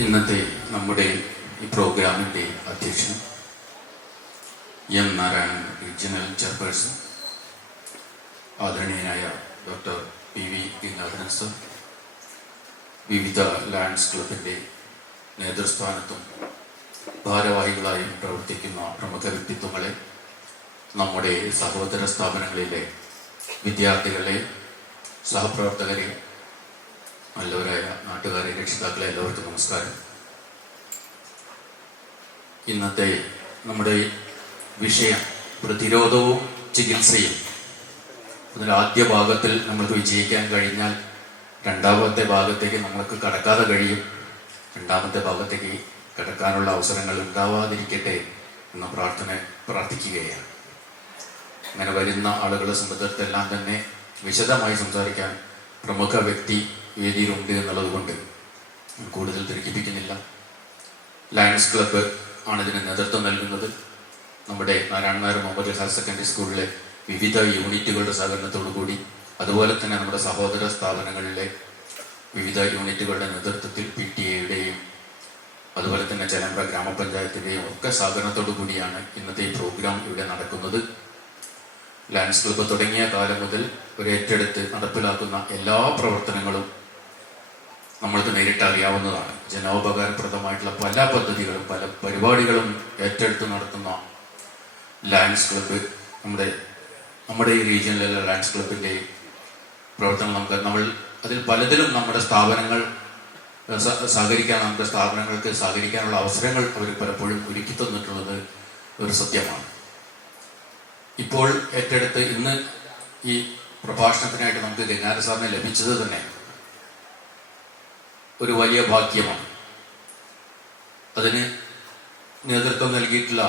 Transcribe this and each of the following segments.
ഇന്നത്തെ നമ്മുടെ ഈ പ്രോഗ്രാമിൻ്റെ അധ്യക്ഷൻ എം നാരായണൻ, റീജിയണൽ ചെയർപേഴ്സൺ, ആദരണീയനായ ഡോക്ടർ PV ഗംഗാധരൻ സർ, വിവിധ ലയൺസ് ക്ലബിൻ്റെ നേതൃസ്ഥാനത്തും ഭാരവാഹികളായും പ്രവർത്തിക്കുന്ന പ്രമുഖ വ്യക്തിത്വങ്ങളെ, നമ്മുടെ സഹോദര സ്ഥാപനങ്ങളിലെ വിദ്യാർത്ഥികളെ, സഹപ്രവർത്തകരെ, നല്ലവരായ നാട്ടുകാരെ, രക്ഷിതാക്കളെ, എല്ലാവർക്കും നമസ്കാരം. ഇന്നത്തെ നമ്മുടെ വിഷയം പ്രതിരോധവും ചികിത്സയും. അതിൽ ആദ്യ ഭാഗത്തിൽ നമ്മൾക്ക് വിജയിക്കാൻ കഴിഞ്ഞാൽ രണ്ടാമത്തെ ഭാഗത്തേക്ക് നമ്മൾക്ക് കടക്കാതെ കഴിയും. രണ്ടാമത്തെ ഭാഗത്തേക്ക് കടക്കാനുള്ള അവസരങ്ങൾ ഉണ്ടാവാതിരിക്കട്ടെ എന്ന പ്രാർത്ഥിക്കുകയാണ്. അങ്ങനെ വരുന്ന ആളുകളെ സംബന്ധിച്ചിടത്തെല്ലാം തന്നെ വിശദമായി സംസാരിക്കാൻ പ്രമുഖ വ്യക്തി വേദിയിലുണ്ട് എന്നുള്ളത് കൊണ്ട് കൂടുതൽ തിരക്കിപ്പിക്കുന്നില്ല. ലയൺസ് ക്ലബ്ബ് ആണ് ഇതിന് നേതൃത്വം നൽകുന്നത്. നമ്മുടെ നാരായണനായർ മെമ്മോറിയൽ ഹയർ സെക്കൻഡറി സ്കൂളിലെ വിവിധ യൂണിറ്റുകളുടെ സഹകരണത്തോടു കൂടി, അതുപോലെ തന്നെ നമ്മുടെ സഹോദര സ്ഥാപനങ്ങളിലെ വിവിധ യൂണിറ്റുകളുടെ നേതൃത്വത്തിൽ PTA അതുപോലെ തന്നെ ചെലമ്പ്ര ഗ്രാമപഞ്ചായത്തിൻ്റെയും ഒക്കെ സഹകരണത്തോടു കൂടിയാണ് ഇന്നത്തെ ഈ പ്രോഗ്രാം ഇവിടെ നടക്കുന്നത്. ലയൺസ് ക്ലബ്ബ് തുടങ്ങിയ കാലം മുതൽ ഒരു ഏറ്റെടുത്ത് നടപ്പിലാക്കുന്ന എല്ലാ പ്രവർത്തനങ്ങളും നമ്മൾക്ക് നേരിട്ട് അറിയാവുന്നതാണ്. ജനോപകാരപ്രദമായിട്ടുള്ള പല പദ്ധതികളും പല പരിപാടികളും ഏറ്റെടുത്ത് നടത്തുന്ന ലയൺസ് ക്ലബ്ബ്, നമ്മുടെ ഈ റീജിയനിലുള്ള ലയൺസ് ക്ലബിൻ്റെ പ്രവർത്തനം നമ്മൾ അതിൽ പലതിലും നമ്മുടെ സ്ഥാപനങ്ങൾക്ക് സഹകരിക്കാനുള്ള അവസരങ്ങൾ അവർ പലപ്പോഴും ഒരുക്കി തന്നിട്ടുള്ളത് ഒരു സത്യമാണ്. ഇപ്പോൾ ഏറ്റെടുത്ത് ഇന്ന് ഈ പ്രഭാഷണത്തിനായിട്ട് നമുക്ക് ഗംഗാധരൻ സാറിനെ ലഭിച്ചത് തന്നെ ഒരു വലിയ ഭാഗ്യമാണ്. അതിന് നേതൃത്വം നൽകിയിട്ടുള്ള,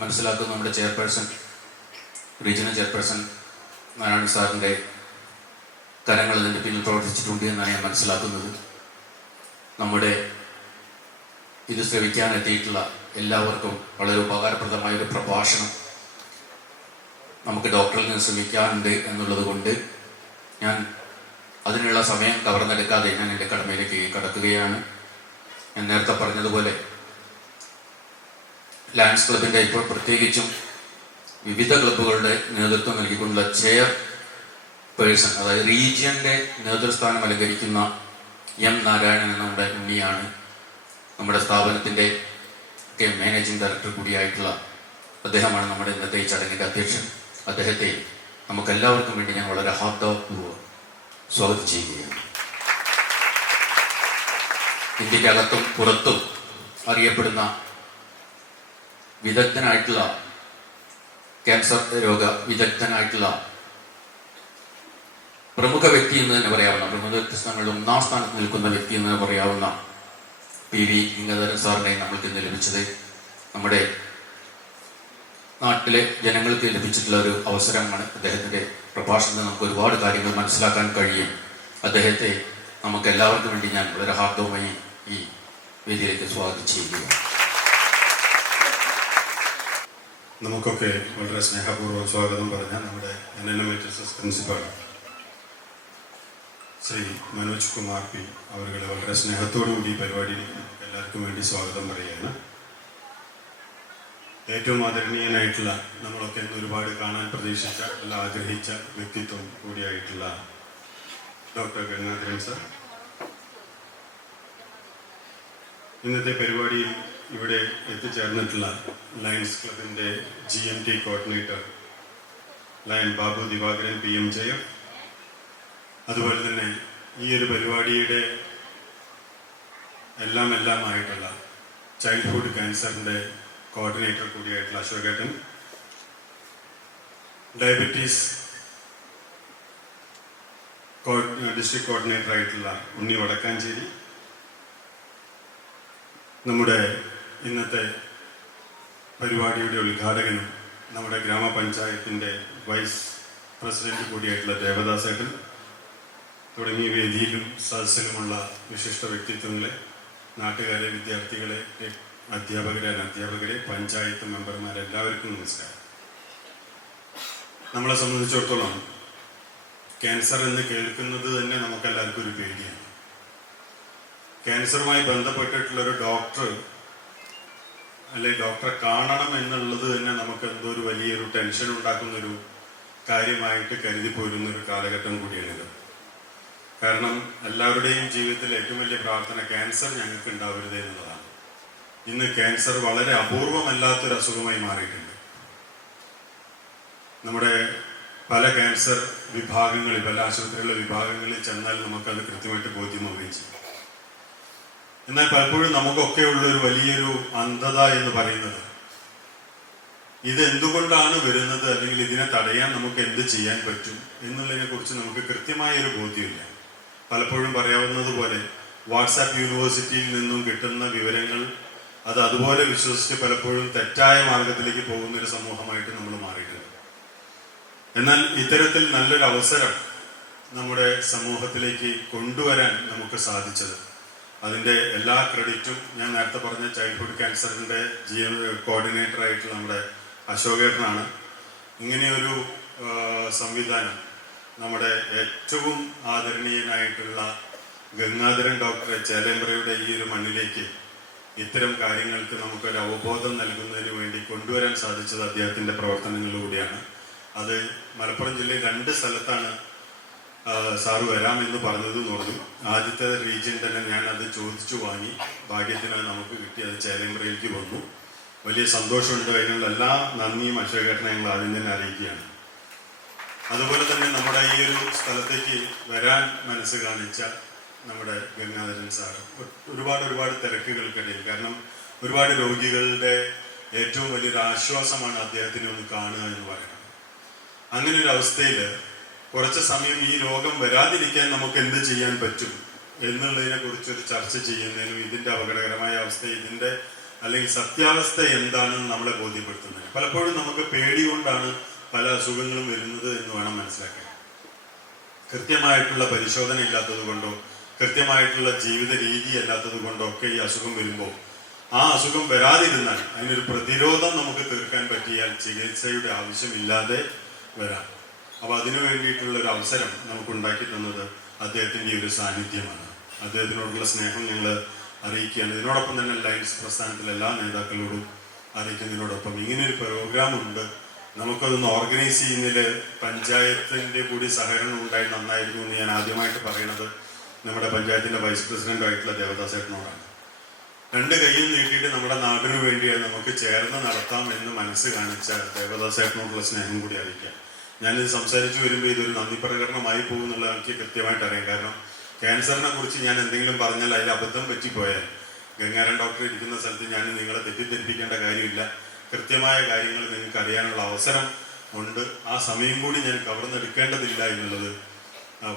മനസ്സിലാക്കുന്ന നമ്മുടെ ചെയർപേഴ്സൺ, റീജിയണൽ ചെയർപേഴ്സൺ നാരായണൻ സാറിൻ്റെ കരങ്ങൾ അതിൻ്റെ പിന്നിൽ പ്രവർത്തിച്ചിട്ടുണ്ട് എന്നാണ് ഞാൻ മനസ്സിലാക്കുന്നത്. നമ്മുടെ ഇത് ശ്രവിക്കാനെത്തിയിട്ടുള്ള എല്ലാവർക്കും വളരെ ഉപകാരപ്രദമായ ഒരു പ്രഭാഷണം നമുക്ക് ഡോക്ടറിൽ നിന്ന് ശ്രമിക്കാനുണ്ട് എന്നുള്ളത് കൊണ്ട് ഞാൻ അതിനുള്ള സമയം കവർന്നെടുക്കാതെ ഞാൻ എൻ്റെ കടമയിലേക്ക് കടക്കുകയാണ്. ഞാൻ നേരത്തെ പറഞ്ഞതുപോലെ ലയൺസ് ക്ലബിൻ്റെ ഇപ്പോൾ പ്രത്യേകിച്ചും വിവിധ ക്ലബ്ബുകളുടെ നേതൃത്വം നൽകിക്കൊണ്ടുള്ള ചെയർ പേഴ്സൺ, അതായത് റീജിയൻ്റെ നേതൃസ്ഥാനം അലങ്കരിക്കുന്ന M നാരായണൻ എന്ന നമ്മുടെ ഉണ്ണിയാണ്. നമ്മുടെ സ്ഥാപനത്തിൻ്റെ മാനേജിംഗ് ഡയറക്ടർ കൂടിയായിട്ടുള്ള അദ്ദേഹമാണ് നമ്മുടെ ഇന്നത്തെ ഈ ചടങ്ങിൻ്റെ അധ്യക്ഷൻ. അദ്ദേഹത്തെ നമുക്കെല്ലാവർക്കും വേണ്ടി ഞാൻ വളരെ ഹാർദപൂർവ്വം സ്വാഗതം ചെയ്യുകയാണ്. ഇന്ത്യക്ക് അകത്തും പുറത്തും അറിയപ്പെടുന്ന വിദഗ്ധനായിട്ടുള്ള ക്യാൻസർ രോഗ വിദഗ്ധനായിട്ടുള്ള പ്രമുഖ വ്യക്തി എന്ന് തന്നെ പറയാവുന്ന, പ്രമുഖ വ്യക്തിസ്ഥാനങ്ങളിൽ ഒന്നാം സ്ഥാനത്ത് നിൽക്കുന്ന വ്യക്തി എന്ന് പറയാവുന്ന PV ഗംഗാധരൻ സാറിനെ നമ്മൾക്ക് ഇന്ന് ലഭിച്ചത് നമ്മുടെ നാട്ടിലെ ജനങ്ങൾക്ക് ലഭിച്ചിട്ടുള്ള ഒരു അവസരമാണ്. അദ്ദേഹത്തിൻ്റെ പ്രഭാഷണത്തിൽ നമുക്ക് ഒരുപാട് കാര്യങ്ങൾ മനസ്സിലാക്കാൻ കഴിയും. അദ്ദേഹത്തെ നമുക്ക് എല്ലാവർക്കും വേണ്ടി ഞാൻ വളരെ ഹാർദവുമായി ഈ വേദിയിലേക്ക് സ്വാഗതം ചെയ്യുകയാണ്. നമുക്കൊക്കെ വളരെ സ്നേഹപൂർവ്വം സ്വാഗതം പറഞ്ഞ നമ്മുടെ NNMHSS principal Shri Manoj Kumar P അവരുടെ വളരെ സ്നേഹത്തോടുകൂടി ഈ പരിപാടിയിൽ എല്ലാവർക്കും വേണ്ടി സ്വാഗതം പറയുകയാണ്. ഏറ്റവും ആദരണീയനായിട്ടുള്ള, നമ്മളൊക്കെ ഇന്ന് ഒരുപാട് കാണാൻ പ്രതീക്ഷിച്ച, എല്ലാം ആഗ്രഹിച്ച വ്യക്തിത്വം കൂടിയായിട്ടുള്ള ഡോക്ടർ ഗംഗാധരൻ സർ, ഇന്നത്തെ പരിപാടിയിൽ ഇവിടെ എത്തിച്ചേർന്നിട്ടുള്ള ലയൺസ് ക്ലബിൻ്റെ GMT coordinator lion Babu Divakaran PM Jayam, അതുപോലെ തന്നെ ഈ ഒരു പരിപാടിയുടെ എല്ലാമായിട്ടുള്ള ചൈൽഡ്ഹുഡ് ക്യാൻസറിൻ്റെ കോർഡിനേറ്റർ കൂടിയായിട്ടുള്ള അശോകേട്ടൻ, ഡയബറ്റീസ് ഡിസ്ട്രിക്ട് കോർഡിനേറ്റർ ആയിട്ടുള്ള ഉണ്ണി വടക്കാഞ്ചേരി, നമ്മുടെ ഇന്നത്തെ പരിപാടിയുടെ ഉദ്ഘാടകനും നമ്മുടെ ഗ്രാമപഞ്ചായത്തിൻ്റെ വൈസ് പ്രസിഡന്റ് കൂടിയായിട്ടുള്ള ദേവദാസേട്ടൻ, തുടങ്ങിയ വേദിയിലും സദസ്സിലുമുള്ള വിശിഷ്ട വ്യക്തിത്വങ്ങളെ, നാട്ടുകാരെ, വിദ്യാർത്ഥികളെ, അധ്യാപകരെ, പഞ്ചായത്ത് മെമ്പർമാരെല്ലാവർക്കും നമസ്കാരം. നമ്മളെ സംബന്ധിച്ചിടത്തോളം ക്യാൻസർ എന്ന് കേൾക്കുന്നത് തന്നെ നമുക്കെല്ലാവർക്കും ഒരു പേടിയാണ്. ക്യാൻസറുമായി ബന്ധപ്പെട്ടിട്ടുള്ള ഒരു ഡോക്ടർ അല്ലെങ്കിൽ ഡോക്ടറെ കാണണം എന്നുള്ളത് തന്നെ നമുക്ക് എന്തോ ഒരു വലിയൊരു ടെൻഷൻ ഉണ്ടാക്കുന്നൊരു കാര്യമായിട്ട് കരുതി പോരുന്ന ഒരു കാലഘട്ടം കൂടിയാണിത്. കാരണം എല്ലാവരുടെയും ജീവിതത്തിൽ ഏറ്റവും വലിയ പ്രാർത്ഥന ക്യാൻസർ ഞങ്ങൾക്ക് ഉണ്ടാവരുത് എന്നുള്ളതാണ്. ഇന്ന് ക്യാൻസർ വളരെ അപൂർവമല്ലാത്തൊരു അസുഖമായി മാറിയിട്ടുണ്ട്. നമ്മുടെ പല ക്യാൻസർ വിഭാഗങ്ങളിൽ, പല ആശുപത്രികളിലെ വിഭാഗങ്ങളിൽ ചെന്നാൽ നമുക്കത് കൃത്യമായിട്ട് ബോധ്യമാവുകയും ചെയ്യും. എന്നാൽ പലപ്പോഴും നമുക്കൊക്കെ ഉള്ള ഒരു വലിയൊരു അന്ധത എന്ന് പറയുന്നത് ഇത് എന്തുകൊണ്ടാണ് വരുന്നത്, അല്ലെങ്കിൽ ഇതിനെ തടയാൻ നമുക്ക് എന്ത് ചെയ്യാൻ പറ്റും എന്നുള്ളതിനെ കുറിച്ച് നമുക്ക് കൃത്യമായ ഒരു ബോധ്യമില്ല. പലപ്പോഴും പറയാവുന്നത് പോലെ വാട്സാപ്പ് യൂണിവേഴ്സിറ്റിയിൽ നിന്നും കിട്ടുന്ന വിവരങ്ങൾ അത് അതുപോലെ വിശ്വസിച്ച് പലപ്പോഴും തെറ്റായ മാർഗത്തിലേക്ക് പോകുന്ന ഒരു സമൂഹമായിട്ട് നമ്മൾ മാറിയിട്ടുണ്ട്. എന്നാൽ ഇത്തരത്തിൽ നല്ലൊരു അവസരം നമ്മുടെ സമൂഹത്തിലേക്ക് കൊണ്ടുവരാൻ നമുക്ക് സാധിച്ചത്, അതിൻ്റെ എല്ലാ ക്രെഡിറ്റും ഞാൻ നേരത്തെ പറഞ്ഞ ചൈൽഡ്ഹുഡ് ക്യാൻസറിൻ്റെ കോർഡിനേറ്റർ ആയിട്ടുള്ള നമ്മുടെ അശോകേട്ടനാണ്. ഇങ്ങനെയൊരു സംവിധാനം നമ്മുടെ ഏറ്റവും ആദരണീയനായിട്ടുള്ള ഗംഗാധരൻ ഡോക്ടറെ ചേലേമ്പ്രയുടെ ഈ ഒരു മണ്ണിലേക്ക് ഇത്തരം കാര്യങ്ങൾക്ക് നമുക്കൊരു അവബോധം നൽകുന്നതിന് വേണ്ടി കൊണ്ടുവരാൻ സാധിച്ചത് അദ്ദേഹത്തിൻ്റെ പ്രവർത്തനങ്ങളിലൂടെയാണ്. അത് മലപ്പുറം ജില്ലയിൽ 2 സ്ഥലത്താണ് സാറ് വരാമെന്ന് പറഞ്ഞതെന്ന് പറഞ്ഞു. ആദ്യത്തെ റീജിയൻ തന്നെ ഞാൻ അത് ചോദിച്ചു വാങ്ങി, ഭാഗ്യത്തിന് നമുക്ക് കിട്ടി. അത് ചേലേമ്പ്രയിലേക്ക് വന്നു. വലിയ സന്തോഷമുണ്ട്. അതിനുള്ള എല്ലാ നന്ദിയും അശോകേട്ടനെ ഞങ്ങൾ ആദ്യം തന്നെ അറിയിക്കുകയാണ്. അതുപോലെ തന്നെ നമ്മുടെ ഈ ഒരു സ്ഥലത്തേക്ക് വരാൻ മനസ്സ് കാണിച്ച നമ്മുടെ ഗംഗാധരൻ സാർ ഒരുപാട് തിരക്കുകൾക്കിടയിൽ, കാരണം ഒരുപാട് രോഗികളുടെ ഏറ്റവും വലിയൊരു ആശ്വാസമാണ് അദ്ദേഹത്തിനെ ഒന്ന് കാണുക എന്ന് പറയുന്നത്. അങ്ങനെ ഒരു അവസ്ഥയിൽ കുറച്ച് സമയം ഈ രോഗം വരാതിരിക്കാൻ നമുക്ക് എന്ത് ചെയ്യാൻ പറ്റും എന്നുള്ളതിനെ കുറിച്ചൊരു ചർച്ച ചെയ്യുന്നതിനും ഇതിന്റെ അപകടകരമായ അവസ്ഥ, ഇതിന്റെ അല്ലെങ്കിൽ സത്യാവസ്ഥ എന്താണെന്ന് നമ്മളെ ബോധ്യപ്പെടുത്തുന്നത്. പലപ്പോഴും നമുക്ക് പേടി കൊണ്ടാണ് പല അസുഖങ്ങളും വരുന്നത് എന്ന് വേണം മനസ്സിലാക്കാൻ. കൃത്യമായിട്ടുള്ള പരിശോധന ഇല്ലാത്തത് കൊണ്ടോ കൃത്യമായിട്ടുള്ള ജീവിത രീതി അല്ലാത്തത് കൊണ്ടോ ഒക്കെ ഈ അസുഖം വരുമ്പോൾ ആ അസുഖം വരാതിരുന്നാൽ അതിനൊരു പ്രതിരോധം നമുക്ക് തീർക്കാൻ പറ്റിയാൽ ചികിത്സയുടെ ആവശ്യമില്ലാതെ വരാം. അപ്പൊ അതിനു വേണ്ടിയിട്ടുള്ള ഒരു അവസരം നമുക്ക് ഉണ്ടാക്കി തന്നത് അദ്ദേഹത്തിന്റെ ഒരു സാന്നിധ്യമാണ്. അദ്ദേഹത്തിനോടുള്ള സ്നേഹം ഞങ്ങൾ അറിയിക്കുകയാണ്. ഇതിനോടൊപ്പം തന്നെ ലയൺസ് പ്രസ്ഥാനത്തിലെ എല്ലാ നേതാക്കളോടും അറിയിക്കുന്നതിനോടൊപ്പം ഇങ്ങനെയൊരു പ്രോഗ്രാം ഉണ്ട്, നമുക്കതൊന്ന് ഓർഗനൈസ് ചെയ്യുന്നതിൽ പഞ്ചായത്തിന്റെ കൂടി സഹകരണം ഉണ്ടായി നന്നായിരുന്നു എന്ന് ഞാൻ ആദ്യമായിട്ട് പറയുന്നത് നമ്മുടെ പഞ്ചായത്തിന്റെ വൈസ് പ്രസിഡന്റായിട്ടുള്ള ദേവദാസേട്ടനോടാണ്. 2 കൈയും നീട്ടിയിട്ട് നമ്മുടെ നാടിനു വേണ്ടി നമുക്ക് ചേർന്ന് നടത്താം എന്ന് മനസ്സ് കാണിച്ച ദേവദാസേട്ടനോടുള്ള സ്നേഹം കൂടി അറിയിക്കാം. ഞാനിത് സംസാരിച്ചു വരുമ്പോൾ ഇതൊരു നന്ദി പ്രകടനമായി പോകുന്നുള്ള എനിക്ക് കൃത്യമായിട്ട് അറിയാം. കാരണം ക്യാൻസറിനെ കുറിച്ച് ഞാൻ എന്തെങ്കിലും പറഞ്ഞാൽ അതിൽ അബദ്ധം പറ്റിപ്പോയാൽ ഗംഗാരൻ ഡോക്ടർ ഇരിക്കുന്ന സ്ഥലത്ത് ഞാൻ നിങ്ങളെ തെറ്റിദ്ധരിപ്പിക്കേണ്ട കാര്യമില്ല. കൃത്യമായ കാര്യങ്ങൾ നിങ്ങൾക്ക് അറിയാനുള്ള അവസരം ഉണ്ട്. ആ സമയം കൂടി ഞാൻ കവർന്നെടുക്കേണ്ടതില്ല എന്നുള്ളത്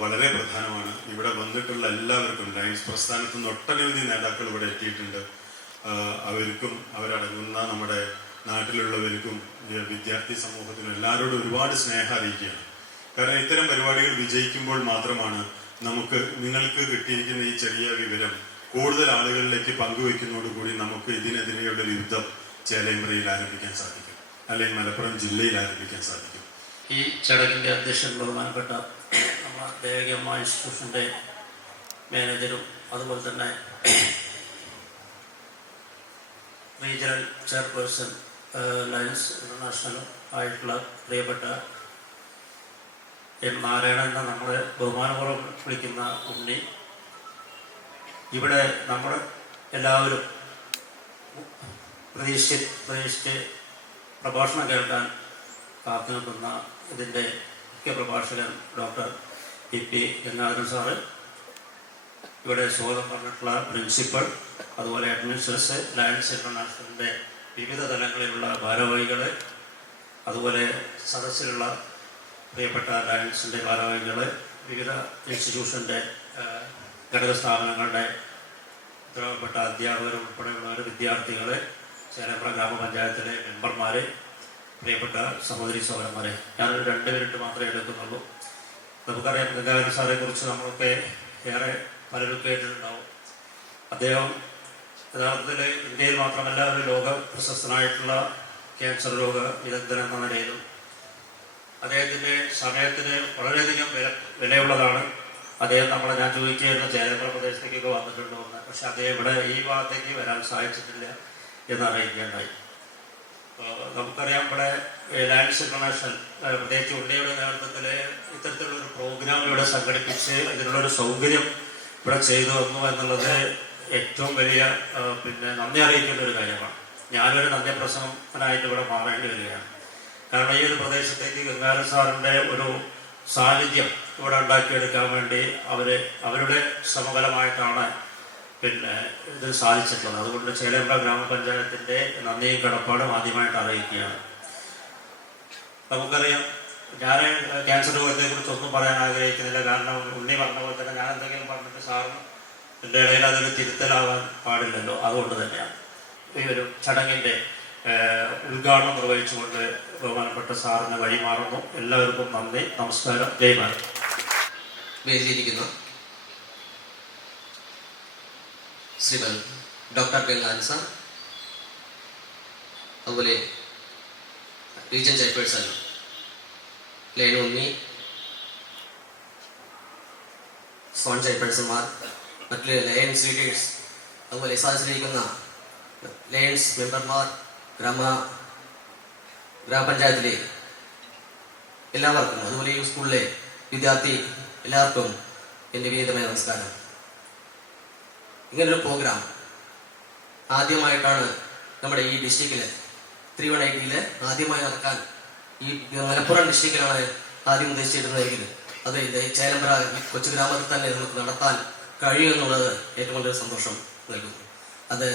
വളരെ പ്രധാനമാണ്. ഇവിടെ വന്നിട്ടുള്ള എല്ലാവർക്കും ലയൺസ് പ്രസ്ഥാനത്ത് നിന്ന് ഒട്ടനവധി നേതാക്കൾ ഇവിടെ എത്തിയിട്ടുണ്ട്. അവർക്കും അവരടങ്ങുന്ന നമ്മുടെ നാട്ടിലുള്ളവർക്കും വിദ്യാർത്ഥി സമൂഹത്തിനും എല്ലാവരോടും ഒരുപാട് സ്നേഹം അറിയിക്കുകയാണ്. കാരണം ഇത്തരം പരിപാടികൾ വിജയിക്കുമ്പോൾ മാത്രമാണ് നമുക്ക് നിങ്ങൾക്ക് കിട്ടിയിരിക്കുന്ന ഈ ചെറിയ വിവരം കൂടുതൽ ആളുകളിലേക്ക് പങ്കുവയ്ക്കുന്നതോടുകൂടി നമുക്ക് ഇതിനെതിരെയുള്ളൊരു യുദ്ധം ചേലേമ്പ്രയിൽ ആരംഭിക്കാൻ സാധിക്കും, അല്ലെങ്കിൽ മലപ്പുറം ജില്ലയിൽ ആരംഭിക്കാൻ സാധിക്കും. ഈ ചടങ്ങിൻ്റെ അധ്യക്ഷൻ ബഹുമാനപ്പെട്ട നമ്മുടെ ദേവികമ്മ ഇൻസ്റ്റിറ്റ്യൂഷൻ്റെ മാനേജരും അതുപോലെ തന്നെ റീജിയണൽ ചെയർപേഴ്സൺ ലയൺസ് ഇന്റർനാഷണൽ ആയിട്ടുള്ള പ്രിയപ്പെട്ട എം നാരായണൻ എന്ന നമ്മളെ ബഹുമാനപൂർവ്വം വിളിക്കുന്ന ഉണ്ണി, ഇവിടെ നമ്മൾ എല്ലാവരും പ്രതീക്ഷിച്ച് പ്രഭാഷണം കേൾക്കാൻ കാത്തു നിൽക്കുന്ന ഇതിൻ്റെ മുഖ്യ പ്രഭാഷകൻ ഡോക്ടർ പി ഗംഗാധരൻ സാറ്, ഇവിടെ സ്വാഗതം പറഞ്ഞിട്ടുള്ള പ്രിൻസിപ്പൽ, അതുപോലെ അഡ്മിനിസ്ട്രേഷൻ, ലയൺസ് ഇന്റർനാഷണലിൻ്റെ വിവിധ തലങ്ങളിലുള്ള ഭാരവാഹികൾ, അതുപോലെ സദസ്സിലുള്ള പ്രിയപ്പെട്ട ലയൺസിൻ്റെ ഭാരവാഹികൾ, വിവിധ ഇൻസ്റ്റിറ്റ്യൂഷൻ്റെ ഘടക സ്ഥാപനങ്ങളുടെ ഉത്തരവാദപ്പെട്ട അധ്യാപകർ ഉൾപ്പെടെയുള്ളവർ, വിദ്യാർത്ഥികൾ, ചേലേമ്പ്ര ഗ്രാമപഞ്ചായത്തിലെ മെമ്പർമാർ, പ്രിയപ്പെട്ട സഹോദരി സഹോദരന്മാരെ, ഞാനൊരു 2 മിനിറ്റ് മാത്രമേ എടുക്കുന്നുള്ളൂ. നമുക്കറിയാം ഗംഗാധരൻ സാറെ കുറിച്ച് നമ്മളൊക്കെ ഏറെ പലരും കേട്ടിട്ടുണ്ടാവും. അദ്ദേഹം യഥാർത്ഥത്തിൽ ഇന്ത്യയിൽ മാത്രമല്ല ഒരു ലോക പ്രശസ്തനായിട്ടുള്ള ക്യാൻസർ രോഗ വിദഗ്ധൻ എന്ന നിലയിലും അദ്ദേഹത്തിൻ്റെ സമയത്തിന് വളരെയധികം വിലയുള്ളതാണ്. അദ്ദേഹം ഞാൻ ചോദിക്കുകയായിരുന്നു ചേലക്കര പ്രദേശത്തേക്കൊക്കെ വന്നിട്ടുണ്ടോ എന്ന്. പക്ഷെ അദ്ദേഹം ഇവിടെ ഈ ഭാഗത്തേക്ക് വരാൻ സാധിച്ചിട്ടില്ല എന്നറിയിക്കുകയുണ്ടായി. നമുക്കറിയാം ഇവിടെ ലയൺസ് ഇന്റർനാഷണൽ പ്രത്യേകിച്ച് ഉണ്ണിയുടെ നേതൃത്വത്തിൽ ഇത്തരത്തിലുള്ളൊരു പ്രോഗ്രാം ഇവിടെ സംഘടിപ്പിച്ച് ഇതിനുള്ളൊരു സൗകര്യം ഇവിടെ ചെയ്തു തന്നു എന്നുള്ളത് ഏറ്റവും വലിയ നന്ദി അറിയിക്കേണ്ട ഒരു കാര്യമാണ്. ഞാനൊരു നന്ദി പ്രസംഗനായിട്ട് ഇവിടെ മാറേണ്ടി വരികയാണ്. കാരണം ഈ ഒരു പ്രദേശത്തേക്ക് ഗംഗാധരൻ സാറിൻ്റെ ഒരു സാന്നിധ്യം ഇവിടെ ഉണ്ടാക്കിയെടുക്കാൻ വേണ്ടി അവരുടെ ശ്രമഫലമായിട്ടാണ് ഇത് സാധിച്ചിട്ടുള്ളത്. അതുകൊണ്ട് ചേലേമ്പ്ര ഗ്രാമപഞ്ചായത്തിൻ്റെ നന്ദിയും കടപ്പാടും ആദ്യമായിട്ട് അറിയിക്കുകയാണ്. നമുക്കറിയാം, ഞാൻ ക്യാൻസർ രോഗത്തെക്കുറിച്ച് ഒന്നും പറയാൻ ആഗ്രഹിക്കുന്നില്ല. കാരണം ഉണ്ണി പറഞ്ഞ പോലെ തന്നെ ഞാൻ എന്തെങ്കിലും പറഞ്ഞിട്ട് സാറിന് എൻ്റെ ഇടയിൽ അതൊരു തിരുത്തലാവാൻ പാടില്ലല്ലോ. അതുകൊണ്ട് തന്നെയാണ് ഈ ഒരു ചടങ്ങിൻ്റെ ഉദ്ഘാടനം നിർവഹിച്ചുകൊണ്ട് ബഹുമാനപ്പെട്ട സാറിന് വഴിമാറുന്നു. എല്ലാവർക്കും നന്ദി, നമസ്കാരം, ജയ് ഭാരത്. വേദിയിരിക്കുന്നു ശ്രീമൻ ഡോക്ടർ ഗംഗാധരൻ സാർ, അതുപോലെ റീജിയൻ ചെയർപേഴ്സൺ ലയൺ ഉണ്ണി, സോൺ ചെയർപേഴ്സൺമാർ, മറ്റ് ലയൺസ് ലീഡേഴ്സ്, അതുപോലെ സാധിച്ചിരിക്കുന്ന ലയൺസ് മെമ്പർമാർ, ഗ്രാമപഞ്ചായത്തിലെ എല്ലാവർക്കും, അതുപോലെ ഈ സ്കൂളിലെ വിദ്യാർത്ഥി എല്ലാവർക്കും എൻ്റെ വിനീതമായ നമസ്കാരം. ഇങ്ങനൊരു പ്രോഗ്രാം ആദ്യമായിട്ടാണ് നമ്മുടെ ഈ ഡിസ്ട്രിക്റ്റിൽ 318 ആദ്യമായി നടക്കാൻ ഈ മലപ്പുറം ഡിസ്ട്രിക്റ്റിലാണ് ആദ്യം ഉദ്ദേശിച്ചിരുന്നതെങ്കിൽ അത് ചേലമ്പ്ര കൊച്ചു ഗ്രാമത്തിൽ തന്നെ നമുക്ക് നടത്താൻ കഴിയുമെന്നുള്ളത് ഏറ്റവും വലിയ സന്തോഷം നൽകുന്നു. അത്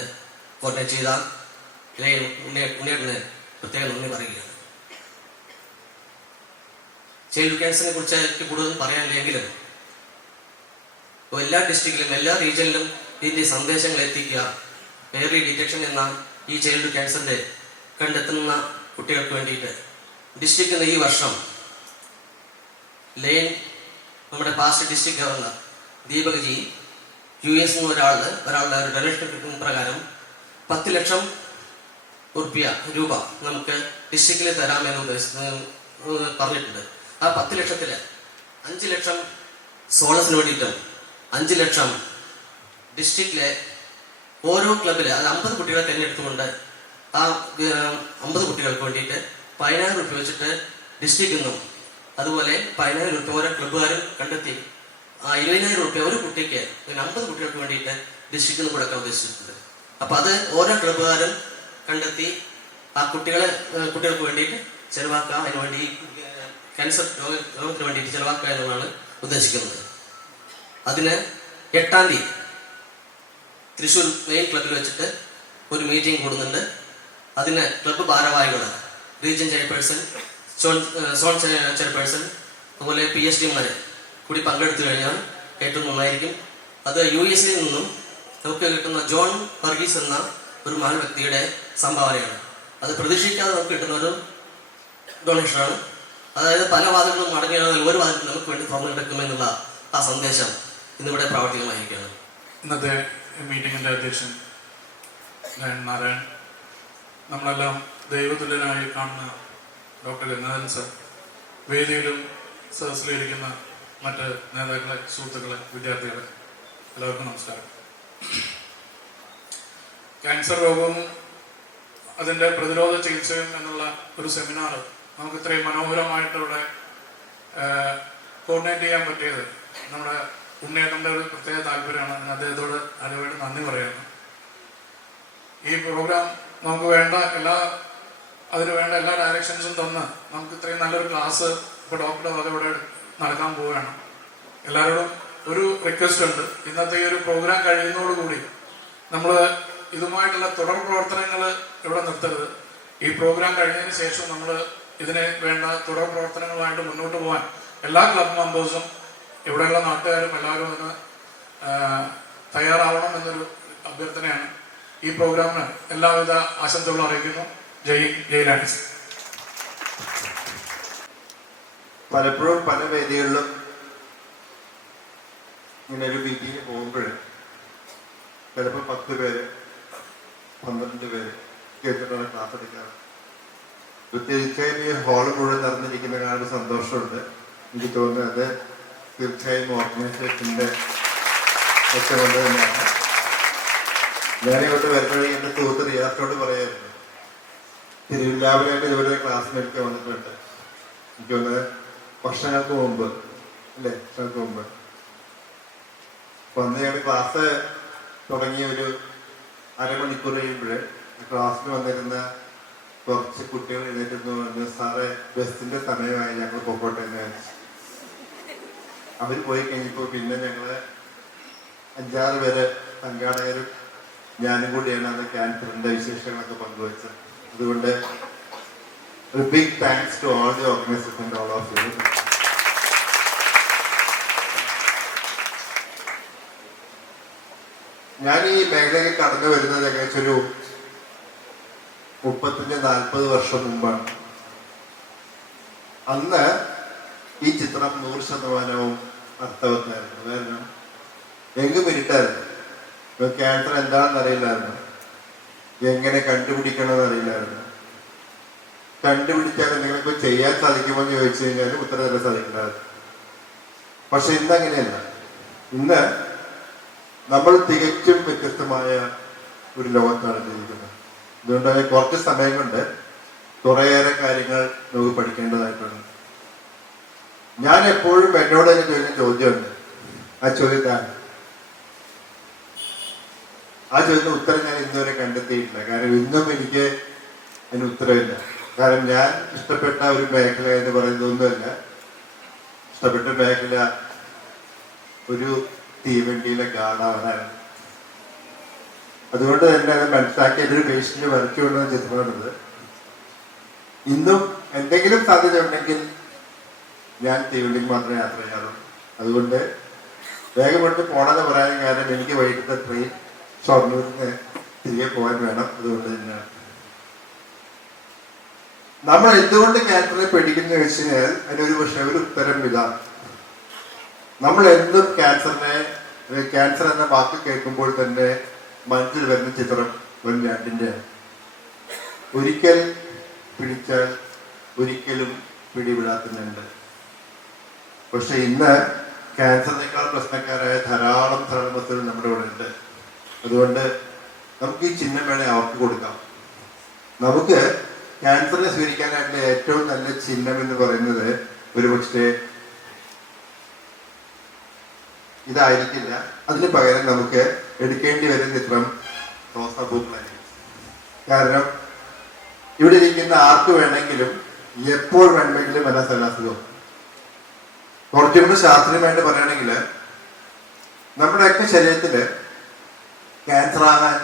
കോർഡിനേറ്റ് ചെയ്ത ഉണ്ണിയേട്ടന് പ്രത്യേകം നന്ദി പറയുകയാണ്. ചൈൽഡ് ക്യാൻസറിനെ കുറിച്ച് എനിക്ക് കൂടുതൽ പറയാനില്ലെങ്കിലും എല്ലാ ഡിസ്ട്രിക്റ്റിലും എല്ലാ റീജിയനിലും ഇതിൻ്റെ സന്ദേശങ്ങൾ എത്തിക്കുക. എയർലി ഡിറ്റക്ഷൻ എന്ന ഈ ചൈൽഡ് ക്യാൻസറിൻ്റെ കണ്ടെത്തുന്ന കുട്ടികൾക്ക് വേണ്ടിയിട്ട് ഡിസ്ട്രിക്റ്റിൽ നിന്ന് ഈ വർഷം ലയൻ നമ്മുടെ past district governor Deepak G US ഒരാളുടെ ഒരു ഡൊണേഷൻ പ്രകാരം 10 ലക്ഷം രൂപ നമുക്ക് ഡിസ്ട്രിക്റ്റിൽ തരാമെന്ന് പറഞ്ഞിട്ടുണ്ട്. ആ 10 ലക്ഷത്തിൽ 5 ലക്ഷം സോളസിന് വേണ്ടിയിട്ടും 5 ലക്ഷം ഡിസ്ട്രിക്റ്റിലെ ഓരോ ക്ലബിൽ അത് 50 കുട്ടികളെ തിരഞ്ഞെടുത്തുകൊണ്ട് ആ 50 കുട്ടികൾക്ക് വേണ്ടിയിട്ട് 10,000 രൂപ വെച്ചിട്ട് ഡിസ്ട്രിക്റ്റിൽ നിന്നും, അതുപോലെ 10,000 രൂപ ഓരോ ക്ലബ്ബുകാരും കണ്ടെത്തി 20,000 രൂപ ഒരു കുട്ടിക്ക് 50 കുട്ടികൾക്ക് വേണ്ടിയിട്ട് ഡിസ്ട്രിക്റ്റിൽ നിന്ന് കൊടുക്കാൻ ഉദ്ദേശിച്ചിട്ടുണ്ട്. അപ്പം അത് ഓരോ ക്ലബ്ബുകാരും കണ്ടെത്തി ആ കുട്ടികൾക്ക് വേണ്ടിയിട്ട് ചെലവാക്കുക, അതിനുവേണ്ടി ക്യാൻസർ രോഗത്തിന് വേണ്ടിയിട്ട് ചെലവാക്കുക എന്നതാണ് ഉദ്ദേശിക്കുന്നത്. അതിന് 8-ാം തീയതി തൃശ്ശൂർ മെയിൻ ക്ലബിൽ വെച്ചിട്ട് ഒരു മീറ്റിംഗ് കൂടുന്നുണ്ട്. അതിന് ക്ലബ്ബ് ഭാരവാഹികൾ, റീജിയൻ ചെയർപേഴ്സൺ, സോൺ ചെയർപേഴ്സൺ, അതുപോലെ PhD-മാർ കൂടി പങ്കെടുത്തു കഴിഞ്ഞാൽ ഏറ്റവും നന്നായിരിക്കും. അത് US നിന്നും നമുക്ക് കിട്ടുന്ന ജോൺ വർഗീസ് എന്ന ഒരു മഹാൻ വ്യക്തിയുടെ സംഭാവനയാണ്. അത് പ്രതീക്ഷിക്കാതെ നമുക്ക് കിട്ടുന്ന ഒരു ഡൊണേഷനാണ്. അതായത് പല വാദങ്ങളും അടങ്ങിയാൽ ഒരു വാദത്തിൽ നമുക്ക് വേണ്ടി തുറന്നെടുക്കുമെന്നുള്ള ആ സന്ദേശം ഇന്നിവിടെ പ്രാവർത്തികമായിരിക്കുകയാണ്. ഇന്നത്തെ മീറ്റിങ്ങിൻ്റെ അധ്യക്ഷൻ നാരായൺ, നമ്മളെല്ലാം ദൈവതുല്യനായി കാണുന്ന ഡോക്ടർ ഗംഗാധരൻ സർ, വേദിയിലും സദസ്സിലിരിക്കുന്ന മറ്റ് നേതാക്കളെ, സുഹൃത്തുക്കളെ, വിദ്യാർത്ഥികളെ, എല്ലാവർക്കും നമസ്കാരം. ക്യാൻസർ രോഗവും അതിൻ്റെ പ്രതിരോധ ചികിത്സയും എന്നുള്ള ഒരു സെമിനാർ നമുക്ക് ഇത്രയും മനോഹരമായിട്ട് ഇവിടെ കോർഡിനേറ്റ് ചെയ്യാൻ പറ്റിയത് നമ്മുടെ ഉണ്ണിയേട്ടൻ്റെ ഒരു പ്രത്യേക താല്പര്യമാണ്. ഞാൻ അദ്ദേഹത്തോട് അതിനുവേണ്ടി നന്ദി പറയുന്നു. ഈ പ്രോഗ്രാം നമുക്ക് അതിന് വേണ്ട എല്ലാ ഡയറക്ഷൻസും തന്ന് നമുക്ക് ഇത്രയും നല്ലൊരു ക്ലാസ് ഇപ്പോൾ ഡോക്ടറുടെ വക ഇവിടെ നടക്കാൻ പോവുകയാണ്. എല്ലാവരോടും ഒരു റിക്വസ്റ്റ് ഉണ്ട്. ഇന്നത്തെ ഈ ഒരു പ്രോഗ്രാം കഴിയുന്നതോടുകൂടി നമ്മൾ ഇതുമായിട്ടുള്ള തുടർ പ്രവർത്തനങ്ങൾ ഇവിടെ നിർത്തരുത്. ഈ പ്രോഗ്രാം കഴിഞ്ഞതിന് ശേഷം നമ്മൾ ഇതിന് വേണ്ട തുടർ പ്രവർത്തനങ്ങളുമായിട്ട് മുന്നോട്ട് പോകാൻ എല്ലാ ക്ലബ് മെമ്പേഴ്സും ഇവിടെയുള്ള നാട്ടുകാരും എല്ലാവരും അതിന് തയ്യാറാവണം എന്നൊരു അഭ്യർത്ഥനയാണ്. ഈ പ്രോഗ്രാമിന് എല്ലാവിധ ആശംസകളും അറിയിക്കുന്നു. ജയ് ലാൻഡ്സ്. പലപ്പോഴും പല വേദികളിലും ഇങ്ങനെ ഒരു മീറ്റിങ്ങിന് പോകുമ്പോൾ ചിലപ്പോൾ 10 പേര് 12 പേര് കേട്ടിട്ടാണ് ക്ലാസ് എടുക്കാറ്. തീർച്ചയായും ഈ ഹാള് മുഴുവൻ നിറഞ്ഞിരിക്കുന്ന ഒരു സന്തോഷമുണ്ട്. എനിക്ക് തോന്നുന്നത് തീർച്ചയായും ഓർഗനൈസേഷൻ്റെ ഒക്കെ കൊണ്ട് തന്നെയാണ്. ഞാനിങ്ങോട്ട് വരുമ്പോഴേ എൻ്റെ സുഹൃത്ത് റിയാസിനോട് പറയായിരുന്നു, തിരുവില്ലാവിലായിട്ട് ഇതുപോലെ ക്ലാസ്സിലേക്ക് വന്നിട്ടുണ്ട്. എനിക്കൊന്ന് വർഷങ്ങൾക്ക് മുമ്പ് അല്ലേ, വർഷങ്ങൾക്ക് മുമ്പ് വന്ന് ഞങ്ങൾ ക്ലാസ് തുടങ്ങിയ ഒരു അരമണിക്കൂർ കഴിയുമ്പോൾ ക്ലാസ്സിൽ വന്നിരുന്ന കുറച്ച് കുട്ടികൾ എഴുന്നേറ്റെന്ന് പറഞ്ഞു, സാറേ ബസ്സിന്റെ സമയമായി, ഞങ്ങൾ പൊക്കോട്ടെ എന്ന് വെച്ചു. അവർ പോയി കഴിഞ്ഞപ്പോൾ പിന്നെ ഞങ്ങള് 5-6 പേര് സംഘാടകരും ഞാനും കൂടിയാണ് അത് ക്യാൻസറിന്റെ വിശേഷങ്ങളൊക്കെ പങ്കുവച്ചത്. അതുകൊണ്ട് ഒരു big thanks to all the organisation, all of you. ഞാൻ ഈ മേഖലയിൽ കടന്നു വരുന്നത് ഏകദേശം ഒരു 35-40 വർഷം മുമ്പാണ്. അന്ന് ഈ ചിത്രം 100% അർത്ഥവത്തായിരുന്നു. കാരണം എങ്ങും ഇരുട്ടായിരുന്നു. ക്യാൻസർ എന്താണെന്ന് അറിയില്ലായിരുന്നു, എങ്ങനെ കണ്ടുപിടിക്കണമെന്ന് അറിയില്ലായിരുന്നു. കണ്ടുപിടിച്ചാൽ എന്തെങ്കിലും ചെയ്യാൻ സാധിക്കുമോ എന്ന് ചോദിച്ചു കഴിഞ്ഞാൽ ഉത്തരം തരാൻ സാധിക്കില്ലായിരുന്നു. പക്ഷെ ഇന്ന് അങ്ങനെയല്ല. ഇന്ന് നമ്മൾ തികച്ചും വ്യത്യസ്തമായ ഒരു ലോകത്താണ് ജീവിക്കുന്നത്. അതുകൊണ്ട് കുറച്ച് സമയം കൊണ്ട് കുറേയേറെ കാര്യങ്ങൾ നമുക്ക് പഠിക്കേണ്ടതായിട്ടുണ്ട്. ഞാൻ എപ്പോഴും എന്നോട് തന്നെ ചോദ്യമുണ്ട്. ആ ചോദ്യത്താണ്, ആ ചോദ്യത്തിന് ഉത്തരം ഞാൻ ഇന്നുവരെ കണ്ടെത്തിയിട്ടില്ല. കാരണം ഇന്നും എനിക്ക് അതിന് ഉത്തരവില്ല. കാരണം ഞാൻ ഇഷ്ടപ്പെട്ട ഒരു മേഖല എന്ന് പറയുന്നതൊന്നുമല്ല. ഇഷ്ടപ്പെട്ട മേഖല ഒരു തീവണ്ടിയിലെ ഗാർഡാവാനാണ്. അതുകൊണ്ട് തന്നെ അത് മനസ്സിലാക്കി എൻ്റെ ഒരു പേഷ്യന്റ് വരച്ചുകൊണ്ടുള്ള ചിത്രമാണിത്. ഇന്നും എന്തെങ്കിലും സാധ്യത ഉണ്ടെങ്കിൽ ഞാൻ തീവണ്ടിക്ക് മാത്രമേ യാത്ര ചെയ്യാറുള്ളൂ. അതുകൊണ്ട് വേഗം എടുത്ത് പോണെന്ന് പറയാൻ കാരണം എനിക്ക് വൈകിട്ടത്തെ ട്രെയിൻ ഷൊർണൂരിന് തിരികെ പോകാൻ വേണം. അതുകൊണ്ട് തന്നെയാണ്. നമ്മൾ എന്തുകൊണ്ട് ക്യാൻസറെ പേടിക്കുന്നു വെച്ച് കഴിഞ്ഞാൽ അതിനൊരു പക്ഷേ ഒരു ഉത്തരം ഇതാണ്. നമ്മൾ എന്തും ക്യാൻസർ എന്ന വാക്ക് കേൾക്കുമ്പോൾ തന്നെ മനസ്സിൽ വരുന്ന ചിത്രം ഒരു ഞണ്ടിന്റെ. ഒരിക്കൽ പിടിച്ചാൽ ഒരിക്കലും പിടിവിടാത്തുന്നുണ്ട്. പക്ഷെ ഇന്ന് ക്യാൻസറിനേക്കാൾ പ്രശ്നക്കാരായ ധാരാളം മക്കൾ നമ്മുടെ ഇവിടെ ഉണ്ട്. അതുകൊണ്ട് നമുക്ക് ഈ ചിഹ്നം വേണേൽ അവർക്ക് കൊടുക്കാം. നമുക്ക് ക്യാൻസറിനെ സ്വീകരിക്കാനായിട്ടുള്ള ഏറ്റവും നല്ല ചിഹ്നം എന്ന് പറയുന്നത് ഒരുപക്ഷെ ഇതായിരിക്കില്ല. അതിന് പകരം നമുക്ക് എടുക്കേണ്ടി വരുന്ന ചിത്രം റോസാപ്പൂക്കളായിരിക്കും. കാരണം ഇവിടെ ഇരിക്കുന്ന ആർക്ക് വേണമെങ്കിലും എപ്പോൾ വേണമെങ്കിലും വരാൻ സാധ്യത. കുറച്ചും കൂടി ശാസ്ത്രീയമായിട്ട് പറയുകയാണെങ്കിൽ നമ്മുടെയൊക്കെ ശരീരത്തില് ക്യാൻസർ ആകാൻ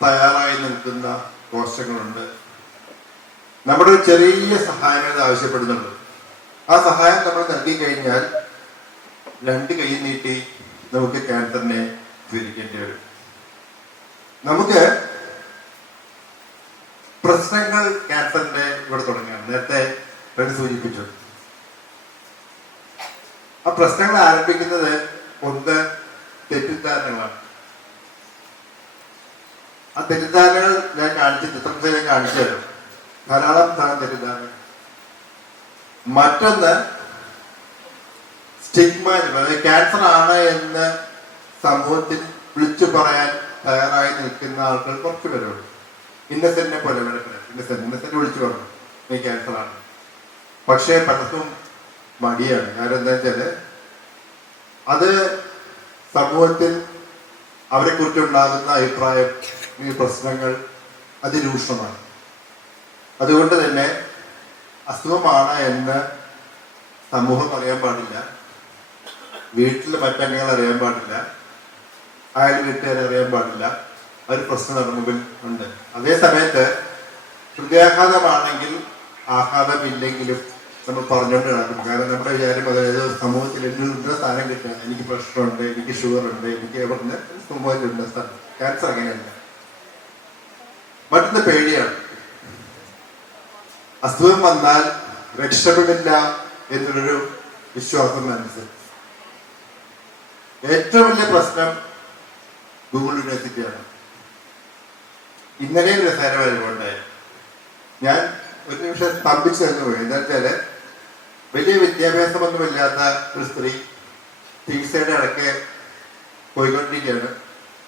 തയ്യാറായി നിൽക്കുന്ന കോശങ്ങളുണ്ട്. നമ്മുടെ ഒരു ചെറിയ സഹായങ്ങൾ ആവശ്യപ്പെടുന്നുണ്ട്. ആ സഹായം നമ്മൾ നൽകി കഴിഞ്ഞാൽ 2 കൈ നീട്ടി നമുക്ക് ക്യാൻസറിനെ സ്വീകരിക്കേണ്ടി വരും. നമുക്ക് പ്രശ്നങ്ങൾ ക്യാൻസറിന്റെ ഇവിടെ തുടങ്ങുകയാണ്. നേരത്തെ സൂചിപ്പിച്ചു. ആ പ്രശ്നങ്ങൾ ആരംഭിക്കുന്നത് ഒന്ന് തെറ്റിദ്ധാരണകളാണ്. ആ തെറ്റിദ്ധാരണകൾ ഞാൻ ചിത്രത്തിൽ കാണിച്ചു തരും. ധാരാളം തെറ്റിദ്ധാരണകൾ. മറ്റൊന്ന് സ്റ്റിഗ്മ, അതായത് ക്യാൻസർ ആണ് എന്ന് സമൂഹത്തിൽ വിളിച്ചു പറയാൻ തയ്യാറായി നിൽക്കുന്ന ആളുകൾ കുറച്ചു പേരുണ്ട്. ഇന്നസെന്റിനെ പോലെ ഇന്നസെന്റ് വിളിച്ചു പറഞ്ഞു നീ ക്യാൻസർ ആണ്. പക്ഷേ പലർക്കും മടിയാണ്. കാരണം എന്താ വെച്ചാല് അത് സമൂഹത്തിൽ അവരെ കുറിച്ചുണ്ടാകുന്ന അഭിപ്രായം, ഈ പ്രശ്നങ്ങൾ അതിരൂക്ഷമാണ്. അതുകൊണ്ട് തന്നെ അസുഖമാണ് എന്ന് സമൂഹം അറിയാൻ പാടില്ല, വീട്ടിൽ മറ്റംഗങ്ങൾ അറിയാൻ പാടില്ല, അയൽ വീട്ടുകാരെ അറിയാൻ പാടില്ല. ഒരു പ്രശ്നം നമ്മുടെ മുമ്പിൽ ഉണ്ട്. അതേ സമയത്ത് ഹൃദയാഘാതമാണെങ്കിൽ ആഘാതമില്ലെങ്കിലും നമ്മൾ പറഞ്ഞുകൊണ്ട് നടക്കും. കാരണം നമ്മുടെ വിചാരം അതായത് സമൂഹത്തിൽ എന്നുള്ള സ്ഥാനം കിട്ടുക, എനിക്ക് പ്രഷറുണ്ട്, എനിക്ക് ഷുഗർ ഉണ്ട്, എനിക്ക് എവിടെ സമൂഹത്തിലുണ്ട് സ്ഥാനം. ക്യാൻസർ അങ്ങനെയല്ല. മറ്റൊന്ന് പേടിയാണ്. അസുഖം വന്നാൽ രക്ഷപ്പെടില്ല എന്നുള്ളൊരു വിശ്വാസം മനസ്സിൽ. ഏറ്റവും വലിയ പ്രശ്നം ഗൂഗിൾ യൂണിവേഴ്സിറ്റിയാണ്. ഇന്നലെയും രസകരമായതുകൊണ്ട് ഞാൻ ഒരു നിമിഷം സ്തംഭിച്ചു തന്നു പോയി. എന്താ വെച്ചാല് വലിയ വിദ്യാഭ്യാസമൊന്നുമില്ലാത്ത ഒരു സ്ത്രീ ചികിത്സയുടെ ഇടയ്ക്ക് പോയിക്കൊണ്ടിരിക്കുകയാണ്.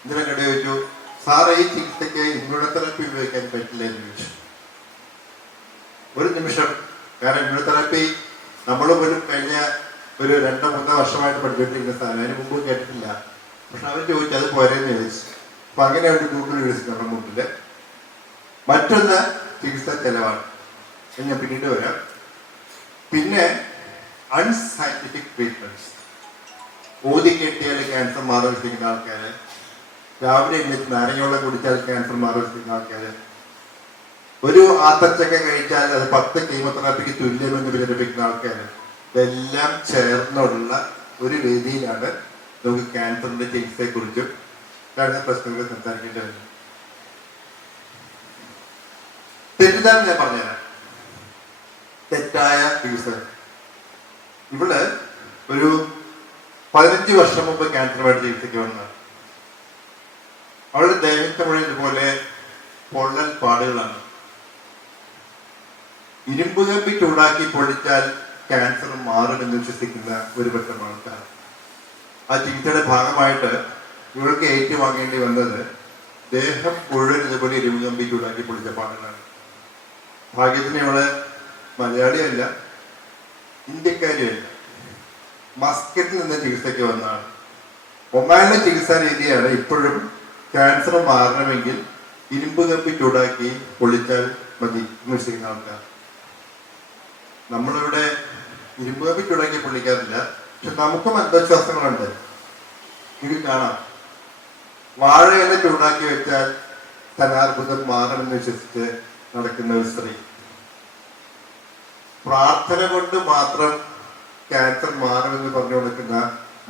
ഇന്നലെ കണ്ടു ചോദിച്ചു, സാറ് ഈ ചികിത്സയ്ക്ക് ഇമ്മ്യൂണോതെറാപ്പി ഉപയോഗിക്കാൻ പറ്റില്ല എന്ന് ചോദിച്ചു. ഒരു നിമിഷം, കാരണം ഇമ്മ്യൂണോതെറാപ്പി നമ്മൾ പോലും കഴിഞ്ഞ ഒരു 2-3 വർഷമായിട്ട് പഠിച്ചുകൊണ്ടിരിക്കുന്ന സാധനം, അതിന് മുമ്പ് കേട്ടിട്ടില്ല. പക്ഷെ അവർ ചോദിച്ചു അത് പോരെന്ന് ചോദിച്ചു. അപ്പൊ അങ്ങനെ ഒരു ഗൂഗിൾ വിളിച്ചു നമ്മുടെ മുമ്പില്. മറ്റൊന്ന് ചികിത്സാ ചെലവാണ്, ഞാൻ പിന്നീട് വരാം. പിന്നെ അൺസയന്റിഫിക് ട്രീറ്റ്മെന്റ്സ്. ഊതി കെട്ടിയാൽ ക്യാൻസർ മാറി വെച്ചിരിക്കുന്ന ആൾക്കാര്, രാവിലെ എഴുന്നേറ്റ് നാരങ്ങവെള്ളം കുടിച്ചാൽ ക്യാൻസർ മാറി വെച്ചിരിക്കുന്ന ആൾക്കാര്, ഒരു ആത്തച്ചക്ക കഴിച്ചാൽ അത് 10 കീമോതെറാപ്പിക്ക് തുല്യമെന്ന് പ്രചരിപ്പിക്കുന്ന ആൾക്കാര്, ഇതെല്ലാം ചേർന്നുള്ള ഒരു വേദിയിലാണ് നമുക്ക് ക്യാൻസറിന്റെ ചികിത്സയെ കുറിച്ചും കഴിഞ്ഞ പ്രശ്നങ്ങൾ സംസാരിക്കേണ്ടി വരുന്നത്. തെറ്റിദ്ധാരണ ഞാൻ പറഞ്ഞുതരാം. തെറ്റായ ചികിത്സ. ഇവിടെ ഒരു 15 വർഷം മുമ്പ് ക്യാൻസറുമായിട്ട് ചികിത്സയ്ക്ക് വന്നതാണ്. അവളുടെ ദേഹത്തെ മുഴുവൻ ഇതുപോലെ പൊള്ളൽ പാടുകളാണ്. ഇരുമ്പ് കമ്പി ചൂടാക്കി പൊളിച്ചാൽ ക്യാൻസർ മാറുമെന്ന് വിശ്വസിക്കുന്ന ഒരു പറ്റം ആൾക്കാർ. ആ ചികിത്സയുടെ ഭാഗമായിട്ട് ഇവൾക്ക് ഏറ്റുവാങ്ങേണ്ടി വന്നത് ദേഹം മുഴുവൻ ഇതുപോലെ ഇരുമ്പ് കമ്പി ചൂടാക്കി പൊളിച്ച പാടുകളാണ്. ഭാഗ്യത്തിന് ഇവള് മലയാളിയല്ല, ഇന്ത്യക്കാരിയല്ല, മസ്കറ്റിൽ നിന്ന് ചികിത്സയ്ക്ക് വന്നതാണ്. ഒമാനിലെ ചികിത്സാ രീതിയാണ് ഇപ്പോഴും ക്യാൻസർ മാറണമെങ്കിൽ ഇരുമ്പ് കമ്പി ചൂടാക്കി പൊളിച്ചാൽ മതി വിശ്വസിക്കുന്ന ആൾക്കാർ. നമ്മളിവിടെ ഇരുമ്പ് കമ്പി ചൂടാക്കി പൊള്ളിക്കാറില്ല, പക്ഷെ നമുക്കും അന്ധവിശ്വാസങ്ങളുണ്ട്. ഇത് കാണാം. വാഴയില ചൂടാക്കി വെച്ചാൽ ധനാർബുദം മാറുമെന്ന് വിശ്വസിച്ച് നടക്കുന്ന ഒരു സ്ത്രീ, പ്രാർത്ഥന കൊണ്ട് മാത്രം ക്യാൻസർ മാറുമെന്ന് പറഞ്ഞു കൊടുക്കുന്ന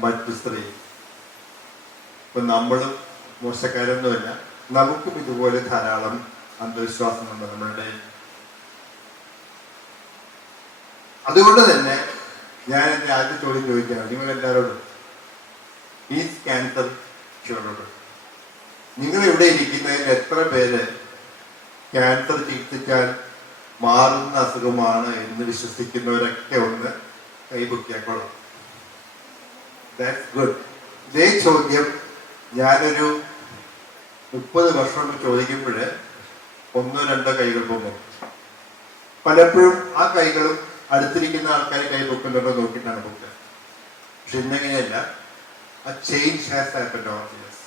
മറ്റു സ്ത്രീ. ഇപ്പൊ നമ്മളും മോശക്കാരൊന്നുമല്ല, നമുക്കും ഇതുപോലെ ധാരാളം അന്ധവിശ്വാസങ്ങളുണ്ട് നമ്മളുടെ. അതുകൊണ്ട് തന്നെ ഞാൻ എന്റെ ആദ്യ ചോദ്യം ചോദിക്കുകയാണ് നിങ്ങൾ എല്ലാവരോടും, ഈ ക്യാൻസർ ഷുവറോട്, നിങ്ങൾ ഇവിടെ ഇരിക്കുന്നതിൽ എത്ര പേര് ക്യാൻസർ ചികിത്സിച്ചാൽ മാറുന്ന അസുഖമാണ് എന്ന് വിശ്വസിക്കുന്നവരൊക്കെ ഒന്ന് കൈപൊക്കിയാക്കൊള്ളാം. That's good. ഇതേ ചോദ്യം ഞാനൊരു 30 വർഷം കൊണ്ട് ചോദിക്കുമ്പോൾ 1-2 കൈകൾ പൊങ്ങും. പലപ്പോഴും ആ കൈകളും അടുത്തിരിക്കുന്ന ആൾക്കാരെ കൈ പൊക്കുന്നുണ്ടോ നോക്കിയിട്ടാണ് പൊക്കുക. പക്ഷെ ഇന്നെങ്ങനെയല്ല, ആ change has happened over the years.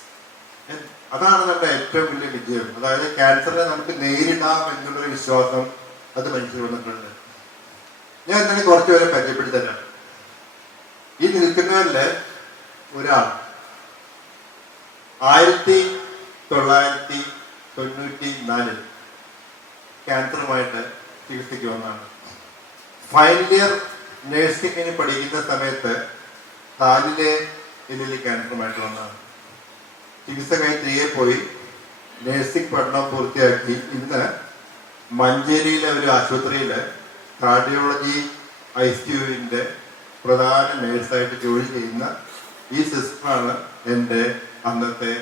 അതാണ് നമ്മുടെ ഏറ്റവും വലിയ വിജയം. അതായത് ക്യാൻസറിനെ നമുക്ക് നേരിടാം എന്നുള്ളൊരു വിശ്വാസം അത് മനുഷ്യർ വന്നിട്ടുണ്ട്. ഞാൻ എന്തെങ്കിലും കുറച്ച് പേരെ പരിചയപ്പെടുത്തി തരാം. ഈ നിൽക്കുന്നവരില് ഒരാൾ 1994 ക്യാൻസറുമായിട്ട് ചികിത്സയ്ക്ക് വന്നതാണ്. ഫൈനൽ ഇയർ നഴ്സിംഗിന് പഠിക്കുന്ന സമയത്ത് കാലിലെ എല്ലിൽ ക്യാൻസറുമായിട്ട് വന്നതാണ്. ചികിത്സ കഴിഞ്ഞ് തിരികെ പോയി നഴ്സിംഗ് പഠനം പൂർത്തിയാക്കി ഇന്ന് മഞ്ചേരിയിലെ ഒരു ആശുപത്രിയിൽ കാർഡിയോളജി ICUവിന്റെ പ്രധാന നേഴ്സായിട്ട് ജോലി ചെയ്യുന്ന ഈ സിസ്റ്ററാണ് എൻ്റെ അന്നത്തെ.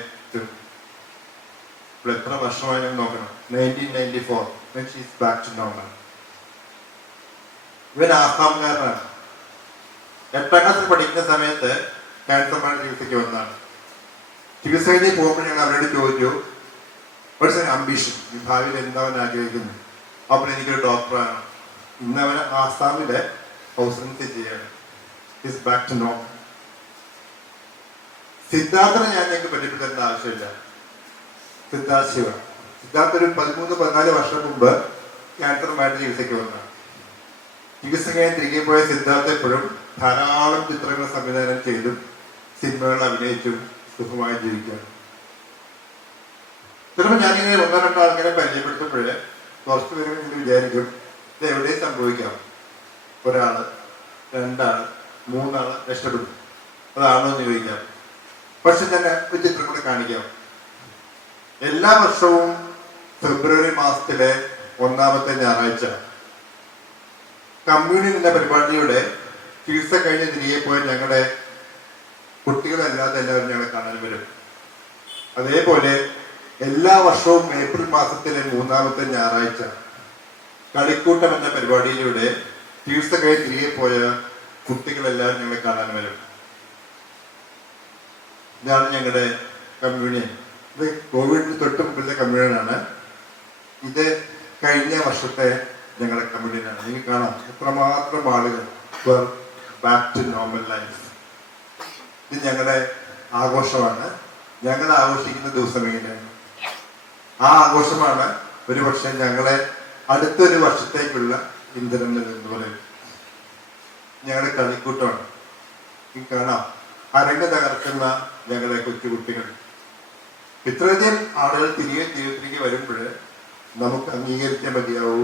ഇപ്പോൾ എത്ര വർഷമായി നോക്കണം, 1994 when she is back to normal. ഇവൻ ആസാംകാരനാണ്. 8ാം ക്ലാസ്സിൽ പഠിക്കുന്ന സമയത്ത് ക്യാൻസറുമായിട്ട് ചികിത്സയ്ക്ക് വന്നതാണ്. ചികിത്സ കഴിഞ്ഞ് പോകുമ്പോൾ ഞങ്ങൾ അവരോട് ചോദിച്ചു, വാട്ട്സ് ആൻ അംബിഷൻ, ഈ ഭാവിയിൽ എന്താ അവൻ ആഗ്രഹിക്കുന്നു. അപ്പോൾ എനിക്കൊരു ഡോക്ടറാണ്. ഇന്ന് അവൻ ആസാമിലെ ഹൗസിംഗ് ചെയ്യാണ്. Is back to normal. സിദ്ധാർത്ഥനെ ഞാൻ ഞങ്ങൾക്ക് പരിചയപ്പെടുത്തേണ്ട ആവശ്യമില്ല. സിദ്ധാർത്ഥ ശിവ. സിദ്ധാർത്ഥ ഒരു 13-14 വർഷം മുമ്പ് ക്യാൻസറുമായിട്ട് ചികിത്സയ്ക്ക് വന്നതാണ്. ചികിത്സ കഴിഞ്ഞ് തിരികെ പോയ സിദ്ധാർത്ഥ എപ്പോഴും ധാരാളം ചിത്രങ്ങൾ സംവിധാനം ചെയ്തും സിനിമകൾ അഭിനയിച്ചും സുഖമായി ജീവിക്കുകയാണ്. ചിലപ്പോൾ ഞാനിങ്ങനെ 1-2 ആൾക്കാരെ പരിചയപ്പെടുത്തുമ്പോഴേ കുറച്ച് പേര് നിങ്ങൾ വിചാരിക്കും ഇത് എവിടെയും സംഭവിക്കാം. 1 ആള് 2 ആള് 3 ആള് രക്ഷപ്പെടും. അതാണോ എന്ന് ചോദിക്കാം. പക്ഷെ ഞാൻ ഒരു ചിത്രം കൂടെ കാണിക്കാം. എല്ലാ വർഷവും ഫെബ്രുവരി മാസത്തിലെ 1ാമത്തെ ഞായറാഴ്ച കമ്മ്യൂണിയൻ എന്ന പരിപാടിയുടെ ചികിത്സ കഴിഞ്ഞ് തിരികെ പോയ ഞങ്ങളുടെ കുട്ടികളല്ലാതെ എല്ലാവരും ഞങ്ങളെ കാണാൻ വരും. അതേപോലെ എല്ലാ വർഷവും ഏപ്രിൽ മാസത്തിലെ 3ാമത്തെ ഞായറാഴ്ച കളിക്കൂട്ടം എന്ന പരിപാടിയിലൂടെ ചികിത്സ കഴിഞ്ഞ് തിരികെ പോയ കുട്ടികളെല്ലാവരും ഞങ്ങളെ കാണാൻ വരും. ഇതാണ് ഞങ്ങളുടെ കമ്മ്യൂണിയൻ. ഇത് കോവിഡിന് തൊട്ട് മുമ്പിലത്തെ കമ്മ്യൂണിയനാണ്. ഇത് കഴിഞ്ഞ വർഷത്തെ ഞങ്ങളുടെ കമ്മ്യൂണിയനാണ്. നിങ്ങൾക്ക് കാണാം എത്രമാത്രം ആളുകൾ ബാക്ക് ടു നോർമൽ ലൈഫ്. ഇത് ഞങ്ങളുടെ ആഘോഷമാണ്. ഞങ്ങൾ ആഘോഷിക്കുന്ന ദിവസം ഇങ്ങനെയാണ്. ആ ആഘോഷമാണ് ഒരുപക്ഷെ ഞങ്ങളെ അടുത്തൊരു വർഷത്തേക്കുള്ള ഇന്ധനം എന്ന് പറയും. ഞങ്ങളുടെ കളിക്കൂട്ടമാണ്. ഈ കാണാം അരങ്ങ് തകർക്കുന്ന ഞങ്ങളുടെ കൊച്ചുകുട്ടികൾ. ഇത്രയധികം ആളുകൾ തിരികെ ജീവിതത്തിലേക്ക് വരുമ്പോൾ നമുക്ക് അംഗീകരിക്കാൻ മതിയാവൂ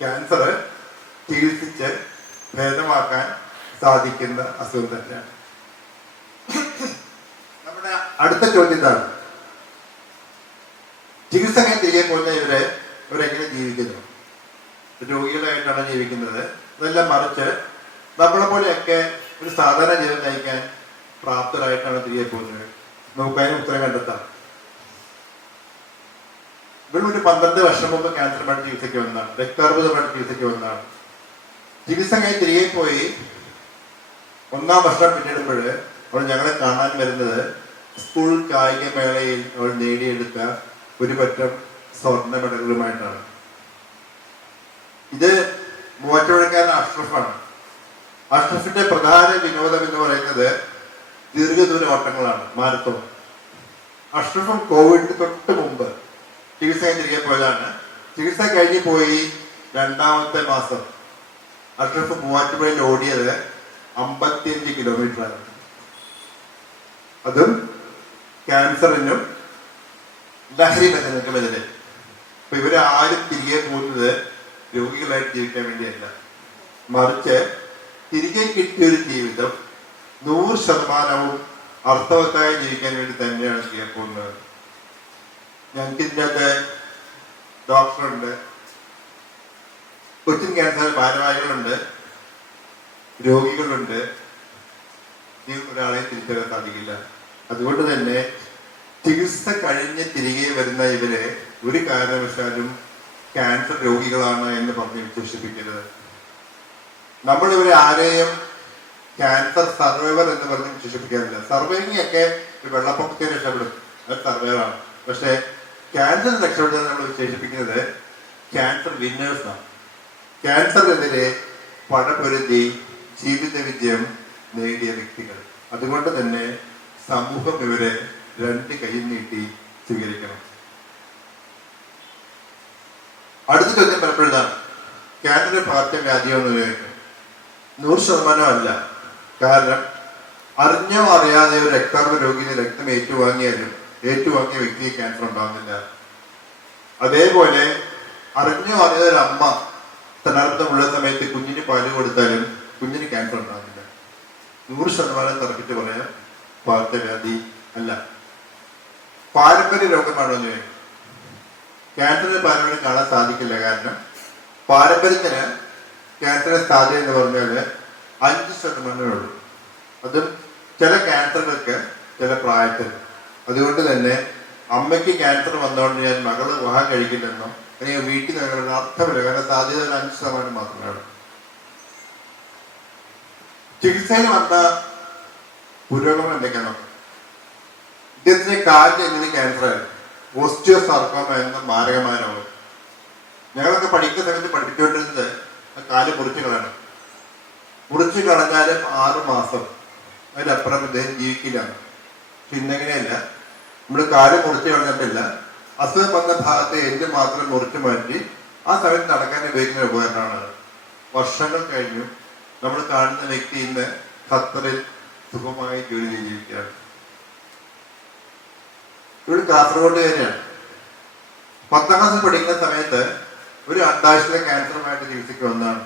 ക്യാൻസർ ചികിത്സിച്ച് ഭേദമാക്കാൻ സാധിക്കുന്ന അസുഖം തന്നെയാണ്. നമ്മുടെ അടുത്ത ചോദ്യം ഇതാണ്, ചികിത്സ തിരികെ പോകുന്ന ഇവരെങ്ങനെ ജീവിക്കുന്നു? രോഗികളായിട്ടാണ് ജീവിക്കുന്നത്. ഇതെല്ലാം മറിച്ച് നമ്മളെ പോലെയൊക്കെ ഒരു സാധാരണ ജീവിതം നയിക്കാൻ പ്രാപ്തരായിട്ടാണ് തിരികെ പോകുന്നത്. നമുക്ക് അതിന് ഉത്തരം കണ്ടെത്താം. ഇവിടെ ഒരു 12 വർഷം മുമ്പ് ക്യാൻസറുമായിട്ട് ചികിത്സയ്ക്ക് വന്നതാണ്, രക്താർബുദമായിട്ട് ചികിത്സയ്ക്ക് വന്നതാണ്. ചികിത്സ തിരികെ പോയി 1-ാം വർഷം പിന്നിടുമ്പോൾ അവൾ ഞങ്ങളെ കാണാൻ വരുന്നത് സ്കൂൾ കായികമേളയിൽ അവൾ നേടിയെടുത്ത ഒരു പറ്റം സ്വർണ്ണ മെഡലുകളുമായിട്ടാണ്. ഇത് മൂവാറ്റുപുഴക്കാരൻ അഷ്റഫാണ്. അഷ്റഫിന്റെ പ്രധാന വിനോദം എന്ന് പറയുന്നത് ദീർഘദൂര ഓട്ടങ്ങളാണ്, മാരത്തോൺ. അഷ്റഫും കോവിഡിന് തൊട്ട് മുമ്പ് ചികിത്സ തിരികെ പോയതാണ്. ചികിത്സ കഴിഞ്ഞ് പോയി 2-ാമത്തെ മാസം അഷ്റഫ് മൂവാറ്റുപുഴയിൽ ഓടിയത് 55 കിലോമീറ്ററാണ്. അതും ക്യാൻസറിനും ലഹരി മരുന്നുകൾക്കുമെതിരെ. അപ്പൊ ഇവരാരും തിരികെ പോകുന്നത് രോഗികളായിട്ട് ജീവിക്കാൻ വേണ്ടിയല്ല, മറിച്ച് തിരികെ കിട്ടിയൊരു ജീവിതം 100% അർത്ഥവത്തായി ജീവിക്കാൻ വേണ്ടി തന്നെയാണ് തിരികെ പോകുന്നത്. ഞങ്ങൾക്ക് ഇതിനകത്ത് ഡോക്ടറുണ്ട്, കൊച്ചിൻ ക്യാൻസർ ഭാരവാഹികളുണ്ട്, രോഗികളുണ്ട്. ഒരാളെ തിരിച്ചറിയാൻ സാധിക്കില്ല. അതുകൊണ്ട് തന്നെ ചികിത്സ കഴിഞ്ഞ് തിരികെ വരുന്ന ഇവരെ ഒരു കാരണവശാലും ക്യാൻസർ രോഗികളാണ് എന്ന് പറഞ്ഞ് വിശേഷിപ്പിക്കരുത്. നമ്മളിവരെ ആരെയും ക്യാൻസർ സർവൈവർ എന്ന് പറഞ്ഞ് വിശേഷിപ്പിക്കാറില്ല. സർവൈവിംഗ് ഒക്കെ ഒരു വെള്ളപ്പൊക്കത്തിന് രക്ഷപ്പെടും, അത് സർവൈവറാണ്. പക്ഷെ ക്യാൻസർ രക്ഷപ്പെടുന്നത് നമ്മൾ വിശേഷിപ്പിക്കുന്നത് ക്യാൻസർ വിന്നേഴ്സാണ്. ക്യാൻസറിനെതിരെ പടപൊരുതി ജീവിത വിജയം നേടിയ വ്യക്തികൾ. അതുകൊണ്ട് തന്നെ സമൂഹം ഇവരെ 2 കൈ നീട്ടി സ്വീകരിക്കണം. അടുത്ത ചോദ്യം പലപ്പോഴാണ് ക്യാൻസർ പകർച്ചവ്യാധിയൊന്നും 100% അല്ല. കാരണം അറിഞ്ഞോ അറിയാതെ ഒരു രക്താർബുദ രോഗിയുടെ രക്തം ഏറ്റുവാങ്ങിയ വ്യക്തിക്ക് ക്യാൻസർ ഉണ്ടാകുന്നില്ല. അതേപോലെ അറിഞ്ഞോ അറിയാതെ ഒരു അമ്മ തണർത്തമുള്ള സമയത്ത് കുഞ്ഞിന് പാല് കൊടുത്താലും കുഞ്ഞിന് ക്യാൻസർ ഉണ്ടാകുന്നില്ല. 100% തറപ്പിച്ച് പറയാൻ പകർച്ചവ്യാധി അല്ല. പാരമ്പര്യ രോഗമാണോ എന്ന് ചോദിക്കും. ക്യാൻസറിന് പാരമ്പര്യം കാണാൻ സാധിക്കില്ല. കാരണം പാരമ്പര്യത്തിന് ക്യാൻസറിന്റെ സാധ്യത എന്ന് പറഞ്ഞാൽ 5% ഉള്ളൂ. അതും ചില ക്യാൻസറുകൾക്ക് ചില പ്രായത്തിൽ. അതുകൊണ്ട് തന്നെ അമ്മയ്ക്ക് ക്യാൻസർ വന്നുകൊണ്ട് ഞാൻ മകള് വിവാഹം കഴിക്കില്ലെന്നോ അല്ലെങ്കിൽ വീട്ടിൽ നിന്ന് അർത്ഥമില്ല. കാരണം സാധ്യത 5% മാത്രമാണ്. ചികിത്സയിൽ വന്ന പുരോഗമനം എന്തൊക്കെയാണോ? ഇദ്ദേഹത്തിന്റെ കാലിന് എങ്ങനെ ക്യാൻസർ ആയിരുന്നു, ഓസ്റ്റിയോസാർക്കോമ എന്ന മാരകമായ രോഗം. ഞങ്ങളൊക്കെ പഠിക്കുന്ന സമയത്ത് പഠിപ്പിച്ചുകൊണ്ടിരുന്നത് കാല് മുറിച്ചു കളയണം. മുറിച്ചു കളഞ്ഞാലും 6 മാസം അതിനപ്പുറം ഇദ്ദേഹം ജീവിക്കില്ല. പിന്നെങ്ങനെയല്ല, നമ്മൾ കാല് മുറിച്ചു കളഞ്ഞിട്ടില്ല, അസുഖം വന്ന ഭാഗത്തെ എല്ല് മാത്രം മുറിച്ചു മാറ്റി ആ സമയത്ത് നടക്കാൻ ഉപയോഗിക്കുന്ന ഉപകരണമാണ്. വർഷങ്ങൾ കഴിഞ്ഞു നമ്മൾ കാണുന്ന വ്യക്തി ഇന്ന് ഖത്തറിൽ സുഖമായി ജോലി ജീവിക്കുകയാണ്. ഇവിടെ കാസർഗോഡുകാരിയാണ്. 10ാം ക്ലാസ്സിൽ പഠിക്കുന്ന സമയത്ത് ഒരു അണ്ഡാശയത്തിലെ ക്യാൻസറുമായിട്ട് ചികിത്സയ്ക്ക് വന്നതാണ്.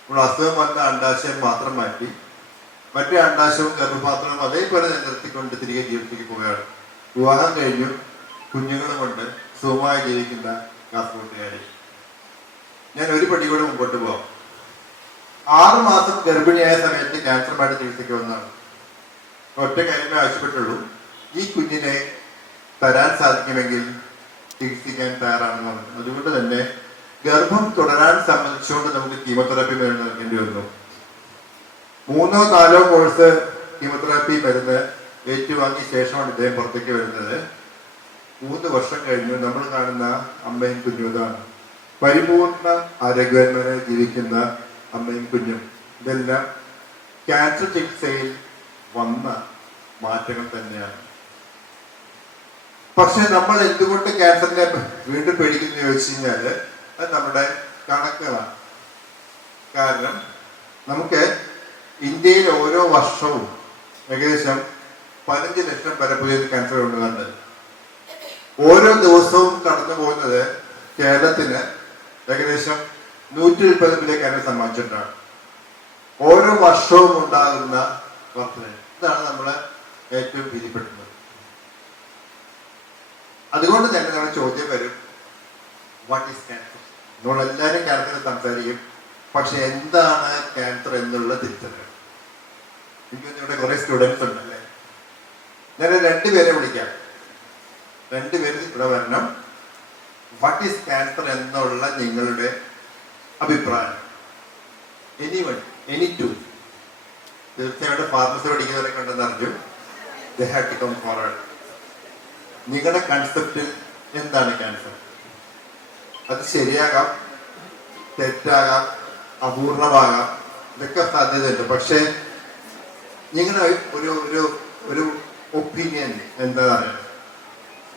നമ്മൾ അസുഖം വന്ന അണ്ഡാശയം മാത്രം മാറ്റി മറ്റേ അണ്ഡാശയവും ഗർഭപാത്രവും അതേപോലെ നിർത്തിക്കൊണ്ട് തിരികെ ജീവിതത്തിലേക്ക് പോവുകയാണ്. വിവാഹം കഴിഞ്ഞു, കുഞ്ഞുങ്ങളും കൊണ്ട് സുഖമായി ജീവിക്കുന്ന കാസർഗോഡുകാരി. ഞാൻ ഒരു പടി കൂടെ മുമ്പോട്ട് പോവാം. 6 മാസം ഗർഭിണിയായ സമയത്ത് ക്യാൻസറുമായിട്ട് ചികിത്സയ്ക്ക് വന്നതാണ്. ഒറ്റ കാര്യമേ ആവശ്യപ്പെട്ടുള്ളൂ, ഈ കുഞ്ഞിനെ തരാൻ സാധിക്കുമെങ്കിൽ ചികിത്സിക്കാൻ തയ്യാറാണെന്ന് പറഞ്ഞു. അതുകൊണ്ട് തന്നെ ഗർഭം തുടരാൻ സംബന്ധിച്ചുകൊണ്ട് നമുക്ക് കീമോതെറാപ്പി നൽകേണ്ടി വന്നു. 3-4 കോഴ്സ് കീമോതെറാപ്പി മരുന്ന് ഏറ്റുവാങ്ങിയ ശേഷമാണ് ഇദ്ദേഹം പുറത്തേക്ക് വരുന്നത്. 3 വർഷം കഴിഞ്ഞു നമ്മൾ കാണുന്ന അമ്മയും കുഞ്ഞും ഇതാണ്. പരിപൂർണ ആരോഗ്യവാന്മാരെ ജീവിക്കുന്ന അമ്മയും കുഞ്ഞും. ഇതെല്ലാം ക്യാൻസർ ചികിത്സയിൽ വന്ന മാറ്റങ്ങൾ തന്നെയാണ്. പക്ഷെ നമ്മൾ എന്തുകൊണ്ട് ക്യാൻസറിനെ വീണ്ടും പേടിക്കുന്നു ചോദിച്ചു കഴിഞ്ഞാല് അത് നമ്മുടെ കണക്കുകളാണ്. കാരണം നമുക്ക് ഇന്ത്യയിൽ ഓരോ വർഷവും ഏകദേശം 15 ലക്ഷം വരെ പുതിയ ക്യാൻസർ ഉണ്ടാകുന്നത്. ഓരോ ദിവസവും കടന്നു പോകുന്നത് കേരളത്തിന് ഏകദേശം 130 മില്യൺ ക്യാൻസർ സമ്മാനിച്ചിട്ടാണ്. ഓരോ വർഷവും ഉണ്ടാകുന്ന വർധന. ഇതാണ് നമ്മൾ ഏറ്റവും ഭീതിപ്പെടുന്നത്. അതുകൊണ്ട് തന്നെ നമ്മുടെ ചോദ്യം വരും, വാട്ട് ഈസ് ക്യാൻസർ? നമ്മളെല്ലാവരും ക്യാൻസർ സംസാരിക്കും, പക്ഷെ എന്താണ് ക്യാൻസർ എന്നുള്ള തിരിച്ചറിയണം. എനിക്ക് ഇവിടെ കുറെ സ്റ്റുഡൻസ് ഉണ്ടല്ലേ, ഞാൻ 2 പേരെ വിളിക്കാം. 2 പേര് ഇവിടെ വരണം. വാട്ട് ഈസ് ക്യാൻസർ എന്നുള്ള നിങ്ങളുടെ അഭിപ്രായം. Any two. തീർച്ചയായിട്ടും ഫാർമസി പഠിക്കുന്നവരൊക്കെ ഉണ്ടെന്ന് അറിഞ്ഞു. They have to come forward. നിങ്ങളുടെ കൺസെപ്റ്റിൽ എന്താണ് ക്യാൻസർ? അത് ശരിയാകാം, തെറ്റാകാം, അപൂർണമാകാം, ഇതൊക്കെ സാധ്യതയുണ്ട്. പക്ഷേ നിങ്ങളുടെ ഒരു ഒപ്പീനിയൻ എന്താ പറയുക?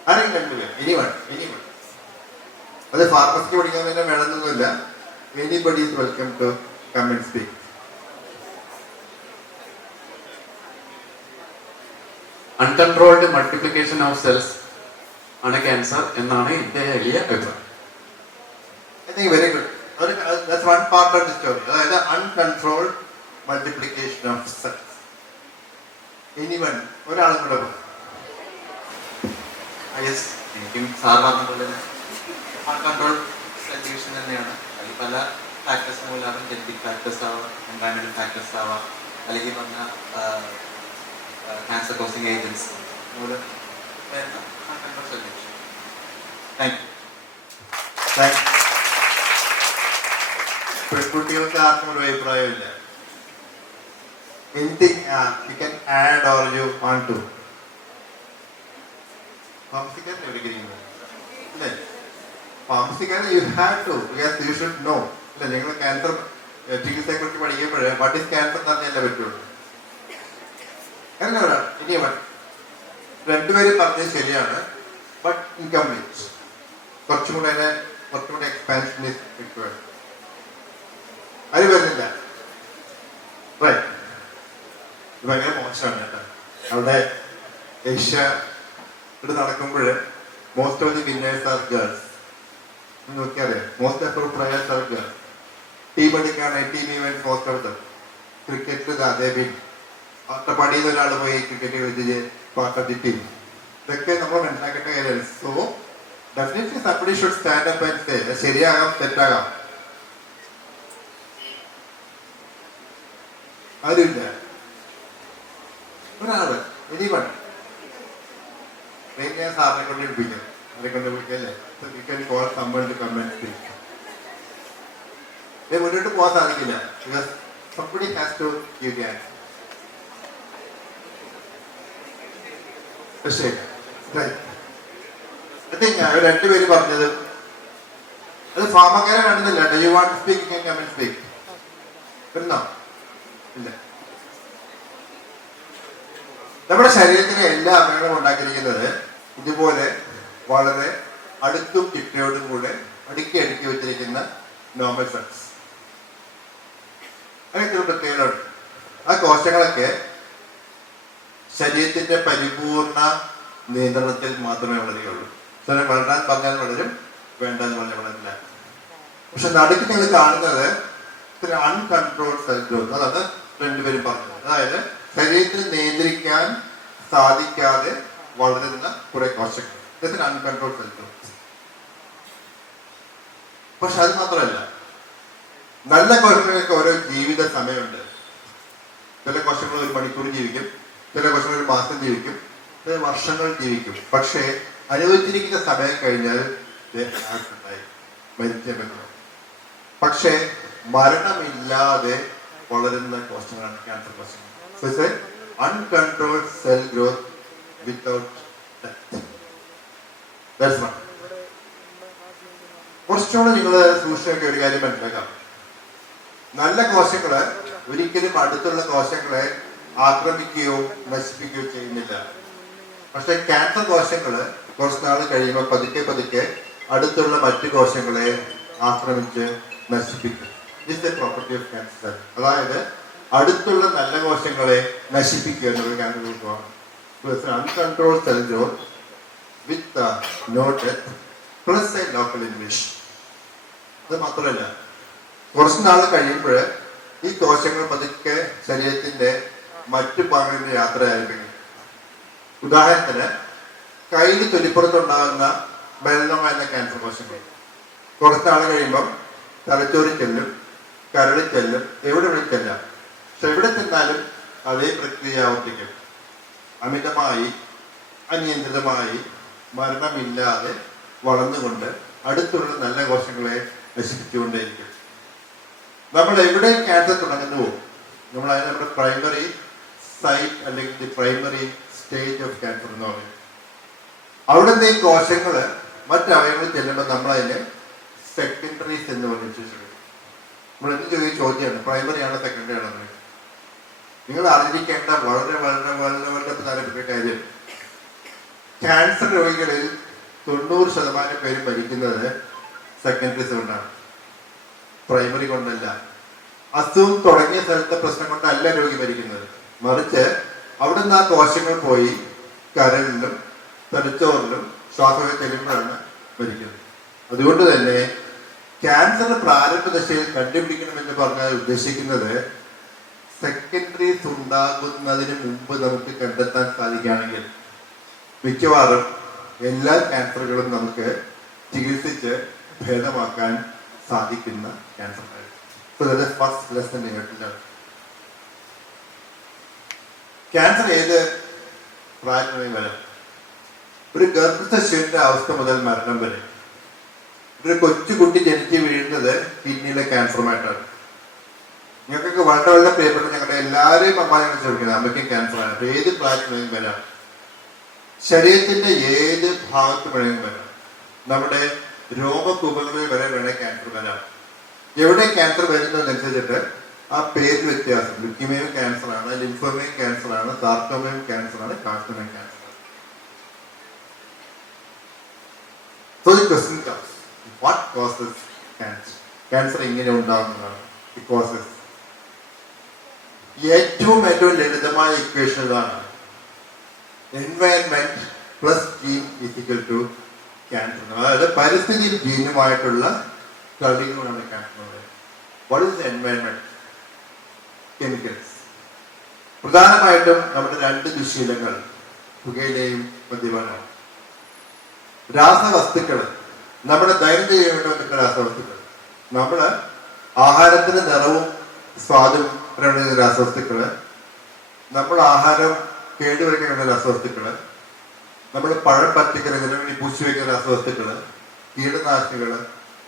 ആരെങ്കിലും 2 പേർ, എനിവൺ. അത് ഫാർമസിക്ക് പഠിക്കുന്നതിന് വേണമെന്നൊന്നുമില്ല. Anybody is welcome to come and speak. Uncontrolled multiplication of cells ആണ് ക്യാൻസർ എന്നാണ് എൻ്റെ വലിയ അഭിപ്രായം. I think very good. That's one part of the story. അതായത് uncontrolled multiplication of cells. Anyone, ഒരാളും കൂടെ യെസ്, എനിക്കും സാർ പറഞ്ഞ പോലെ തന്നെ അൺകൺട്രോൾ സെൽ ഡിവിഷൻ തന്നെയാണ്. അതിൽ പല ഫാക്ടേഴ്സ് മൂലമാകും. ജനറ്റിക് ഫാക്ടേഴ്സ് ആവാം, എൻവയറമെന്റൽ ഫാക്ടേഴ്സ് ആവാം, അല്ലെങ്കിൽ പറഞ്ഞ ക്യാൻസർ കോസിങ് ഏജൻസ് മൂലം വരുന്ന uncontrol cell division. Thank you. പെൺകുട്ടികൾക്ക് ആർക്കും ഒരു അഭിപ്രായമില്ല. Anything you can add or you want to? ഫാർമസിക്കാരൻ എവിടെയിരിക്കുന്നത് അല്ലേ? ഫാർമസിക്കാരൻ you have to, because you should know. അല്ല, നിങ്ങൾ ക്യാൻസർ ചികിത്സയെ കുറിച്ച് പഠിക്കുമ്പോൾ വാട്ട് ഈസ് ക്യാൻസർ എന്ന് പറഞ്ഞാലേ പറ്റുള്ളൂ. അങ്ങനെ ഒരാൾ ഇനി 2 പേരും പറഞ്ഞത് ശരിയാണ്, ബട്ട് ഇൻകംപ്ലീറ്റ്. കുറച്ചും കൂടെ എക്സ്പാൻഷൻ ഈസ് റിക്വയർഡ്. അത് വരുന്നില്ല. റൈറ്റ്, ഇത് ഭയങ്കര മോശമാണ് കേട്ടോ. അവിടെ ഏഷ്യ ഇവിടെ നടക്കുമ്പോൾ most of the winners are girls. നോക്കിയാലേ most of our players are girls. Team എടുക്കുകയാണെങ്കിൽ team event most of them. ക്രിക്കറ്റിൽ അതേ വിൻ. അട്ടപ്പാടിയിൽ ഒരാൾ പോയി ക്രിക്കറ്റ് കളിച്ച് പാർട്ട് ഓഫ് ദി ടീം. ഇതൊക്കെ നമ്മൾ മനസ്സിലാക്കേണ്ട കാര്യമാണ്. So definitely somebody should stand up and say ശരിയാകാം, തെറ്റാകാം. ആരുമില്ല. ഒരാള് എനിവൺ. ഞാൻ സാറിനെ കൊണ്ട് വിളിപ്പിക്കാം, അവരെ കൊണ്ട് വിളിക്കല്ലേ. മുന്നോട്ട് പോകാൻ സാധിക്കില്ല. Because somebody has to give the answer. ശരി, അവർ 2 പേര് പറഞ്ഞത് അത് ഫാമക്കാരെ കാണുന്നില്ല. You want speak, you can speak. വരുന്നോ? ഇല്ല. നമ്മുടെ ശരീരത്തിലെ എല്ലാ അംഗങ്ങളും ഉണ്ടാക്കിയിരിക്കുന്നത് ഇതുപോലെ വളരെ അടുത്തും ചിട്ടയോടും കൂടെ അടുക്കി വെച്ചിരിക്കുന്ന നോർമൽ സെൽസ്. അങ്ങനത്തെ പ്രത്യേകത. ആ കോശങ്ങളൊക്കെ ശരീരത്തിന്റെ പരിപൂർണ നിയന്ത്രണത്തിൽ മാത്രമേ വളരുകയുള്ളൂ. ചില വളരാൻ പറഞ്ഞാൽ വളരും, വേണ്ടെന്ന് പറഞ്ഞാൽ വളരില്ല. പക്ഷെ നടുക്ക് നിങ്ങൾ കാണുന്നത് അൺകൺട്രോൾഡ് സെൽ ഗ്രോത്ത്. അതാണ് 2 പേരും പറഞ്ഞത്. അതായത് ശരീരത്തിൽ നിയന്ത്രിക്കാൻ സാധിക്കാതെ വളരുന്ന കുറെ കോശങ്ങൾ. ഇതൊക്കെ അൺകൺട്രോൾഡ് സെൽ ഗ്രോത്ത്. പക്ഷെ അത് മാത്രമല്ല, നല്ല കോശങ്ങൾക്ക് ഓരോ ജീവിത സമയമുണ്ട്. ചില കോശങ്ങൾ 1 മണിക്കൂർ ജീവിക്കും, ചില കോശങ്ങൾ 1 മാസം ജീവിക്കും, ചില വർഷങ്ങൾ ജീവിക്കും. പക്ഷേ അനുവദിച്ചിരിക്കുന്ന സമയം കഴിഞ്ഞാൽ മരിച്ചേക്കുന്നത്. പക്ഷേ മരണമില്ലാതെ വളരുന്ന കോശങ്ങളാണ് ക്യാൻസർ കോശങ്ങൾ. uncontrolled cell growth without death. That's one. കുറച്ചുകൂടെ നിങ്ങൾ സൂക്ഷിക്കേണ്ട ഒരു കാര്യം മനസ്സിലാക്കാം. നല്ല കോശങ്ങള് ഒരിക്കലും അടുത്തുള്ള കോശങ്ങളെ ആക്രമിക്കുകയോ നശിപ്പിക്കുകയോ ചെയ്യുന്നില്ല. പക്ഷെ ക്യാൻസർ കോശങ്ങള് കുറച്ച് നാൾ കഴിയുമ്പോൾ പതുക്കെ പതുക്കെ അടുത്തുള്ള മറ്റു കോശങ്ങളെ ആക്രമിച്ച് നശിപ്പിക്കും. This the property of cancer. അതായത് അടുത്തുള്ള നല്ല കോശങ്ങളെ നശിപ്പിക്കുക എന്നുള്ള ക്യാൻസർ രോഗമാണ്. Uncontrolled cell growth with no death plus a local invasion. അത് മാത്രമല്ല, കുറച്ച് നാൾ കഴിയുമ്പോൾ ഈ കോശങ്ങൾ പതുക്കെ ശരീരത്തിന്റെ മറ്റു ഭാഗങ്ങളിൽ യാത്ര ആയിരിക്കും. ഉദാഹരണത്തിന് കയ്യിൽ തൊലിപ്പുറത്തുണ്ടാകുന്ന മെലനോമ എന്ന ക്യാൻസർ കോശങ്ങൾ കുറച്ച് നാൾ കഴിയുമ്പം തലച്ചോറിൽ ചെല്ലും, കരളിൽ ചെല്ലും, എവിടെ ചെല്ലാം. പക്ഷെ എവിടെ ചെന്നാലും അതേ പ്രക്രിയ ആവർത്തിക്കും. അമിതമായി അനിയന്ത്രിതമായി മരണമില്ലാതെ വളർന്നുകൊണ്ട് അടുത്തുള്ള നല്ല കോശങ്ങളെ നശിപ്പിച്ചുകൊണ്ടേയിരിക്കും. നമ്മൾ എവിടെ ക്യാൻസർ തുടങ്ങുന്നുവോ നമ്മൾ അതിന് നമ്മുടെ പ്രൈമറി സൈറ്റ് അല്ലെങ്കിൽ the primary stage of cancer എന്ന് പറയും. അവിടെ നിന്ന് ഈ കോശങ്ങൾ മറ്റവയവങ്ങളിൽ ചെല്ലുമ്പോൾ നമ്മളതിനെ സെക്കൻഡറീസ് എന്ന് പറഞ്ഞ് വിശേഷിക്കും. നമ്മൾ എന്ത് ചോദ്യമാണ്, പ്രൈമറി ആണോ സെക്കൻഡറി ആണോ? നിങ്ങൾ അറിഞ്ഞിരിക്കേണ്ട വളരെ വളരെ വളരെ വളരെ പ്രധാനപ്പെട്ട കാര്യം, ക്യാൻസർ രോഗികളിൽ 90% പേരും മരിക്കുന്നത് സെക്കൻഡറീസ് കൊണ്ടാണ്, പ്രൈമറി കൊണ്ടല്ല. അസുഖം തുടങ്ങിയ സ്ഥലത്തെ പ്രശ്നം കൊണ്ടല്ല രോഗി മരിക്കുന്നത്, മറിച്ച് അവിടെ നിന്ന് ആ കോശങ്ങൾ പോയി കരളിലും തലച്ചോറിലും ശ്വാസകോശ ചെല്ലുമ്പോഴാണ് മരിക്കുന്നത്. അതുകൊണ്ട് തന്നെ ക്യാൻസർ പ്രാരംഭ ദശയിൽ കണ്ടുപിടിക്കണമെന്ന് പറഞ്ഞാൽ ഉദ്ദേശിക്കുന്നത് സെക്കൻഡറീസ് ഉണ്ടാകുന്നതിന് മുമ്പ് നമുക്ക് കണ്ടെത്താൻ സാധിക്കുകയാണെങ്കിൽ മിക്കവാറും എല്ലാ ക്യാൻസറുകളും നമുക്ക് ചികിത്സിച്ച് ഭേദമാക്കാൻ സാധിക്കുന്ന ക്യാൻസർ. ഫസ്റ്റ് ലെസൺ കേട്ടില്ല. ക്യാൻസർ ഏത് പ്രായത്തിലും വരാം. ഒരു ഗർഭസ്ഥ ശിശുവിന്റെ അവസ്ഥ മുതൽ മരണം വരെ. ഒരു കൊച്ചുകുട്ടി ജനിച്ച് വീഴുന്നത് കിഡ്നിയിലെ ക്യാൻസറുമായിട്ടാണ്. ഞങ്ങൾക്കൊക്കെ വളരെ വളരെ പ്രിയപ്പെട്ട ഞങ്ങളുടെ എല്ലാവരെയും അമ്മാനെ ചോദിക്കുന്നത് അമ്മയ്ക്കും ക്യാൻസറാണ്. അപ്പൊ ഏത് പ്രായത്തിലും വരാം, ശരീരത്തിന്റെ ഏത് ഭാഗത്ത് വേണമെങ്കിലും വരാം. നമ്മുടെ രോമകൂപങ്ങളിൽ വരെ വേണേൽ ക്യാൻസർ വരാം. എവിടെ ക്യാൻസർ വരുന്നതനുസരിച്ചിട്ട് ആ പേര് വ്യത്യാസം. ലുക്കീമിയയും ക്യാൻസർ ആണ്, ലിംഫോമയും ക്യാൻസർ ആണ്, സാർക്കോമയും ക്യാൻസർ ആണ്, കാർസിനോമയും ക്യാൻസർ ആണ്. So the question comes, what causes cancer? Cancer എങ്ങനെ ഉണ്ടാകുന്നതാണ്? ഏറ്റവും ലളിതമായ ഇക്വേഷൻ ഇതാണ്: environment plus gene equal to cancer. അതായത് പരിസ്ഥിതിയും ജീനുമായിട്ടുള്ള കളികളാണ് cancer. What is environment? Chemicals. പ്രധാനമായിട്ടും നമ്മുടെ 2 ദുശ്ശീലങ്ങൾ, പുകയിലയും മദ്യപാനവും. രാസവസ്തുക്കൾ, നമ്മുടെ ദൈനംദിന ജീവിതത്തിൽ വന്നിട്ടുള്ള രാസവസ്തുക്കൾ. നമ്മള് ആഹാരത്തിന് നിറവും സ്വാദും പറയുന്ന രാസവസ്തുക്കള്, നമ്മൾ ആഹാരം കേടുവയ്ക്കുന്ന രാസവസ്തുക്കള്, നമ്മൾ പഴം പച്ചക്കറി ഇതിനുവേണ്ടി പൂശി വയ്ക്കുന്ന രാസവസ്തുക്കള്, കീടനാശിനികള്,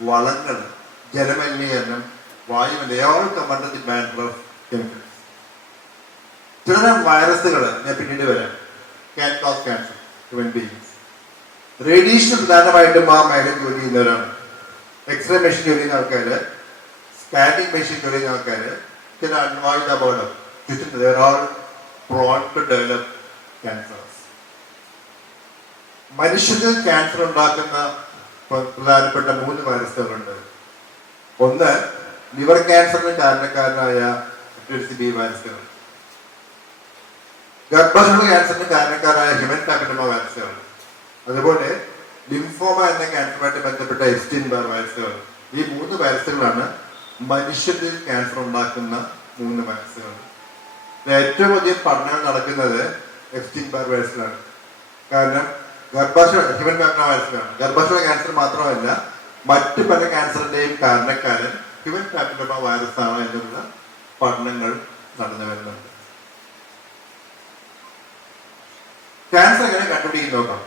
വളങ്ങള്, ജലമലിനീകരണം, വായുമലിനീകരണം, കെമിക്കൽസ്. ചിലതരം വൈറസുകൾ ഞാൻ പിന്നീട് വരാം. Can cos cancer human beings. Radiation പ്രധാനമായിട്ടും ആ മേഖലയിൽ ജോലി ചെയ്യുന്നവരാണ്. എക്സ്റേ മെഷീൻ ജോലി ചെയ്യുന്ന ആൾക്കാര്, സ്കാനിങ് മെഷീൻ ജോലി ചെയ്യുന്ന ആൾക്കാര്, ചില അൺവായുധ അപകടം ചുറ്റും they are all prone to develop cancers. മനുഷ്യരിൽ ക്യാൻസർ ഉണ്ടാക്കുന്ന പ്രധാനപ്പെട്ട 3 വൈറസുകളുണ്ട്. ഒന്ന്, ലിവർ ക്യാൻസറിന് കാരണക്കാരനായ ബി വൈറസുകൾ. ഗർഭാശയ ക്യാൻസറിന് കാരണക്കാരായ ഹ്യൂമൻ പാപ്പിലോമ വൈറസുകൾ. അതുപോലെ ലിംഫോമ എന്ന ക്യാൻസറുമായിട്ട് ബന്ധപ്പെട്ട എപ്സ്റ്റീൻ ബാർ വൈറസുകൾ. ഈ 3 വൈറസുകളാണ് മനുഷ്യരിൽ ക്യാൻസർ ഉണ്ടാക്കുന്ന 3 വൈറസുകൾ. ഏറ്റവും അധികം പഠനങ്ങൾ നടക്കുന്നത് എപ്സ്റ്റീൻ ബാർ വൈറസിലാണ്. കാരണം ഹ്യൂമൻ പാപ്പിലോമ വൈറസിലാണ്. ഗർഭാശയ ക്യാൻസർ മാത്രമല്ല, മറ്റു പല ക്യാൻസറിന്റെയും കാരണക്കാരൻ ഹ്യൂമൻ പാപ്പിലോമ വൈറസ് ആണ് എന്നുള്ള പഠനങ്ങൾ നടന്നു വരുന്നുണ്ട്. ക്യാൻസർ എങ്ങനെ കണ്ടുപിടിക്കും നോക്കാം.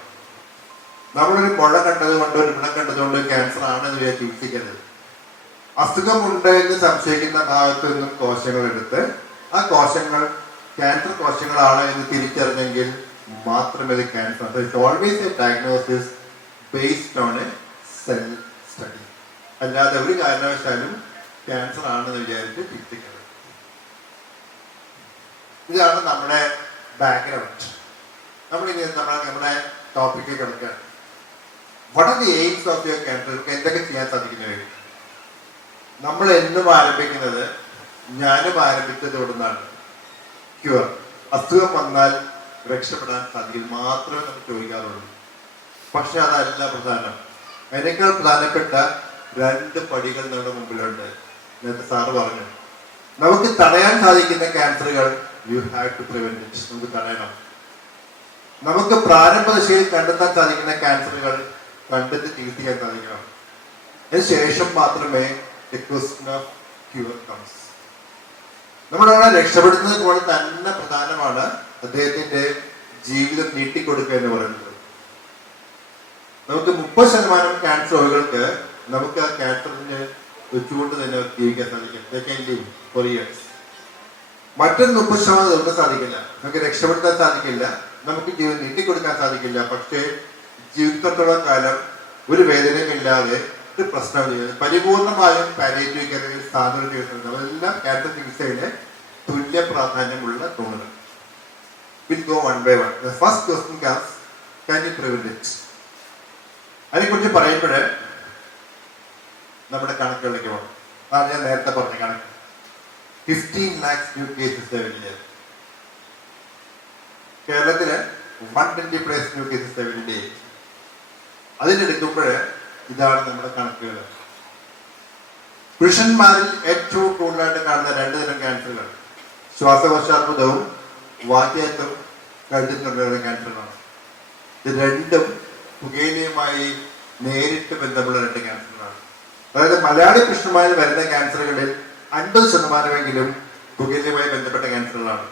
നമ്മളൊരു മുഴ കണ്ടതുകൊണ്ട്, ഒരു വ്രണം കണ്ടതുകൊണ്ട് ക്യാൻസർ ആണെന്ന് ചികിത്സിക്കരുത്. അസുഖമുണ്ട് എന്ന് സംശയിക്കുന്ന ഭാഗത്തു നിന്നും കോശങ്ങൾ എടുത്ത് ആ കോശങ്ങൾ ക്യാൻസർ കോശങ്ങളാണ് എന്ന് തിരിച്ചറിഞ്ഞെങ്കിൽ മാത്രമേ ഇത് cancer. It's always A diagnosis based on A cell study. അല്ലാതെ ഒരു കാരണവശാലും ക്യാൻസർ ആണെന്ന് വിചാരിച്ച് ചിന്തിക്കരുത്. ഇതാണ് നമ്മുടെ ബാക്ക്ഗ്രൗണ്ട്. നമ്മളിനി നമ്മുടെ ടോപ്പിക്ക് കിടക്കുകയാണ്. What are the aims of your cancer? എന്തൊക്കെ ചെയ്യാൻ സാധിക്കുന്നവർ? നമ്മൾ എന്നും ആരംഭിക്കുന്നത്, ഞാനും ആരംഭിച്ചത് ഇവിടുന്നാണ്, ക്യൂർ. അസുഖം വന്നാൽ രക്ഷപ്പെടാൻ സാധിക്കും മാത്രമേ നമുക്ക് ചോദിക്കാറുള്ളൂ. പക്ഷെ അതല്ല പ്രധാനം. അതിനേക്കാൾ പ്രധാനപ്പെട്ട 2 പടികൾ നമ്മുടെ മുമ്പിലുണ്ട്. നേരത്തെ സാറ് പറഞ്ഞു, നമുക്ക് തടയാൻ സാധിക്കുന്ന ക്യാൻസറുകൾ you have to prevent it. നമുക്ക് തടയണം. നമുക്ക് പ്രാരംഭ ദശയിൽ കണ്ടെത്താൻ സാധിക്കുന്ന ക്യാൻസറുകൾ കണ്ടെത്തി ചികിത്സിക്കാൻ സാധിക്കണം. അതിനുശേഷം മാത്രമേ the question of cure comes. നമ്മളവിടെ രക്ഷപ്പെടുന്നത് പോലെ തന്നെ പ്രധാനമാണ് അദ്ദേഹത്തിന്റെ ജീവിതം നീട്ടിക്കൊടുക്കുക എന്ന് പറയുന്നത്. നമുക്ക് 30% ക്യാൻസർ രോഗികൾക്ക് നമുക്ക് ആ ക്യാൻസറിന് വെച്ചുകൊണ്ട് തന്നെ ജീവിക്കാൻ സാധിക്കും. മറ്റൊരു 30% നമുക്ക് സാധിക്കില്ല. നമുക്ക് രക്ഷപ്പെടുത്താൻ സാധിക്കില്ല, നമുക്ക് ജീവിതം നീട്ടിക്കൊടുക്കാൻ സാധിക്കില്ല. പക്ഷേ ജീവിതത്തോളം കാലം ഒരു വേദനയുമില്ലാതെ ഒരു പ്രശ്നം പരിപൂർണമായും പാലിയേറ്റീവ് കെയറിൽ സാധാരണ ചികിത്സ, അതെല്ലാം ക്യാൻസർ ചികിത്സയിലെ തുല്യ പ്രാധാന്യമുള്ള തൂണുകൾ. We'll go one by one. The first question comes, can you prevent it? അതിനെക്കുറിച്ച് പറയുമ്പോൾ നമ്മുടെ കണക്കുകളിലേക്ക് പോകണം. അതാണ് ഞാൻ നേരത്തെ പറഞ്ഞ കണക്ക്. 15 lakhs new cases every year. കേരളത്തില് 120+ new cases every day. അതിനെടുക്കുമ്പോൾ ഇതാണ് നമ്മുടെ കണക്കുകൾ. പുരുഷന്മാരിൽ ഏറ്റവും കൂടുതലായിട്ട് കാണുന്ന 2 തരം ക്യാൻസറുകൾ ശ്വാസകോശാർബുദവും വാക്യത്വം കഴുത്തിനുള്ള ക്യാൻസറുകളാണ്. ഇത് രണ്ടും പുകയിലയുമായി നേരിട്ട് ബന്ധമുള്ള 2 ക്യാൻസറുകളാണ്. അതായത് മലയാളി പുരുഷന്മാരിൽ വരുന്ന ക്യാൻസറുകളിൽ 50% പുകയിലയുമായി ബന്ധപ്പെട്ട ക്യാൻസറുകളാണ്.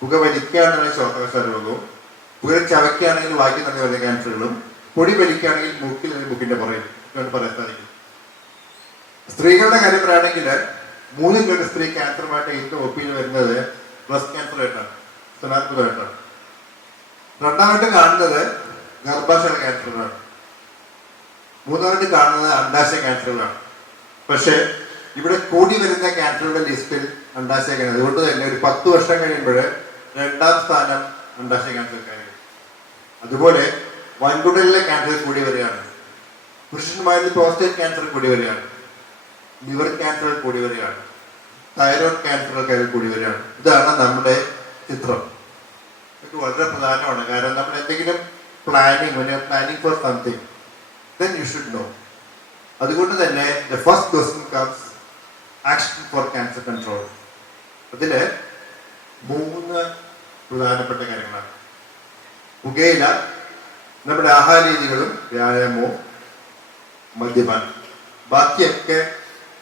പുക വലിക്കുകയാണെങ്കിൽ ശ്വാസകോശാർബുദവും, പുക ചവയ്ക്കുകയാണെങ്കിൽ വാക്യം തന്നെ വരുന്ന ക്യാൻസറുകളും, പൊടി വലിക്കുകയാണെങ്കിൽ മൂക്കിൽ മൂക്കിന്റെ പുറയിൽ പറയാൻ സാധിക്കും. സ്ത്രീകളുടെ കാര്യം പറയുകയാണെങ്കിൽ 3 സ്ത്രീ ക്യാൻസറുമായിട്ട് ഇന്ന് ഒപ്പിയിൽ വരുന്നത് ബ്രസ്റ്റ് ക്യാൻസർ ആയിട്ടാണ്, സ്തനാർബുദമായിട്ടാണ്. രണ്ടാമത് കാണുന്നത് ഗർഭാശയ ക്യാൻസറുകളാണ്. മൂന്നാമത് കാണുന്നത് അണ്ഡാശയ ക്യാൻസറുകളാണ്. പക്ഷെ ഇവിടെ കൂടി വരുന്ന ക്യാൻസറുകളുടെ ലിസ്റ്റിൽ അണ്ഡാശയ ക്യാൻസർ. അതുകൊണ്ട് തന്നെ ഒരു 10 വർഷം കഴിയുമ്പോൾ 2ാം സ്ഥാനം അണ്ഡാശയ ക്യാൻസർക്കാരാണ്. അതുപോലെ വൻകുടലിലെ ക്യാൻസർ കൂടി വരികയാണ്. പുരുഷന്മാരിൽ പ്രോസ്റ്റേറ്റ് ക്യാൻസർ കൂടി വരികയാണ്. ലിവർ ക്യാൻസർ കൂടി വരികയാണ്. തൈറോയ്ഡ് ക്യാൻസറൊക്കെ കൂടി വരികയാണ്. ഇതാണ് നമ്മുടെ ചിത്രം. ഇത് വളരെ പ്രധാനമാണ്. കാരണം നമ്മൾ എന്തെങ്കിലും planning for something, then you should know. അതുകൊണ്ട് തന്നെ the first question comes, action for cancer control. അതില് 3 പ്രധാനപ്പെട്ട കാര്യങ്ങളാണ്. പുകയില, നമ്മുടെ ആഹാര രീതികളും വ്യായാമവും മദ്യപാനം. ബാക്കിയൊക്കെ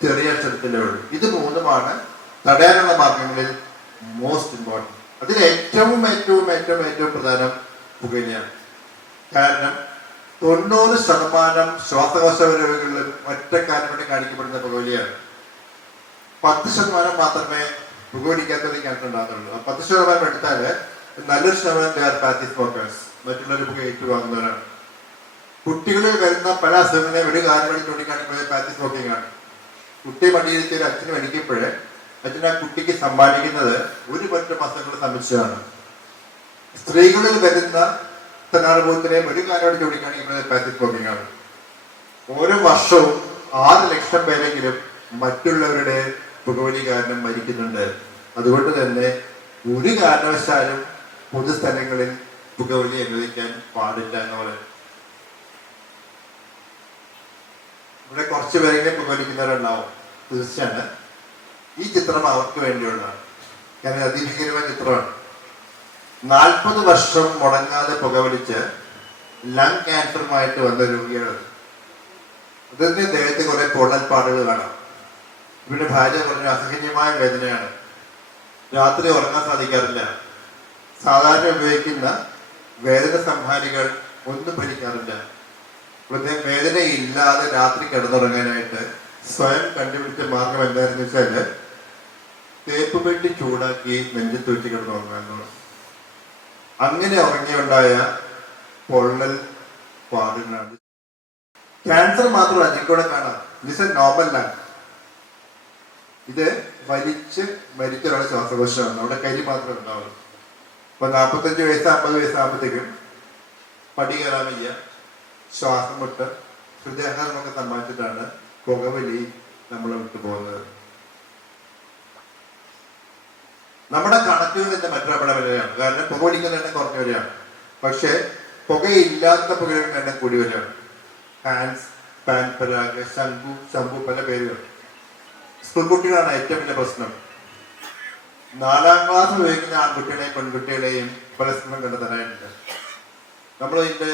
ചെറിയ അക്ഷരത്തിലേ ഉള്ളൂ. ഇത് 3മാണ് തടയാനുള്ള മാർഗങ്ങളിൽ മോസ്റ്റ് ഇമ്പോർട്ടൻറ്റ്. അതിൽ ഏറ്റവും ഏറ്റവും ഏറ്റവും ഏറ്റവും പ്രധാനം പുകയിലയാണ്. കാരണം 90% ശ്വാസകോശ രോഗികളിൽ ഒറ്റക്കാലം വേണ്ടി കാണിക്കപ്പെടുന്ന പുകവലിയാണ്. 10% മാത്രമേ പുകവലിക്കാത്തത് ക്യാൻസർ ഉണ്ടാകുന്നുള്ളൂ. 10% എടുത്താൽ നല്ലൊരു ശതമാനം പാസീവ് സ്മോക്കേഴ്സ്, മറ്റുള്ളവർ പുക ഏറ്റുവാങ്ങുന്നവരാണ്. കുട്ടികളിൽ വരുന്ന പല അസുഖങ്ങളെ ഒരു കാര്യം വേണ്ടി ചൂണ്ടിക്കാണിക്കുന്നത് പാസീവ് സ്മോക്കിംഗ് ആണ്. കുട്ടി മടിയിരുത്തി ഒരു അച്ഛന് മേടിക്കുമ്പോൾ അച്ഛൻ ആ കുട്ടിക്ക് സമ്പാദിക്കുന്നത് ഒരു പറ്റം അസുഖങ്ങൾ സംബന്ധിച്ചതാണ്. സ്ത്രീകളിൽ വരുന്ന സ്തനാർബുദത്തിനെയും ഒരു കാര്യം ചൂണ്ടിക്കാണിക്കുന്നത് പാസീവ് സ്മോക്കിംഗ് ആണ്. ഓരോ വർഷവും 6 ലക്ഷം പേരെങ്കിലും മറ്റുള്ളവരുടെ പുകവലി കാരണം മരിക്കുന്നുണ്ട്. അതുകൊണ്ട് തന്നെ ഒരു കാരണവശാലും പൊതുസ്ഥലങ്ങളിൽ പുകവലി അനുവദിക്കാൻ പാടില്ല എന്ന് പറയുന്നത്. ഇവിടെ കുറച്ച് പേരെങ്കിലും പുകവലിക്കുന്നവരുണ്ടാവും, തീർച്ചയാണ്. ഈ ചിത്രം അവർക്ക് വേണ്ടിയുള്ളതാണ്. കാരണം അതിഭീകരമായ ചിത്രമാണ്. 40 വർഷം മുടങ്ങാതെ പുകവലിച്ച് ലങ് ക്യാൻസറുമായിട്ട് വന്ന രോഗികൾ. അതിന്റെ ദേഹത്ത് കുറെ പൊള്ളൽപ്പാടുകൾ കാണാം. ഇവിടെ ഭാര്യ പറഞ്ഞ അസഹനീയമായ വേദനയാണ്. രാത്രി ഉറങ്ങാൻ സാധിക്കാറില്ല. സാധാരണ ഉപയോഗിക്കുന്ന വേദന സംഹാരികൾ ഒന്നും ഭരിക്കാറില്ല. വേദനയില്ലാതെ രാത്രി കിടന്നുറങ്ങാനായിട്ട് സ്വയം കണ്ടുപിടിച്ച മാർഗം എന്താണെന്ന് വെച്ചാൽ തേപ്പ് പെട്ടി ചൂടാക്കി നെഞ്ചത്ത് വെച്ച് കിടന്ന് ഉറങ്ങാൻ. അങ്ങനെ ഉറങ്ങിയുണ്ടായ പൊള്ളൽ പാടുകളാണ്. ക്യാൻസർ മാത്രമല്ല, നിങ്ങൾക്കൂടെ കാണാം, ദിസ് എ നോർമൽ ലാൻഡ്. ഇത് വലിച്ച് മരിച്ച ഒരാളെ ശ്വാസകോശമാണ്, അവിടെ കരി മാത്രമേ ഉണ്ടാവുള്ളൂ. ഇപ്പൊ 45 വയസ്സ് 50 വയസ്സാകുമ്പോഴത്തേക്കും പടി കയറാൻ വയ്യ, ശ്വാസം മുട്ട്, ഹൃദയാഘാതമൊക്കെ സമ്മാനിച്ചിട്ടാണ് പുകവലി നമ്മളെ വിട്ടു പോകുന്നത്. നമ്മുടെ കണക്കുകൾ മറ്റൊരു അപകടമാണ്. കാരണം പുകവലിക്കുന്ന എണ്ണം കുറഞ്ഞു വരികയാണ്, പക്ഷെ പുകയില്ലാത്ത പുകയുടെ എണ്ണം കൂടി വരികയാണ്. ഹാൻസ്, പാൻപരാഗ്, ശംഭു പല പേരുകൾ. സ്കൂൾ കുട്ടികളാണ് ഏറ്റവും വലിയ പ്രശ്നം. 4ാം ക്ലാസ് ഉപയോഗിക്കുന്ന ആൺകുട്ടികളെയും പെൺകുട്ടികളെയും പരസ്പരം കണ്ടെത്താനായിട്ടുണ്ട്. നമ്മൾ ഇതിന്റെ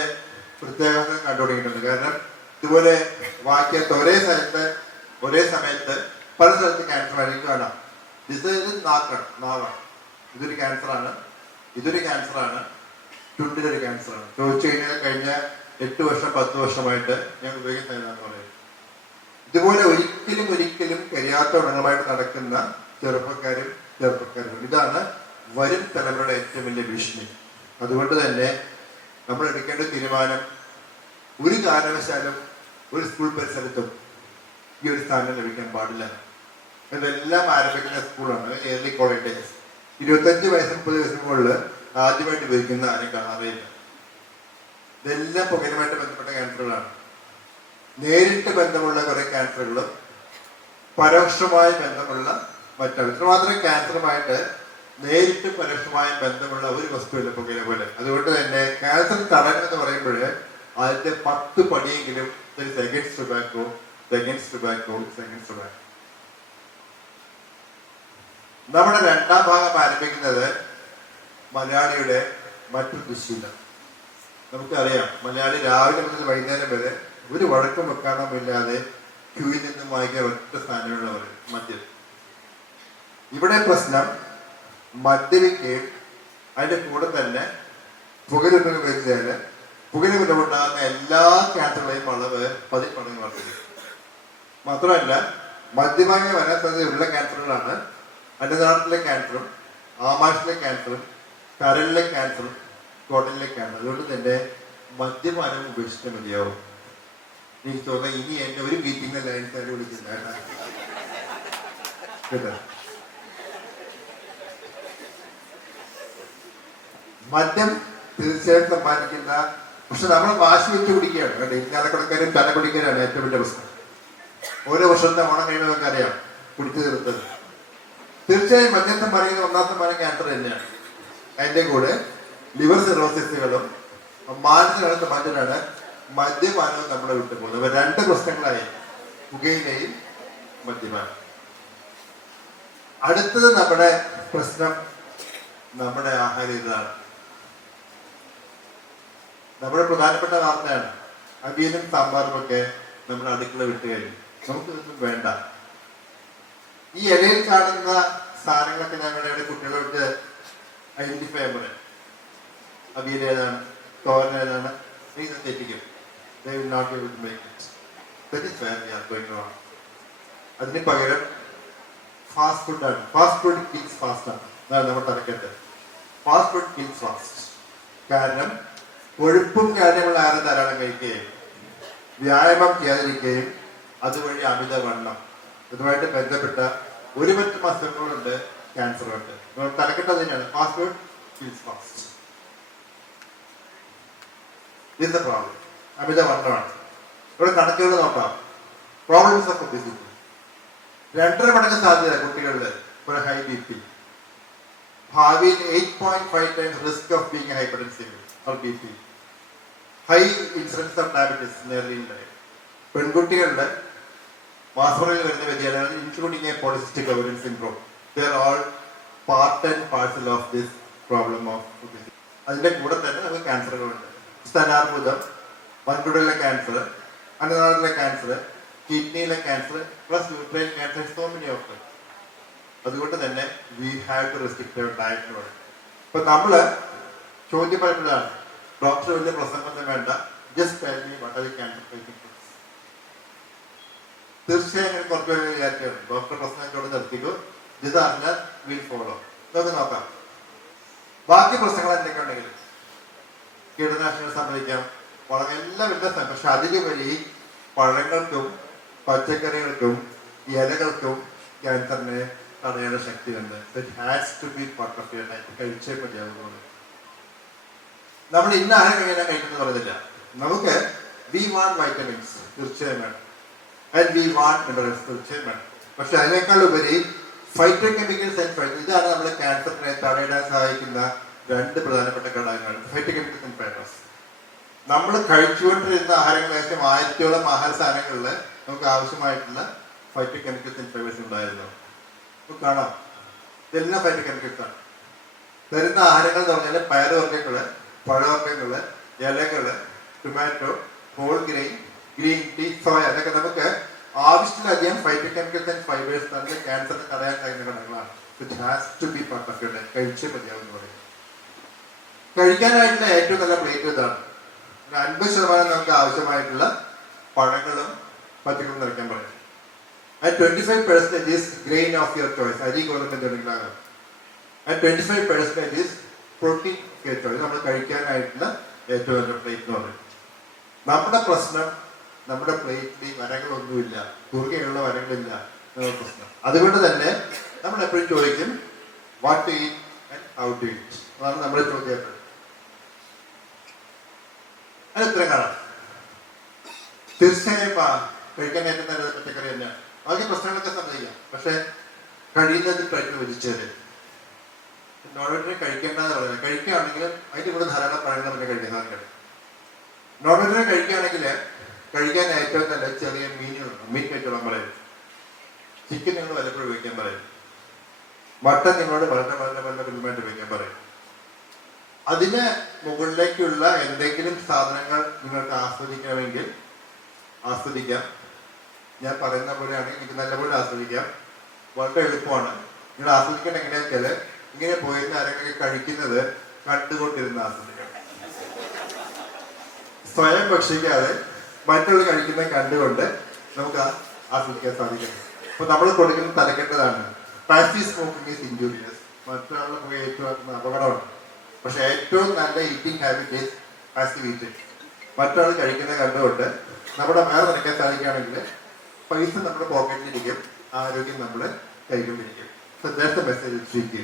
പ്രത്യേകത കണ്ടുപിടിക്കുന്നുണ്ട്. കാരണം ഇതുപോലെ വാക്യത്ത് ഒരേ സ്ഥലത്ത് ഒരേ സമയത്ത് പല സ്ഥലത്ത് ക്യാൻസർ ആയിരിക്കും കാണാം. ഇത് നാവാണ്, ഇതൊരു ക്യാൻസറാണ്, ഇതൊരു ക്യാൻസറാണ്, ചുണ്ടിലൊരു ക്യാൻസറാണ്. ചോദിച്ചു കഴിഞ്ഞാൽ കഴിഞ്ഞ 8 വർഷം 10 വർഷമായിട്ട് ഞാൻ ഉപയോഗിക്കുന്നതെന്ന് പറയും. ഇതുപോലെ ഒരിക്കലും കരിയാത്ത ഉണങ്ങളുമായിട്ട് നടക്കുന്ന ചെറുപ്പക്കാരും. ഇതാണ് വരും തലമുറയുടെ ഏറ്റവും വലിയ ഭീഷണി. അതുകൊണ്ട് തന്നെ നമ്മൾ എടുക്കേണ്ട തീരുമാനം, ഒരു കാരണവശാലും ഒരു സ്കൂൾ പരിസരത്തും ഈ ഒരു സ്ഥാനം ലഭിക്കാൻ പാടില്ല. ഇതെല്ലാം ആരംഭിക്കുന്ന സ്കൂളാണ് ഏർലി കോളേജസ്. 25 വയസ്സിന് 30 വയസ്സിന് മുകളിൽ ആദ്യമായിട്ട് ഉപയോഗിക്കുന്ന ആരും കാണാറില്ല. ഇതെല്ലാം പുകയുമായിട്ട് ബന്ധപ്പെട്ട ക്യാൻസറുകളാണ്. നേരിട്ട് ബന്ധമുള്ള കുറെ ക്യാൻസറുകളും പരോക്ഷമായ ബന്ധമുള്ള മറ്റാണ്. ഇത്രമാത്രം ക്യാൻസറുമായിട്ട് നേരിട്ട് പരോക്ഷമായ ബന്ധമുള്ള ഒരു വസ്തുവില്ല പുകയില പോലെ. അതുകൊണ്ട് തന്നെ ക്യാൻസർ തടയുക എന്ന് പറയുമ്പോൾ അതിന്റെ 10 പടിയെങ്കിലും സെക്കൻഡ്സ് ടുബാക്കോ. നമ്മുടെ 2ാം ഭാഗം ആരംഭിക്കുന്നത് മലയാളിയുടെ മറ്റൊരു ദുശ്ശീലം. നമുക്കറിയാം, മലയാളി രാവിലെ മുതൽ വൈകുന്നേരം വരെ ഒരു വഴക്കം വെക്കാനമില്ലാതെ ക്യൂവിൽ നിന്നും വായിക്കാൻ ഒറ്റ സ്ഥാനമുള്ളവർ മദ്യം. ഇവിടെ പ്രശ്നം മദ്യപിക്കുകയും അതിന്റെ കൂടെ തന്നെ പുകയില ഉപയോഗിച്ചാൽ പുകയില ഉണ്ടാകുന്ന എല്ലാ ക്യാൻസറുകളെയും അളവ് 10 മടങ്ങ് വർദ്ധിക്കും. മാത്രമല്ല, മദ്യപാനം വരാൻ സാധ്യതയുള്ള ക്യാൻസറുകളാണ് അന്നനാളത്തിലെ ക്യാൻസറും, ആമാശയിലെ ക്യാൻസറും, കരളിലെ ക്യാൻസറും, കുടലിലെ ക്യാൻസർ. അതുകൊണ്ട് തന്നെ മദ്യപാനം ഉപേക്ഷിക്കാൻ മതിയാവും. എനിക്ക് തോന്നുന്നത് ഇനി എന്നെ ഒരു മീറ്റിംഗ് ലൈൻസാര് വിളിക്കില്ല കേട്ടോ. മദ്യം തീർച്ചയായും സമ്മാനിക്കുന്ന, പക്ഷെ നമ്മൾ വാശി വെച്ച് കുടിക്കുകയാണ് കേട്ടോ. ഇന്നാലക്കുടക്കാരും തലക്കുടിക്കാരാണ് ഏറ്റവും വലിയ പ്രശ്നം. ഓരോ വർഷത്തെ ഓണം കഴിയുമ്പോൾ നമുക്കറിയാം കുടിച്ചു തീർത്തത്. തീർച്ചയായും മദ്യം സമ്മാനിക്കുന്ന 1ാം സമ്മാനം ക്യാൻസർ തന്നെയാണ്. അതിന്റെ കൂടെ ലിവർ സിറോസിസുകളും മാനസികങ്ങളും സമ്മാനിച്ചിട്ടാണ് മദ്യപാനവും നമ്മളെ വിട്ടു പോകുന്നത്. 2 പ്രശ്നങ്ങളായി, പുകയിലയും മദ്യപാനം. അടുത്തത് നമ്മുടെ പ്രശ്നം നമ്മുടെ ആഹാര ഇതാണ്. നമ്മുടെ പ്രധാനപ്പെട്ട വാർത്തയാണ്. അവിയലും സാമ്പാറും ഒക്കെ നമ്മുടെ അടുക്കള വിട്ട് കഴിഞ്ഞു. നമുക്കിതൊന്നും വേണ്ട. ഈ ഇലയിൽ കാണുന്ന സാധനങ്ങളൊക്കെ ഞങ്ങളുടെ കുട്ടികളോട് ഐഡന്റിഫൈ ചെയ്യാൻ പറയാം. അവിയൽ ഏതാണ്, തോരൻ ഏതാണ്, ഇത് തെറ്റിക്കും. They will not be able to make it. That is where we are going wrong. അതിന് പകരം ഫാസ്റ്റ് ഫുഡാണ്. ഫാസ്റ്റ് ഫുഡ് കിൽസ് ഫാസ്റ്റ് ആണ്. അതാണ് നമ്മൾ തലക്കെട്ട്. Fast food kills fast. കാരണം കൊഴുപ്പും കാര്യമുള്ള ആരും ധാരാളം കഴിക്കുകയും വ്യായാമം ചെയ്യാതിരിക്കുകയും അതുവഴി അമിതവണ്ണം, ഇതുമായിട്ട് ബന്ധപ്പെട്ട ഒരു മറ്റു അസുഖങ്ങളുണ്ട് ക്യാൻസറുണ്ട്. തലക്കെട്ട് തന്നെയാണ് fast food kills fast. This is the problem. അമിതവണ്ണമാണ്. ഇവിടെ കണക്കുകൾ നോക്കാം. പ്രോബ്ലംസ് ഓഫ് ഒബേസിറ്റി 2.5 മടങ്ങ് സാധ്യത കുട്ടികളിൽ ഒരു ഹൈ BP. ഭാവിയിൽ 8.5 times risk of being hypertensive or BP. High incidents of diabetes in early life. പെൺകുട്ടികളിൽ മാസമുറയിൽ വരുന്ന വ്യതിയാനങ്ങൾ including A polycystic ovarian syndrome. They are all part and parcel of this problem of obesity. അതിന്റെ കൂടെ തന്നെ നമുക്ക് ക്യാൻസറുകളുണ്ട്. സ്തനാർബുദം, വൻകുടലിലെ ക്യാൻസർ, അന്നനാളത്തിലെ ക്യാൻസർ, കിഡ്നിയിലെ cancer, plus uterine cancer, so many of them. അതുകൊണ്ട് തന്നെ we have to restrict our ഡയറ്റിനോട്. ഇപ്പൊ നമ്മള് ചോദ്യം പറയുന്നതാണ്, ഡോക്ടർ വലിയ പ്രസംഗമൊന്നും വേണ്ട, just tell me what are the cancer patient foods. തീർച്ചയായും കുറച്ച് പേര് വിചാരിക്കുകയാണ് ഡോക്ടർ പ്രസംഗത്തോട് നിർത്തിക്കോ, ഇതറിഞ്ഞാൽ വിൽ ഫോളോ. നമുക്ക് നോക്കാം ബാക്കി പ്രശ്നങ്ങൾ എന്തൊക്കെ ഉണ്ടെങ്കിലും. കീടനാശിനികൾ സംഭവിക്കാം, വളരെ എല്ലാ വ്യത്യാസം. പക്ഷെ അതിലുപരി പഴങ്ങൾക്കും പച്ചക്കറികൾക്കും ഇലകൾക്കും ക്യാൻസറിനെ തടയേണ്ട ശക്തിയുണ്ട്. It has to be part of your life. കഴിച്ചേ മതിയാവുന്നുള്ളൂ. നമ്മൾ ഇന്ന ആഹാരം കഴിക്കാൻ കഴിക്കുന്നത് പറഞ്ഞില്ല. നമുക്ക് വി വാണ്ട് വൈറ്റമിൻസ് തീർച്ചയായും വേണം, ആൻഡ് വി വാണ്ട് മിനറൽസ് തീർച്ചയായും വേണം. പക്ഷെ അതിനേക്കാൾ ഉപരി ഫൈറ്റോ കെമിക്കൽസ് ആൻഡ് ഫൈബർ, ഇതാണ് നമ്മളെ ക്യാൻസറിനെ തടയിടാൻ സഹായിക്കുന്ന രണ്ട് പ്രധാനപ്പെട്ട ഘടകങ്ങൾ. Phyto chemicals and fibres. നമ്മൾ കഴിച്ചുകൊണ്ടിരുന്ന ആഹാരങ്ങൾ ഏകദേശം 1000ഓളം ആഹാര സാധനങ്ങളിൽ നമുക്ക് ആവശ്യമായിട്ടുള്ള ഫൈറ്റോ കെമിക്കൽസ് ആൻഡ് ഫൈബേഴ്സ് ഉണ്ടായിരുന്നു. നമുക്ക് കാണാം ഇതെല്ലാം ഫൈറ്റോ കെമിക്കൽസ് ആണ്. തരുന്ന ആഹാരങ്ങൾ എന്ന് പറഞ്ഞാൽ പയറുവർഗ്ഗങ്ങള്, പഴവർഗ്ഗങ്ങള്, ഇലകള്, tomato, whole grain, green tea, soya, അതൊക്കെ നമുക്ക് ആവശ്യത്തിലധികം ഫൈറ്റോ കെമിക്കൽസ് ആൻഡ് ഫൈബേഴ്സ് തന്നെ ക്യാൻസറിനെ തടയാൻ കഴിയുന്ന ഘടകങ്ങളാണ്. It has to be part of your diet. കഴിച്ചേ മതിയാവുന്ന പറയും. കഴിക്കാനായിട്ടുള്ള ഏറ്റവും നല്ല പ്ലേറ്റ് ഇതാണ്. 50% നമുക്ക് ആവശ്യമായിട്ടുള്ള പഴങ്ങളും പച്ചക്കറികളും നിറയ്ക്കാൻ പറയും. And 25% is grain of your choice. അരി, ഗോതമ്പ് എന്തെങ്കിലുമാകാം. And 25% is protein of your choice. നമ്മൾ കഴിക്കാനായിട്ടുള്ള ഏറ്റവും നല്ല പ്ലേറ്റ് എന്ന് പറയും. നമ്മുടെ പ്രശ്നം നമ്മുടെ പ്ലേറ്റിൽ വരകളൊന്നുമില്ല, കുറുകെയുള്ള വരകളില്ല എന്നുള്ള പ്രശ്നം. അതുകൊണ്ട് തന്നെ നമ്മൾ എപ്പോഴും ചോദിക്കും what to eat and how to eat. അതാണ് നമ്മുടെ ചോദ്യം. അത് ഉത്തരം കാണാം. തീർച്ചയായും കഴിക്കാൻ ഏറ്റവും നല്ലത് പച്ചക്കറി തന്നെയാണ്. ബാക്കി പ്രശ്നങ്ങളൊക്കെ സമ്മതിക്കാം. പക്ഷെ കഴിയുന്നതിൽ കഴിക്കുന്ന വെജിറ്റേറിയൻ. നോൺ വെജിറ്റേറിയൻ കഴിക്കേണ്ടതെന്ന് പറയുന്നത്, കഴിക്കുകയാണെങ്കിൽ അതിൻ്റെ കൂടെ ധാരാളം പഴങ്ങൾ തന്നെ കഴിക്കാൻ കഴിയും. നോൺ വെജിറ്റേറിയൻ കഴിക്കുകയാണെങ്കിൽ കഴിക്കാൻ ഏറ്റവും നല്ല ചെറിയ മീനുകളുണ്ട്. മീൻ കഴിച്ചോളാൻ പറയും. ചിക്കൻ നിങ്ങൾ വല്ലപ്പോഴും വയ്ക്കാൻ പറയും. മട്ടൻ നിങ്ങളോട് വളരെ വളരെ വളരെ കൃത്യമായിട്ട് വയ്ക്കാൻ പറയും. അതിന് മുകളിലേക്കുള്ള എന്തെങ്കിലും സാധനങ്ങൾ നിങ്ങൾക്ക് ആസ്വദിക്കണമെങ്കിൽ ആസ്വദിക്കാം. ഞാൻ പറയുന്ന പോലെയാണെങ്കിൽ എനിക്ക് നല്ലപോലെ ആസ്വദിക്കാം. വളരെ എളുപ്പമാണ്. നിങ്ങൾ ആസ്വദിക്കേണ്ട എങ്ങനെയാണെന്ന് വെച്ചാൽ ഇങ്ങനെ പോയിരുന്ന ആരെങ്കിലും കഴിക്കുന്നത് കണ്ടുകൊണ്ടിരുന്ന് ആസ്വദിക്കണം. സ്വയം ഭക്ഷിക്കാതെ മറ്റുള്ള കഴിക്കുന്നത് കണ്ടുകൊണ്ട് നമുക്ക് ആസ്വദിക്കാൻ സാധിക്കണം. അപ്പൊ നമ്മൾ കൊടുക്കുന്ന തലക്കെട്ടതാണ് പാസീവ് സ്മോക്കിംഗ് ഈസ് ഇൻജൂറിയസ്. മറ്റൊരാളുടെ പുക ഏറ്റുവാക്കുന്ന അപകടമാണ്. പക്ഷെ ഏറ്റവും നല്ല eating habit is passive eating. മറ്റൊരാൾ കഴിക്കുന്നത് കണ്ടുകൊണ്ട് നമ്മുടെ വേറെ നിൽക്കാൻ സാധിക്കുകയാണെങ്കിൽ പൈസ നമ്മുടെ പോക്കറ്റിലിരിക്കും, ആരോഗ്യം നമ്മുടെ കയ്യിലുമിരിക്കും. So that's the message sweet.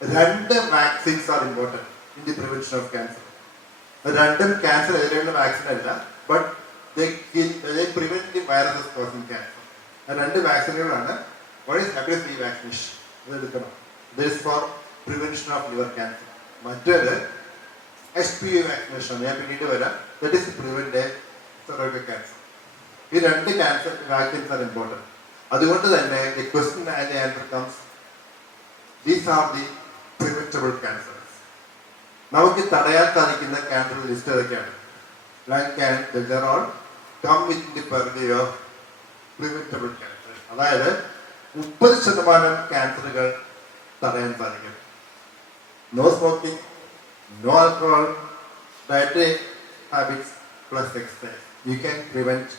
2 vaccines are important in the prevention of cancer. രണ്ടും ക്യാൻസർ എതിരെയുള്ള വാക്സിൻ അല്ല, but they prevent the viruses causing cancer. 2 വാക്സിനുകളാണ്. What is hepatitis B vaccination? ഇതെടുക്കണം. This is for prevention of liver cancer. മറ്റൊരു HPV vaccination ഞാൻ പിന്നീട് വരാം. That is to prevent a cervical cancer. ഈ 2 ക്യാൻസർ വാക്സിൻസ് are important. അതുകൊണ്ട് തന്നെ the question and the answer comes, these are the preventable cancers. നമുക്ക് തടയാൻ സാധിക്കുന്ന ക്യാൻസർ ലിസ്റ്റ് ഏതൊക്കെയാണ്? Lung cancer, they are all come within the purview of preventable cancer. അതായത് 30% ക്യാൻസറുകൾ തടയാൻ സാധിക്കും. No smoking, no alcohol, dietary habits plus exercise. You can prevent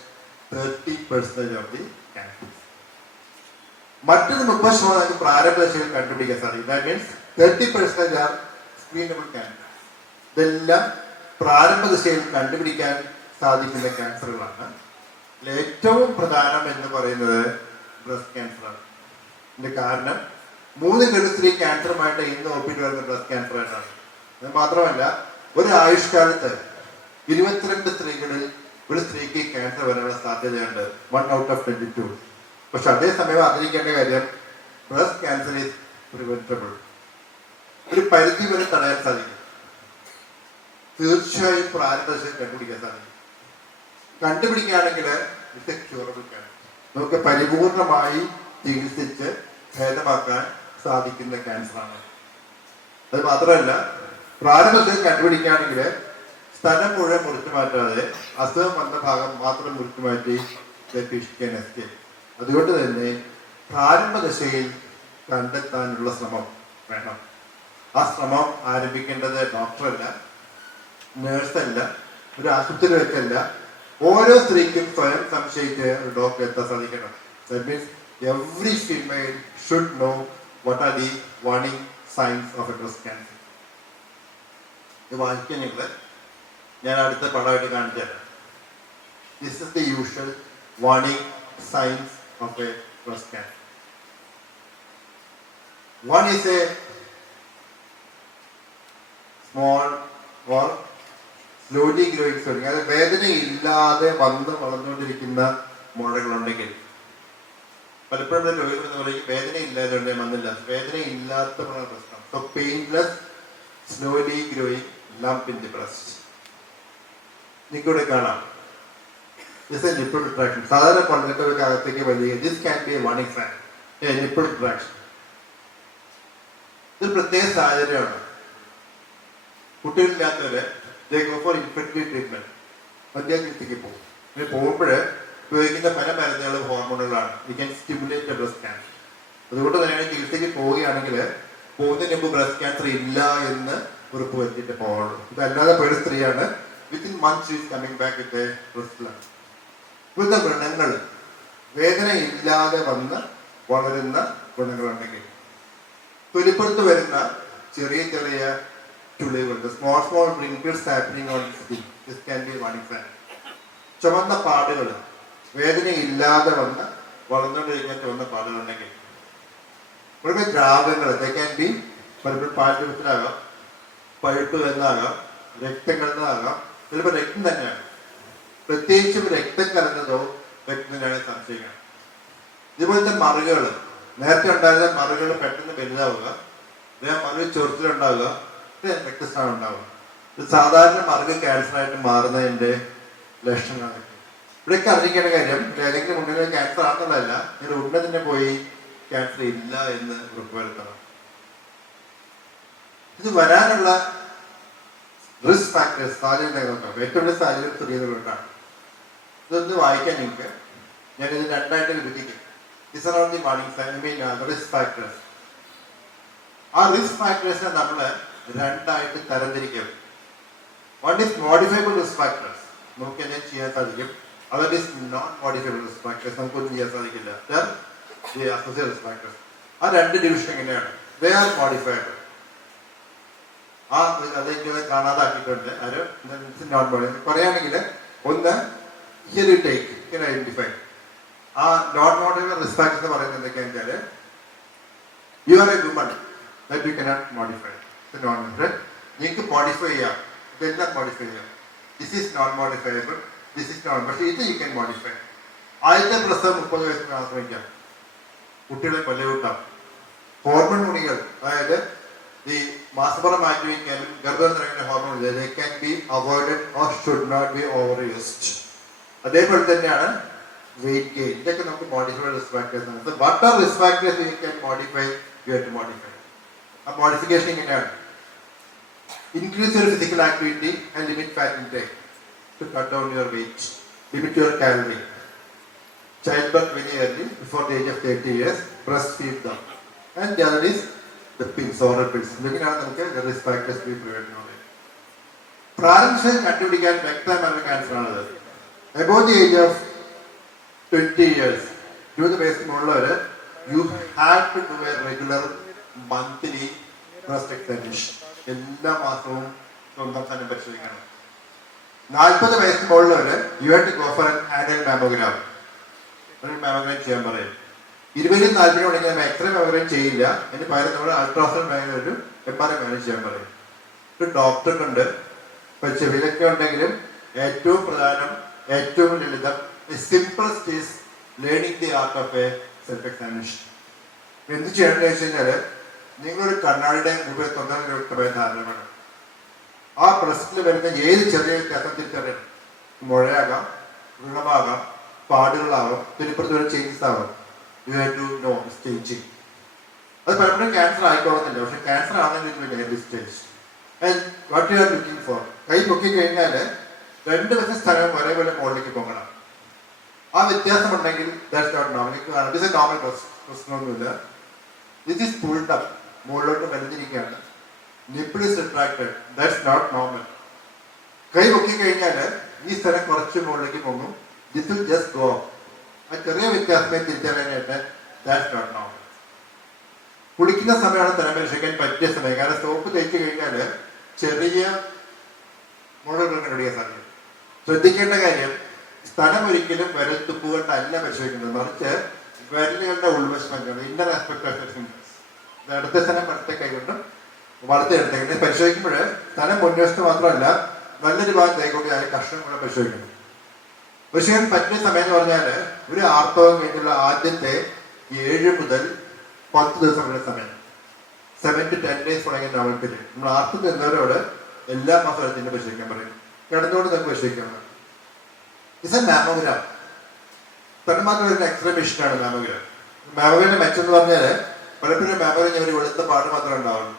30% of the cancer. മറ്റൊരു 30% പ്രാരംഭ ദശയിൽ കണ്ടുപിടിക്കാൻ സാധിക്കും. That means 30% are screenable cancer. ഇതെല്ലാം പ്രാരംഭ ദശയിൽ കണ്ടുപിടിക്കാൻ സാധിക്കുന്ന ക്യാൻസറുകളാണ്. ഏറ്റവും പ്രധാനം എന്ന് പറയുന്നത് ബ്രസ്റ്റ് ക്യാൻസറാണ്. ഇതിന്റെ കാരണം 3 ഗർഭസ്ത്രീ ക്യാൻസറുമായിട്ട് ഇന്ന് ഒപ്പിട്ട് വരുന്ന ബ്രസ്റ്റ് ക്യാൻസർ ആയിട്ടാണ്. അത് മാത്രമല്ല ഒരു ആയുഷ്കാലത്ത് 22 സ്ത്രീകളിൽ ഒരു സ്ത്രീക്ക് ക്യാൻസർ വരാനുള്ള സാധ്യതയുണ്ട്. 1 out of 22. പക്ഷെ അതേസമയം അറിയിക്കേണ്ട കാര്യം ബ്രസ്റ്റ് ക്യാൻസർ ഈസ് പ്രിവെന്റബിൾ. ഒരു പരിധി വരെ തടയാൻ സാധിക്കും. തീർച്ചയായും പ്രാരംഭദശയിൽ കണ്ടുപിടിക്കാൻ സാധിക്കും. കണ്ടുപിടിക്കുകയാണെങ്കിൽ ഇറ്റ് എ ക്യൂറബിൾ ക്യാൻസർ. നമുക്ക് പരിപൂർണമായി ചികിത്സിച്ച് ഭേദമാക്കാൻ സാധിക്കുന്ന ക്യാൻസറാണ്. അത് മാത്രമല്ല പ്രാരംഭദശയിൽ കണ്ടുപിടിക്കുകയാണെങ്കിൽ സ്ഥലം മുഴുവൻ മുറിച്ചു മാറ്റാതെ അസുഖം വന്ന ഭാഗം മാത്രം മുറിച്ചു മാറ്റി രക്ഷിക്കാൻ എസ്കേപ്പ്. അതുകൊണ്ട് തന്നെ പ്രാരംഭദശയിൽ കണ്ടെത്താനുള്ള ശ്രമം വേണം. ആ ശ്രമം ആരംഭിക്കേണ്ടത് ഡോക്ടറല്ല, നേഴ്സല്ല, ഒരു ആശുപത്രി വെച്ചല്ല. ഓരോ സ്ത്രീക്കും സ്വയം സംശയിച്ച് ഒരു ഡോക്ടറെ എത്താൻ സാധിക്കണം. That means every female should know what are the warning signs of a breast cancer. ഇത് വായിക്കാൻ നിങ്ങൾ ഞാൻ അടുത്ത പടമായിട്ട് കാണിച്ചു തരാം. This is the usual warning signs of a breast cancer. One is a small or slowly growing swelling. അത് വേദനയില്ലാതെ വളർന്നുകൊണ്ടിരിക്കുന്ന മുഴകളുണ്ടെങ്കിൽ, പലപ്പോഴും രോഗികളെന്ന് പറയും വേദനയില്ലാതെ വന്നില്ല, വേദനയില്ലാത്ത പ്രശ്നം. So painless slowly growing lump in the breast. നിങ്ങൾക്കിവിടെ കാണാം. This is nipple retraction. സാധാരണ പള്ളിക്കൊക്കെ അകത്തേക്ക് വലിയ this can be a warning sign, nipple retraction. ഇതൊരു പ്രത്യേക സാഹചര്യമാണ്. കുട്ടികളില്ലാത്തവര് they go for infertility treatment. മധ്യാചികിത്സയ്ക്ക് പോകും. പോകുമ്പോൾ ഉപയോഗിക്കുന്ന പല മരുന്നുകളും ഹോർമോണുകളാണ്. You can stimulate breast cancer. അതുകൊണ്ട് തന്നെയാണ് ചികിത്സയ്ക്ക് പോവുകയാണെങ്കിൽ പോകുന്നതിന് മുമ്പ് ബ്രസ്റ്റ് ക്യാൻസർ ഇല്ല എന്ന് ഉറപ്പ് വരുത്തിയിട്ട് പോകുള്ളൂ. ഇതല്ലാതെ പോയ സ്ത്രീയാണ് within months is coming back with a breast lump. ഇപ്പോഴത്തെ വ്രണങ്ങൾ വേദനയില്ലാതെ വന്ന് വളരുന്ന വ്രണങ്ങളുണ്ടെങ്കിൽ, തൊലിപ്പുറത്ത് വരുന്ന ചെറിയ ചെറിയ ചുളിവുണ്ട്, small small wrinkles happening on skin, this can be warning sign. ചുവന്ന പാടുകൾ വേദനയില്ലാതെ വന്ന് വളർന്നുകൊണ്ടിരിക്കുന്ന ചുവന്ന പാടുകളുണ്ടെങ്കിൽ, ഇവരുടെ ദ്രാവകങ്ങൾ ദേ ക്യാൻ ബി പലപ്പോഴും പാൽരൂപത്തിലാകാം, പഴുപ്പ് എന്നാകാം, രക്തം കലർന്നതാകാം, ചിലപ്പോൾ രക്തം തന്നെയാണ്. പ്രത്യേകിച്ചും രക്തം കലർന്നതോ രക്തം തന്നെയാണ് സംശയിക്കണം. ഇതുപോലത്തെ മറുകൾ, നേരത്തെ ഉണ്ടായിരുന്ന മറുകൾ പെട്ടെന്ന് വലുതാവുക, മറുകൾ ചൊറിച്ചിലുണ്ടാവുക, രക്തസ്രാവം ഉണ്ടാവുക. ഇത് സാധാരണ മറുക ക്യാൻസറായിട്ട് മാറുന്നതിൻ്റെ ലക്ഷണങ്ങളാണ്. ഇവിടെയൊക്കെ അറിയിക്കേണ്ട കാര്യം, ഏതെങ്കിലും ഉണ്ടെങ്കിൽ ക്യാൻസർ ആണെന്നുള്ളതല്ല, നിങ്ങൾ ഉടനെ തന്നെ പോയി ക്യാൻസർ ഇല്ല എന്ന് ഉറപ്പുവരുത്തണം. ഇത് വരാനുള്ള റിസ്ക് ഫാക്ടേഴ്സ് സാഹചര്യം നോക്കാം. ഏറ്റവും വലിയ സാഹചര്യം സ്ത്രീകളുണ്ടാണ്. ഇതൊന്ന് വായിക്കാൻ നിങ്ങൾക്ക് ഞാനിത് രണ്ടായിട്ട് വിഭജിക്കും. This are on the warning sign, I mean risk factors. ആ റിസ്ക് ഫാക്ടേഴ്സിനെ നമ്മൾ രണ്ടായിട്ട് തരംതിരിക്കും. One is modifiable risk factors, നമുക്ക് എന്തെങ്കിലും ചെയ്യാൻ സാധിക്കും. Other is non modifiable risk factors, നമുക്കൊന്നും ചെയ്യാൻ സാധിക്കില്ല. Associate risk factors. ആ രണ്ട് ഡിവിഷൻ എങ്ങനെയാണ്? They are modifiable. ആ അതെനിക്ക് കാണാതാക്കിയിട്ടുണ്ട്. അത് നോൺ മോഡിഫൈബിൾ പറയുകയാണെങ്കിൽ, ഒന്ന് here you take, here identify. ആ നോൺ മോഡിഫൈബിൾ റിസ്ക് ഫാക്ടേഴ്സ് എന്ന് പറയുന്നത് എന്തൊക്കെയാണെന്ന് വെച്ചാൽ, you are A woman that you cannot modify. Non modify നിങ്ങൾക്ക് മോഡിഫൈ ചെയ്യാം, ഇതെല്ലാം മോഡിഫൈ ചെയ്യാം. This is non modifiable, this is known, പക്ഷേ ഇത് യു ക്യാൻ മോഡിഫൈ. ആദ്യത്തെ പ്രസവം 30 വയസ്സിന് ആശ്രമിക്കാം, കുട്ടികളെ കൊല്ലകൂട്ടാം. ഹോർമോൺ ഗുണികൾ, അതായത് ഈ മാസപ്പുറം മാറ്റി വയ്ക്കാനും ഗർഭം നിറയുന്ന hormone they can be avoided or should not be overused. അതേപോലെ തന്നെയാണ് വെയിറ്റ് ഗെയിൻ. ഇതൊക്കെ നമുക്ക് മോഡിഫൈഡ് റിസ്ക് ഫാക്ടേഴ്സ് ആണ്. What are risk factors you can modify, you have to modify. ആ മോഡിഫിക്കേഷൻ ഇങ്ങനെയാണ്: increase your physical activity and limit fat intake to cut down your weight, limit your calorie, childbirth very early before the age of 30 years, breastfeed them, and the other is the pills, oral pills. ഇതൊക്കെയാണ് നമുക്ക് risk factors B prevent ചെയ്യുന്നത്. പ്രാരംഭം കണ്ടുപിടിക്കാൻ വ്യക്തമായ ക്യാൻസറാണത്. About the age of 20 years, 20 വയസ്സിനുള്ളവർ you have to do a regular monthly breast examination. എല്ലാ മാസവും സ്വന്തം തന്നെ പരിശോധിക്കണം. 40 വയസ്സിന് മുകളിലവർ you have to go for annual mammogram. Mammogram ചെയ്യാൻ പറയും. 20-40 ഉണ്ടെങ്കിൽ നമ്മൾ എക്സ്റേ മാമോഗ്രാം ചെയ്യില്ല, അതിന് പകരം നമ്മൾ അൾട്രാസൗണ്ട് ഒരു MRI മാനേജ് ചെയ്യാൻ പറയും. ഒരു ഡോക്ടർക്കുണ്ട്. ചെവിയിലൊക്കെ ഉണ്ടെങ്കിലും ഏറ്റവും പ്രധാനം, ഏറ്റവും ലളിതം, simplest is learning the art of A self examination. എന്ത് ചെയ്യണമെന്ന് വെച്ച് കഴിഞ്ഞാൽ, നിങ്ങളൊരു കണ്ണാടിയുടെ മുമ്പിൽ തൊന്നാൻ വ്യക്തമായ ധാരണ വേണം. ആ ബ്രസ്റ്റിൽ വരുന്ന ഏത് ചെറിയ വ്യത്യാസം തിരിച്ചറിയണം. മുഴയാകാം, വ്രണമാകാം, പാടുകളാകാം, തിരുപ്പുറത്ത് ഒരു ചേഞ്ചസ് ആകാം. You have to know staging. അത് പലപ്പോഴും ക്യാൻസർ ആയിക്കോളുന്നില്ല, പക്ഷെ ക്യാൻസർ ആണെന്ന് stage. And what you are looking for, കൈ പൊക്കി കഴിഞ്ഞാൽ 2 വശ സ്ഥലം ഒരേപോലെ മുകളിലേക്ക് പോകണം. ആ വ്യത്യാസം ഉണ്ടെങ്കിൽ that's not normal. This a normal പ്രശ്നമൊന്നുമില്ല. ദിസ് ഈസ് പുൾഡ് അപ്പ്, മുകളിലോട്ട് വലിഞ്ഞിരിക്കുകയാണ്. Nipple is retracted, that's not normal. കൈ പൊക്കി കഴിഞ്ഞാൽ ഈ സ്ഥലം കുറച്ച് മുകളിലേക്ക് പോകും. This will just go. ആ ചെറിയ വ്യത്യാസമേ തിരിച്ചറിയാനായിട്ട് ദാറ്റ്സ് നോട്ട് നോർമൽ. കുളിക്കുന്ന സമയമാണ് സ്ഥലം പരിശോധിക്കാൻ പറ്റിയ സമയം. കാരണം സോപ്പ് തേച്ച് കഴിഞ്ഞാൽ ചെറിയ മുഴകൾ കണ്ടുപിടിക്കാൻ സാധിക്കും. ശ്രദ്ധിക്കേണ്ട കാര്യം, സ്ഥലം ഒരിക്കലും വിരൽ തുപ്പുകൊണ്ടല്ല പരിശോധിക്കുന്നത്, മറിച്ച് വിരലുകളുടെ ഉൾവശം ഇന്നർ ആസ്പെക്ട് ഓഫ് ഫിംഗേഴ്സ്. അടുത്ത സ്ഥലം വലത്തെ കൈകൊണ്ടും വളർത്തി എടുത്തേക്കുന്നത് പരിശോധിക്കുമ്പോൾ സ്ഥലം മുൻവശത്ത് മാത്രമല്ല നല്ലൊരു ഭാഗം കൈകൊണ്ട് ആ കഷ്ണം കൂടെ പരിശോധിക്കണം. പരിശോധിക്കാൻ പറ്റിയ സമയം എന്ന് പറഞ്ഞാൽ ഒരു ആർത്തവം കഴിഞ്ഞുള്ള ആദ്യത്തെ 7 മുതൽ 10 ദിവസം വരെ സമയം, 7 to 10 days തുടങ്ങിയ നോവൽപ്പിൽ നമ്മൾ ആർത്തം നിന്നവരോട് എല്ലാ മാസവും എടുത്തിട്ട് പരിശോധിക്കാൻ പറയും. കിടന്നുകൊണ്ട് നമുക്ക് പരിശോധിക്കാൻ പറയും. Is A mammogram. തന്മാത്ര വരുന്ന എക്സ്റേ മെഷീനാണ് മാമോഗ്രാം. മാമോഗ്രാമിന്റെ മെച്ചം എന്ന് പറഞ്ഞാൽ പലപ്പോഴും മാമോഗ്രാം ഒരു വെളുത്ത പാട് മാത്രമേ ഉണ്ടാവുള്ളൂ.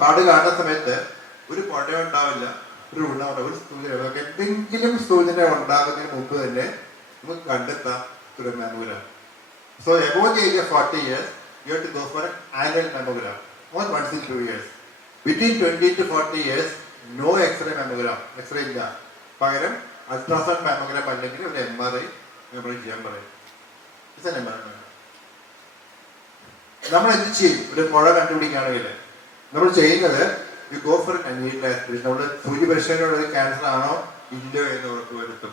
പാട് കാണുന്ന സമയത്ത് ഒരു പുഴ ഉണ്ടാവില്ല, ഒരു ഉണ്ടാവില്ല, ഒരു സൂചന, എന്തെങ്കിലും സൂചന ഉണ്ടാകുന്നതിന് മുമ്പ് തന്നെ നമുക്ക് കണ്ടെത്താം ഒരു mammogram. So above the age of 40 years you have to go for an annual mammogram or once in 2 years. Between 20 to 40 years no X-ray mammogram, X-ray ഇല്ല, പകരം അൾട്രാസൗണ്ട് മാമോഗ്രാം അല്ലെങ്കിൽ ഒരു MRI നമ്മൾ ചെയ്യാൻ പറയും. നമ്മൾ എന്ത് ചെയ്യും? ഒരു മുഴ കണ്ടുപിടിക്കുകയാണെങ്കിൽ നമ്മൾ ചെയ്യുന്നത് you go for Anil aspiration. നമ്മൾ സൂചി പരിശോധനയുള്ള ഒരു ക്യാൻസർ ആണോ ഇല്ലയോ എന്ന് ഉറപ്പുവരുത്തും.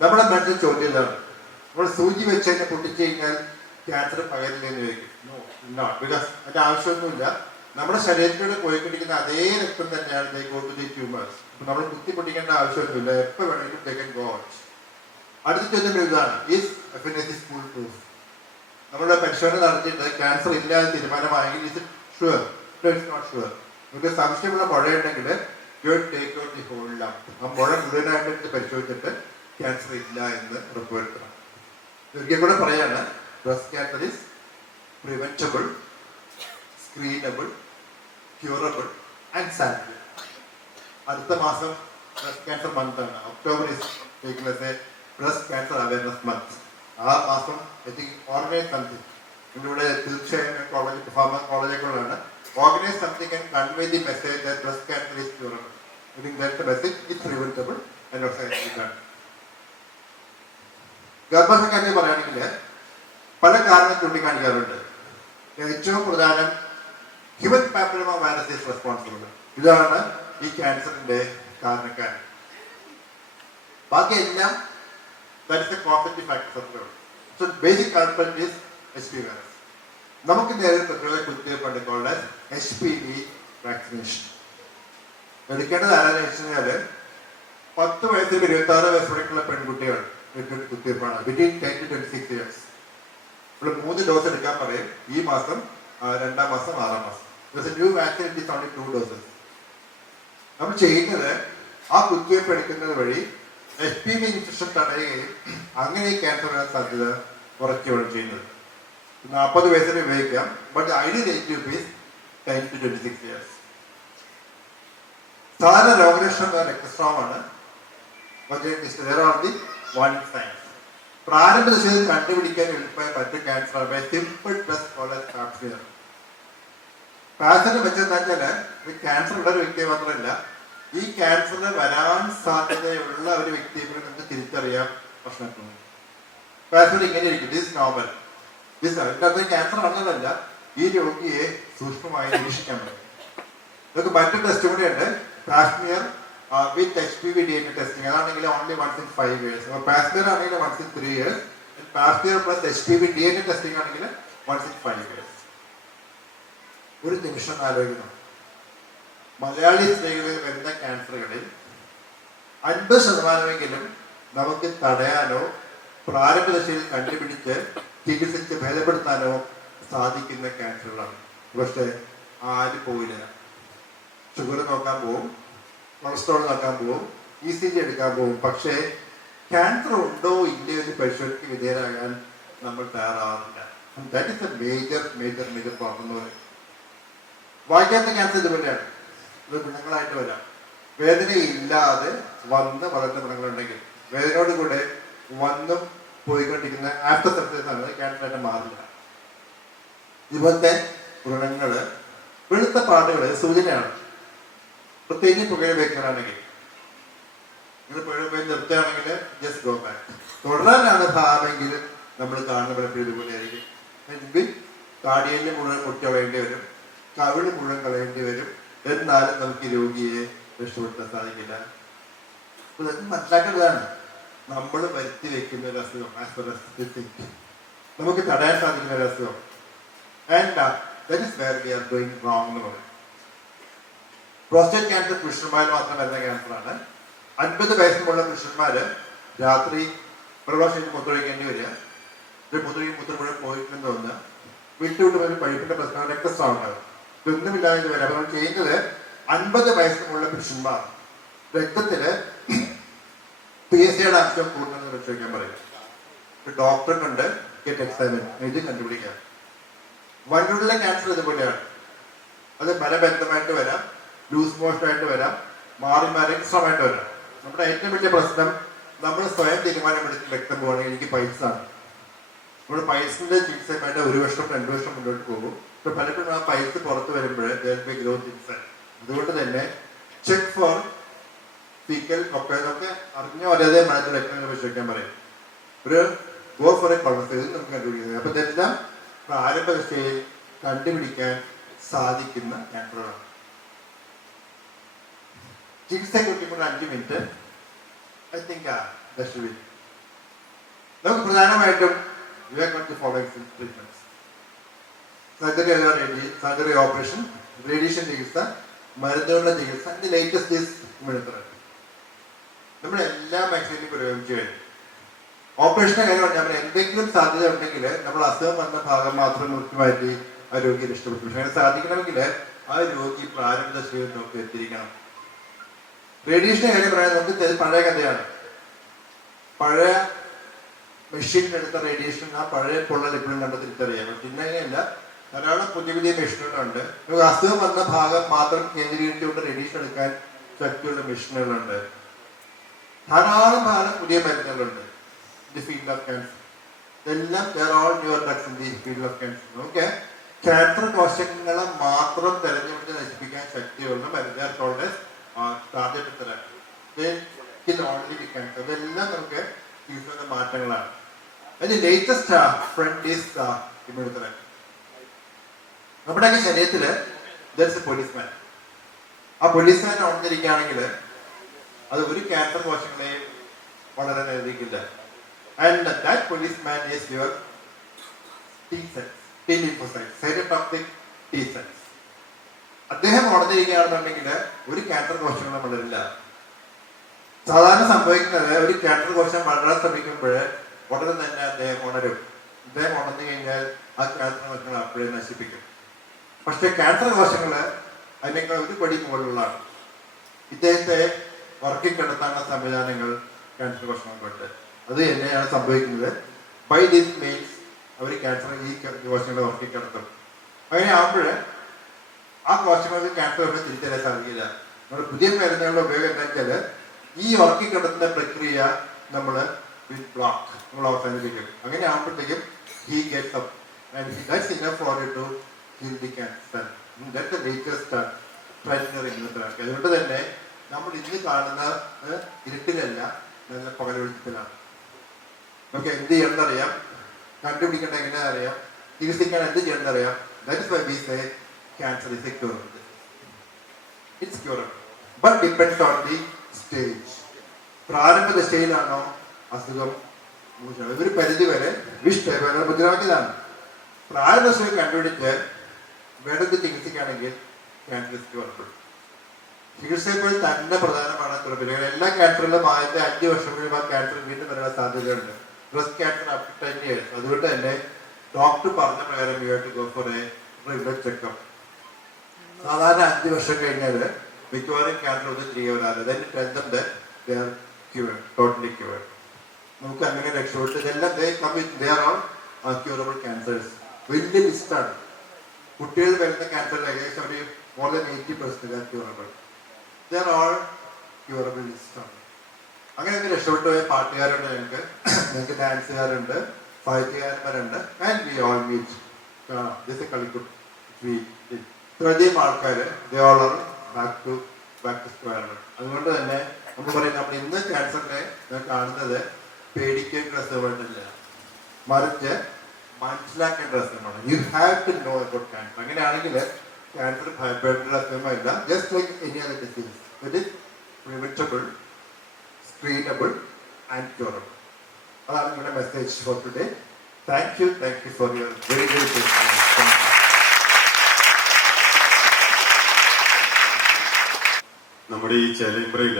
നമ്മുടെ മനസ്സിൽ ചോദ്യം ഇതാണ്, നമ്മൾ സൂചി വെച്ച് തന്നെ പൊട്ടിച്ചു കഴിഞ്ഞാൽ ക്യാൻസർ പകരില്ലെന്ന് ചോദിക്കും. നോ, ബിക്കോസ് അതിന്റെ ആവശ്യമൊന്നുമില്ല. നമ്മുടെ ശരീരത്തിലൂടെ പോയിക്കൊണ്ടിരിക്കുന്ന അതേ രക്തം തന്നെയാണ് ട്യൂമേഴ്സ്. നമ്മൾ കുത്തി പൊട്ടിക്കേണ്ട ആവശ്യമൊന്നുമില്ല, എപ്പോൾ വേണമെങ്കിലും they can go out. അടുത്ത ചോദ്യം ഇതാണ്, ഈസ് എഫിനസിസ് ഫുൾ പ്രൂഫ്? നമ്മുടെ പരിശോധന നടത്തിയിട്ട് ക്യാൻസർ ഇല്ല എന്ന് തീരുമാനമായെങ്കിൽ is it sure? It's not sure. നിങ്ങൾക്ക് സംശയമുള്ള മുഴയുണ്ടെങ്കിൽ you take out the whole lump. ആ മുഴ മുഴുവനായിട്ട് പരിശോധിച്ചിട്ട് ക്യാൻസർ ഇല്ല എന്ന് ഉറപ്പുവരുത്തണം. ഒരിക്കൽ കൂടെ പറയാണ്, breast cancer is preventable, screenable, curable and solvable. അടുത്ത മാസം ബ്രസ്റ്റ് ക്യാൻസർ മന്ത് ആണ്. October is taking as a breast cancer awareness month. ആ മാസം ഐ തിങ്ക് ഓർഗനൈസ് സംതിങ്, ഇവിടെ തീർച്ചയായും കോളേജ് കോളേജുകളാണ്, organise something and convey the message that breast cancer is curable. I think that the message is preventable and also efficacy. ഗർഭസംഖ്യ പറയുകയാണെങ്കിൽ പല കാരണങ്ങൾ ചൂണ്ടിക്കാണിക്കാറുണ്ട്. ഏറ്റവും പ്രധാനം human papilloma virus is responsible. ഇതാണ് ഈ ക്യാൻസറിന്റെ കാരണക്കാരൻ. ബാക്കി എല്ലാം that is the causative factor of the. So basic culprit is HPV virus. നമുക്ക് നേരിട്ട് പ്രതിരോധ കുത്തിവയ്പ് called as HPV vaccination. എടുക്കേണ്ടത് ആരാന്ന് വെച്ച് കഴിഞ്ഞാൽ 10 വയസ്സിൽ 26 വയസ്സ് വരെയുള്ള പെൺകുട്ടികൾ കുത്തിവയ്പ്പാണ്. Between 10 to 26 years. ഇവിടെ 3 ഡോസ് എടുക്കാൻ പറയും. ഈ മാസം, 2ാം മാസം, 6ാം മാസം. New vaccine it is only 2 doses. നമ്മൾ ചെയ്യുന്നത് ആ കുത്തിവയ്പ് എടുക്കുന്നത് വഴി HPV ഇൻഫെക്ഷൻ തടയുകയും അങ്ങനെ ഈ ക്യാൻസർ വരാൻ സാധ്യത കുറയ്ക്കുകയാണ് ചെയ്യുന്നത്. 40 വയസ്സിൽ ഉപയോഗിക്കാം, but ideal age group is 10 to 26 years. സാധാരണ രോഗലക്ഷണം രക്തസ്രാവമാണ്. പ്രാരംഭ ദശയിൽ കണ്ടുപിടിക്കാൻ എളുപ്പമായ മറ്റു cancer simple test called as pap smear. പാസിന് വെച്ചെന്ന് വെച്ചാൽ ക്യാൻസർ ഉള്ള ഒരു വ്യക്തിയെ മാത്രമല്ല, ഈ ക്യാൻസറിന് വരാൻ സാധ്യതയുള്ള ഒരു വ്യക്തിയെ കൂടെ നമുക്ക് തിരിച്ചറിയാം ഭക്ഷണത്തിൽ. പാസ്വേഡ് ഇങ്ങനെ ഇരിക്കും, ദിസ് നോർമൽ, ദിസ് അതിനകത്ത് ക്യാൻസർ ആണെന്നല്ല, ഈ രോഗിയെ സൂക്ഷ്മമായി നിരീക്ഷിക്കാൻ പറ്റും. ഇതൊക്കെ മറ്റു ടെസ്റ്റ് കൂടെയുണ്ട്, pap smear with HPV DNA testing. അതാണെങ്കിൽ only once in 5 years. Pap smear ആണെങ്കിൽ once in 3 years. Pap smear plus HPV DNA testing ആണെങ്കിൽ once in 5 years. ഒരു നിമിഷം ആലോചിക്കണം, മലയാളി സ്ത്രീകളിൽ വരുന്ന ക്യാൻസറുകളിൽ 50% നമുക്ക് തടയാനോ പ്രാരംഭ ദശയിൽ കണ്ടുപിടിച്ച് ചികിത്സിച്ച് ഭേദപ്പെടുത്താനോ സാധിക്കുന്ന ക്യാൻസറുകളാണ്. പക്ഷേ ആരും പോയില്ല. ഷുഗർ നോക്കാൻ പോവും, കൊളസ്ട്രോൾ നോക്കാൻ പോവും, ECG എടുക്കാൻ പോവും. പക്ഷേ ക്യാൻസർ ഉണ്ടോ ഇല്ലയോ എന്ന് പരിശോധനയ്ക്ക് വിധേയരാകാൻ നമ്മൾ തയ്യാറാവാറില്ല. That is a major major major problem എന്ന് പറയും. വായിക്കാത്ത ക്യാൻസർ ഇതുപോലെയാണ്. ഇത് ഗുണങ്ങളായിട്ട് വരാം. വേദനയില്ലാതെ വന്ന് വളർന്ന ഗുണങ്ങളുണ്ടെങ്കിൽ വേദനയോട് കൂടെ വന്നും പോയിക്കൊണ്ടിരിക്കുന്ന ആഫ്റ്റർ സർജറി ആണ് ക്യാൻസറായിട്ട് മാറില്ല. ഇതുപോലത്തെ ഗുണങ്ങൾ വെളുത്ത പാടുകൾ സൂചനയാണ്. പ്രത്യേകിച്ച് പുകയില ഉപയോഗിക്കാനാണെങ്കിൽ, നിങ്ങൾ പുകയില നിർത്തുകയാണെങ്കിൽ ജസ്റ്റ് ഗോ ബാക്ക്. തുടരാനാണ് ഭാവമെങ്കിൽ നമ്മൾ കാണുന്ന പലപ്പോഴും ഇതുപോലെ ആയിരിക്കും. മുൻപിൽ താടിയലിന് മുഴുവൻ മുട്ടകളയേണ്ടി വരും, കവിള് മുഴുവൻ കളയേണ്ടി വരും. എന്നാലും നമുക്ക് ഈ രോഗിയെ രക്ഷപ്പെടുത്താൻ സാധിക്കില്ല. അപ്പോൾ ഇതൊക്കെ മനസ്സിലാക്കേണ്ടതാണ്. നമ്മൾ വരുത്തി വെക്കുന്ന ഒരു അസുഖം, നമുക്ക് തടയാൻ സാധിക്കുന്ന ഒരു അസുഖം. And that is where we are doing wrong എന്ന് പറയും. പ്രോസ്റ്റേറ്റ് ക്യാൻസർ പുരുഷന്മാരിൽ മാത്രം വരുന്ന ക്യാൻസറാണ്. 50 വയസ്സിലുള്ള പുരുഷന്മാര് രാത്രി ഒരു പ്രാവശ്യം മൂത്രമൊഴിക്കേണ്ടി വരിക, മൂത്രം മുഴുവൻ പോയിട്ടുണ്ടെന്ന് തോന്നുക, വിട്ടുവിട്ട് ഒരു പഴുപ്പിന്റെ പ്രശ്നം, രക്തസ്രാവം ഉണ്ടാകും. ഇതൊന്നുമില്ലാതെ വരാം. അപ്പോൾ നമ്മൾ ചെയ്യുന്നത് 50 വയസ്സിലുള്ള പുരുഷന്മാർ രക്തത്തില് PSAയുടെ അംശം കൂടുതൽ പരിശോധിക്കാൻ പറയും. ഡോക്ടറെ കണ്ട് ഗെറ്റ് എക്സാമിൻ ഇത് കണ്ടുപിടിക്കാം. വൻകുടലിലെ ക്യാൻസർ ഇതുപോലെയാണ്. അത് ബലബന്ധമായിട്ട് വരാം, ലൂസ് മോഷനായിട്ട് വരാം, മാറി മാറി എക്സ്ട്രാമായിട്ട് വരാം. നമ്മുടെ ഏറ്റവും വലിയ പ്രശ്നം നമ്മൾ സ്വയം തീരുമാനമെടുത്ത് രക്തം പോകണമെങ്കിൽ എനിക്ക് പൈൽസാണ്. നമ്മുടെ പൈൽസിന്റെ ചികിത്സയുമായിട്ട് 1 വർഷം 2 വർഷം മുന്നോട്ട് പോകും. ഇപ്പൊ പലപ്പോഴും ആ പൈൽസ് പുറത്ത് വരുമ്പോൾ ഗ്രോത്ത് ചികിത്സ. അതുകൊണ്ട് തന്നെ ചെക്ക് ഫോർ ഫീക്കൽ ഒക്കെ നമുക്ക് അറിഞ്ഞോ അറിയാതെ മനസ്സിൽ രക്തങ്ങൾ പരിശോധിക്കാൻ പറയും. ഒരു ഗോ ഫോർ എ കോളസ് ഇത് നമുക്ക് കണ്ടുപിടിക്കുന്നത്. അപ്പൊ ഇതെല്ലാം പ്രാരംഭ ദശയിൽ കണ്ടുപിടിക്കാൻ സാധിക്കുന്ന ക്യാൻസറുകളാണ്. ചികിത്സയെ കുറിച്ച് 5 മിനിറ്റ് ഐ തിങ്ക് നമുക്ക് പ്രധാനമായിട്ടും സർജറി, ഓപ്പറേഷൻ, റേഡിയേഷൻ ചികിത്സ, മരുന്നുകളുടെ ചികിത്സ, ലേറ്റസ്റ്റ് ഇമ്മ്യൂണോതെറാപ്പി നമ്മളെല്ലാ വാക്സിനും പ്രയോഗിച്ചു കഴിഞ്ഞു. ഓപ്പറേഷന്റെ കാര്യം പറഞ്ഞാൽ എന്തെങ്കിലും സാധ്യത ഉണ്ടെങ്കിൽ നമ്മൾ അസുഖം വന്ന ഭാഗം മാത്രം മുറിച്ചുമാറ്റി ആ രോഗിയെ രക്ഷപ്പെട്ടു. പക്ഷെ അങ്ങനെ സാധിക്കണമെങ്കിൽ ആ രോഗി പ്രാരംഭ ദശയിൽ നമുക്ക് എത്തിയിരിക്കണം. റേഡിയേഷന്റെ കാര്യം പറയാൻ നമുക്ക് പഴയ കഥയാണ്. പഴയ മെഷീനിലെടുത്ത റേഡിയേഷൻ ആ പഴയ പൊള്ളൽ ഇപ്പോഴും കണ്ട് തിരിച്ചറിയാം. പക്ഷെ ഇന്നങ്ങനെയല്ല, ധാരാളം പുതിയ പുതിയ മെഷീനുകളുണ്ട്. അസുഖം വന്ന ഭാഗം മാത്രം കേന്ദ്രീകരിച്ചുകൊണ്ട് റേഡിയേഷൻ എടുക്കാൻ ശക്തിയുള്ള മെഷീനുകളുണ്ട്. ധാരാളം പുതിയ മരുന്നുകളുണ്ട്. ദി ഫീൽഡ് ഓഫ് ക്യാൻസർ ഇതെല്ലാം ഫീൽഡ് ഓഫ് ക്യാൻസർ. നമുക്ക് ക്യാൻസർ കോശങ്ങളെ മാത്രം തെരഞ്ഞെടുത്ത് നശിപ്പിക്കാൻ ശക്തിയുള്ള മരുന്നുകളുടെ ഇതെല്ലാം നമുക്ക് ചികിത്സയുടെ മാറ്റങ്ങളാണ്. അതിന്റെ ലേറ്റസ്റ്റ് ഫ്രണ്ട് ഈസ് ഇമ്മ്യൂണോതെറാപ്പി. നമ്മുടെയൊക്കെ ശരീരത്തില് പോലീസ്മാൻ, ആ പോലീസ്മാൻ ഉണർന്നിരിക്കുകയാണെങ്കിൽ അത് ഒരു ക്യാൻസർ കോശങ്ങളെയും വളരെ നിയന്ത്രിക്കില്ല. And that policeman is your T cells, T lymphocytes, cytotoxic T cells. അദ്ദേഹം ഉണർന്നിരിക്കുകയാണെന്നുണ്ടെങ്കിൽ ഒരു ക്യാൻസർ കോശങ്ങളും വളരില്ല. സാധാരണ സംഭവിക്കുന്നത് ഒരു ക്യാൻസർ കോശം വളരാൻ ശ്രമിക്കുമ്പോൾ ഉടനെ തന്നെ അദ്ദേഹം ഉണരും. അദ്ദേഹം ഉണർന്നു കഴിഞ്ഞാൽ ആ ക്യാൻസർ കോശങ്ങൾ അപ്പോഴേ നശിപ്പിക്കും. പക്ഷെ ക്യാൻസർ കോശങ്ങള് അതിനേക്കാൾ ഒരു പടി മുകളിലുള്ളതാണ്. ഇദ്ദേഹത്തെ ഉറക്കിക്കിടത്താനുള്ള സംവിധാനങ്ങൾ ക്യാൻസർ കോശങ്ങൾക്കുണ്ട്. അത് തന്നെയാണ് സംഭവിക്കുന്നത്. ബൈ ദിസ് മീൻസ് അവർ ക്യാൻസർ ഈ കോശങ്ങളെ ഉറക്കിക്കിടത്തും. അങ്ങനെ ആകുമ്പോൾ ആ കോശങ്ങൾക്ക് ക്യാൻസർ ഒന്നും തിരിച്ചറിയാൻ സാധിക്കില്ല. നമ്മുടെ പുതിയ മരുന്നുകളുടെ ഉപയോഗം എന്താ വെച്ചാൽ ഈ ഉറക്കിക്കിടത്തുന്ന പ്രക്രിയ നമ്മൾ അവസാനിപ്പിക്കും. അങ്ങനെ ആകുമ്പോഴത്തേക്കും he gets up and that's enough for you to kill the cancer. That's the latest trend in immunotherapy. അതുകൊണ്ട് തന്നെ നമ്മൾ ഇന്ന് കാണുന്ന ഇരുട്ടിലല്ല, നല്ല പകൽ വെളിച്ചത്തിലാണ്. നമുക്ക് എന്ത് ചെയ്യണമെന്നറിയാം, കണ്ടുപിടിക്കേണ്ട എങ്ങനെ അറിയാം, ചികിത്സിക്കാൻ എന്ത് ചെയ്യണമെന്നറിയാം. That is why we say cancer is a curable. It's curable, but depends on the stage. പ്രാരംഭ ദശയിലാണോ അസുഖം, ഒരു പരിധി വരെ മുദ്രാവാക്യതാണ്. പ്രാരംഭ ദശയിൽ കണ്ടുപിടിച്ച് വേണ്ടത് ചികിത്സിക്കുകയാണെങ്കിൽ ക്യാൻസർ ക്യൂറബിൾ. ചികിത്സയെപ്പോഴും തന്നെ പ്രധാനമാണ് കുഴപ്പമില്ല. എല്ലാ ക്യാൻസറിലും ആദ്യത്തെ 5 വർഷം കഴിയുമ്പോൾ ആ ക്യാൻസർ വീണ്ടും വരാൻ സാധ്യതയുണ്ട്. Breast cancer up to 10 years. അതുകൊണ്ട് തന്നെ ഡോക്ടർ പറഞ്ഞ പ്രകാരം you have to go for a regular checkup. സാധാരണ 5 വർഷം കഴിഞ്ഞാൽ മിക്കവാറും ക്യാൻസർ ഒന്നും തിരികെ വരാതെ ടോട്ടലി ക്യൂർഡ്. നമുക്ക് അങ്ങനെ രക്ഷപ്പെട്ടു. ഇതെല്ലാം ക്യൂറബിൾ ക്യാൻസേഴ്സ്. വലിയ ലിസ്റ്റാണ്. കുട്ടികൾ വരുന്ന ക്യാൻസർ ഏകദേശം ഒരു more than 80% are curable. They are all curable ലിസ്റ്റാണ്. അങ്ങനെ രക്ഷപ്പെട്ടു പോയ പാട്ടുകാരുണ്ട്, ഞങ്ങൾക്ക് ഡാൻസുകാരുണ്ട്, സാഹിത്യകാരന്മാരുണ്ട്. And we all meet this കളിക്കും ഇത്രയധികം ആൾക്കാർ ബാക്ക് ടു സ്ക്വയർ. അതുകൊണ്ട് തന്നെ നമുക്ക് പറയാം, നമ്മൾ ഇന്ന് ക്യാൻസറിനെ കാണുന്നത് പേടിക്കേണ്ട അസുഖമായിട്ടില്ല. മറിച്ച് മനസ്സിലാക്കേണ്ട അസുഖമാണ്. You have to know about cancer. അങ്ങനെയാണെങ്കിൽ ക്യാൻസർ ഭയപ്പെടേണ്ട അസുഖമല്ല. Just like any other disease, it is preventable, screenable and curable. അതാണ് നിങ്ങളുടെ message for today. Thank you for your very very നമ്മുടെ ഈ ചേലേമ്പ്രയിൽ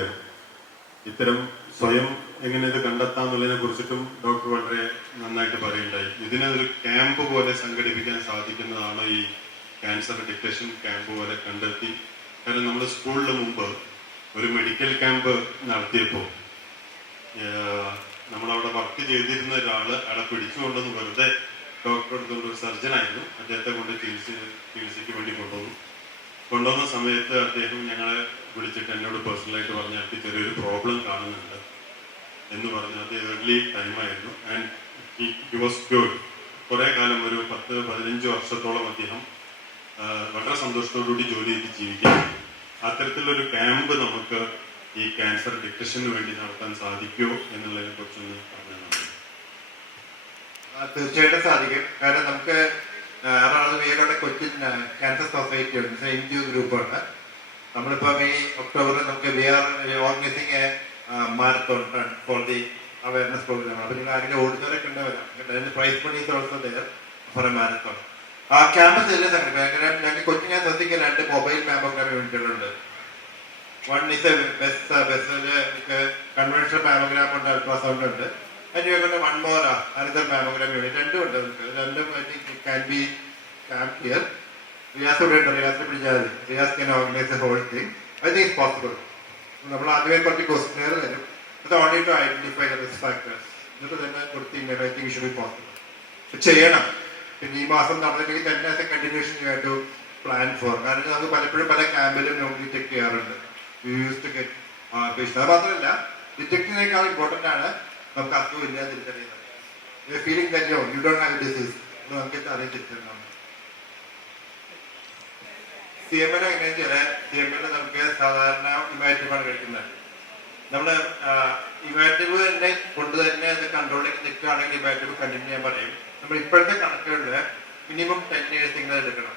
ഇത്തരം സ്വയം എങ്ങനെ ഇത് കണ്ടെത്താമെന്നുള്ളതിനെ കുറിച്ചിട്ടും ഡോക്ടർ വളരെ നന്നായിട്ട് പറയുണ്ടായി. ഇതിനൊരു ക്യാമ്പ് പോലെ സംഘടിപ്പിക്കാൻ സാധിക്കുന്നതാണ് ഈ ക്യാൻസർ ഡിറ്റക്ഷൻ ക്യാമ്പ് പോലെ കണ്ടെത്തി. കാരണം നമ്മുടെ സ്കൂളിൽ മുമ്പ് ഒരു മെഡിക്കൽ ക്യാമ്പ് നടത്തിയപ്പോൾ നമ്മളവിടെ വർക്ക് ചെയ്തിരുന്ന ഒരാൾ അയാളെ പിടിച്ചുകൊണ്ടെന്ന് വെറുതെ ഡോക്ടറെ അടുത്തുകൊണ്ട് ഒരു സർജനായിരുന്നു, അദ്ദേഹത്തെ കൊണ്ട് ചികിത്സയ്ക്ക് വേണ്ടി കൊണ്ടുവന്ന സമയത്ത് അദ്ദേഹം ഞങ്ങളെ വിളിച്ചിട്ട് എന്നോട് പേഴ്സണലായിട്ട് പറഞ്ഞ എനിക്ക് ചെറിയൊരു പ്രോബ്ലം കാണുന്നുണ്ട് എന്ന് പറഞ്ഞു. അത് ഏർലി ടൈമായിരുന്നു ആൻഡ് ഹി വാസ് ക്യൂർഡ്. കുറേ കാലം ഒരു 10-15 വർഷത്തോളം അദ്ദേഹം വളരെ സന്തോഷത്തോടുകൂടി ജോലി ചെയ്ത് ജീവിക്കാൻ. അത്തരത്തിലൊരു ക്യാമ്പ് നമുക്ക് ഈ ക്യാൻസർ ഡിറ്റക്ഷന് വേണ്ടി നടത്താൻ സാധിക്കുമോ എന്നുള്ളതിനെ കുറിച്ചൊന്ന് പറഞ്ഞു. തീർച്ചയായിട്ടും സാധിക്കും. കാരണം നമുക്ക് എറണാകുളം കൊച്ചിൻ ക്യാൻസർ സൊസൈറ്റി ഉണ്ട്, NGO ഗ്രൂപ്പാണ്. നമ്മളിപ്പം ഈ ഒക്ടോബറിൽ നമുക്ക് we are organising a marathon for the awareness programme. അപ്പോൾ നിങ്ങൾ ആരെങ്കിലും ഓടുന്നവരൊക്കെ ഉണ്ടവരാം. അതിന് prize money is also there for a marathon. ആ ക്യാമ്പസ് എല്ലാം സംഘടിപ്പിക്കാം. ഞങ്ങൾക്ക് കൊച്ചിനെ ശ്രദ്ധിക്കാൻ 2 മൊബൈൽ മാമോഗ്രാം യൂണിറ്റുകളുണ്ട്. വൺ ഇസ് എ ബസ്സിൽ കൺവെൻഷണൽ മാമോഗ്രാം ഉണ്ട്, അൾട്രാസൗണ്ട് ഉണ്ട്. അതിന് one more another mammogram unit. രണ്ടും ഉണ്ട്. രണ്ടും can be camp here. Riyas ഇവിടെ ഉണ്ട്, റിയാസിനെ പിടിച്ചാൽ മതി. Riyas can organise a whole thing. I think it's possible. നമ്മൾ ആദ്യമേ കുറച്ച് ക്വസ്റ്റ്യൻ തരും. അത് only to identify the risk factors. എന്നിട്ട് തന്നെ കൊടുത്തിങ്ങനെ I think should be possible. ചെയ്യണം. പിന്നെ ഈ മാസം നടന്നിട്ടുണ്ടെങ്കിൽ തന്നെ as a continuation you have to plan for. കാരണം നമുക്ക് പലപ്പോഴും പല ക്യാമ്പിലും നമുക്ക് ഡിറ്റക്ട് ചെയ്യാറുണ്ട്. You use to get patient. അത് മാത്രമല്ല, ഡിറ്റക്റ്റിനേക്കാൾ ഇമ്പോർട്ടൻ്റ് ആണ് നമുക്ക് അസുഖം ഇല്ല തിരിച്ചറിയുന്നത്. ഫീലിംഗ് തന്നെ യു ഡോണ്ട് ഹാവ് ഡിസീസ് നമുക്ക് അറിയാൻ തിരിച്ചറിയണം. CML എങ്ങനെയാണെന്ന് വെച്ചാൽ CML നമുക്ക് സാധാരണ ഇമാറ്റീവാണ് കഴിക്കുന്നത്. നമ്മൾ ഇമാറ്റീവ് തന്നെ കൊണ്ട് തന്നെ അത് കൺട്രോളിലേക്ക് നിൽക്കുകയാണെങ്കിൽ ഇമാറ്റീവ് കണ്ടിന്യൂ ചെയ്യാൻ പറയും. നമ്മൾ ഇപ്പോഴത്തെ കണക്കുകളിൽ മിനിമം 10 years നിങ്ങൾ എടുക്കണം.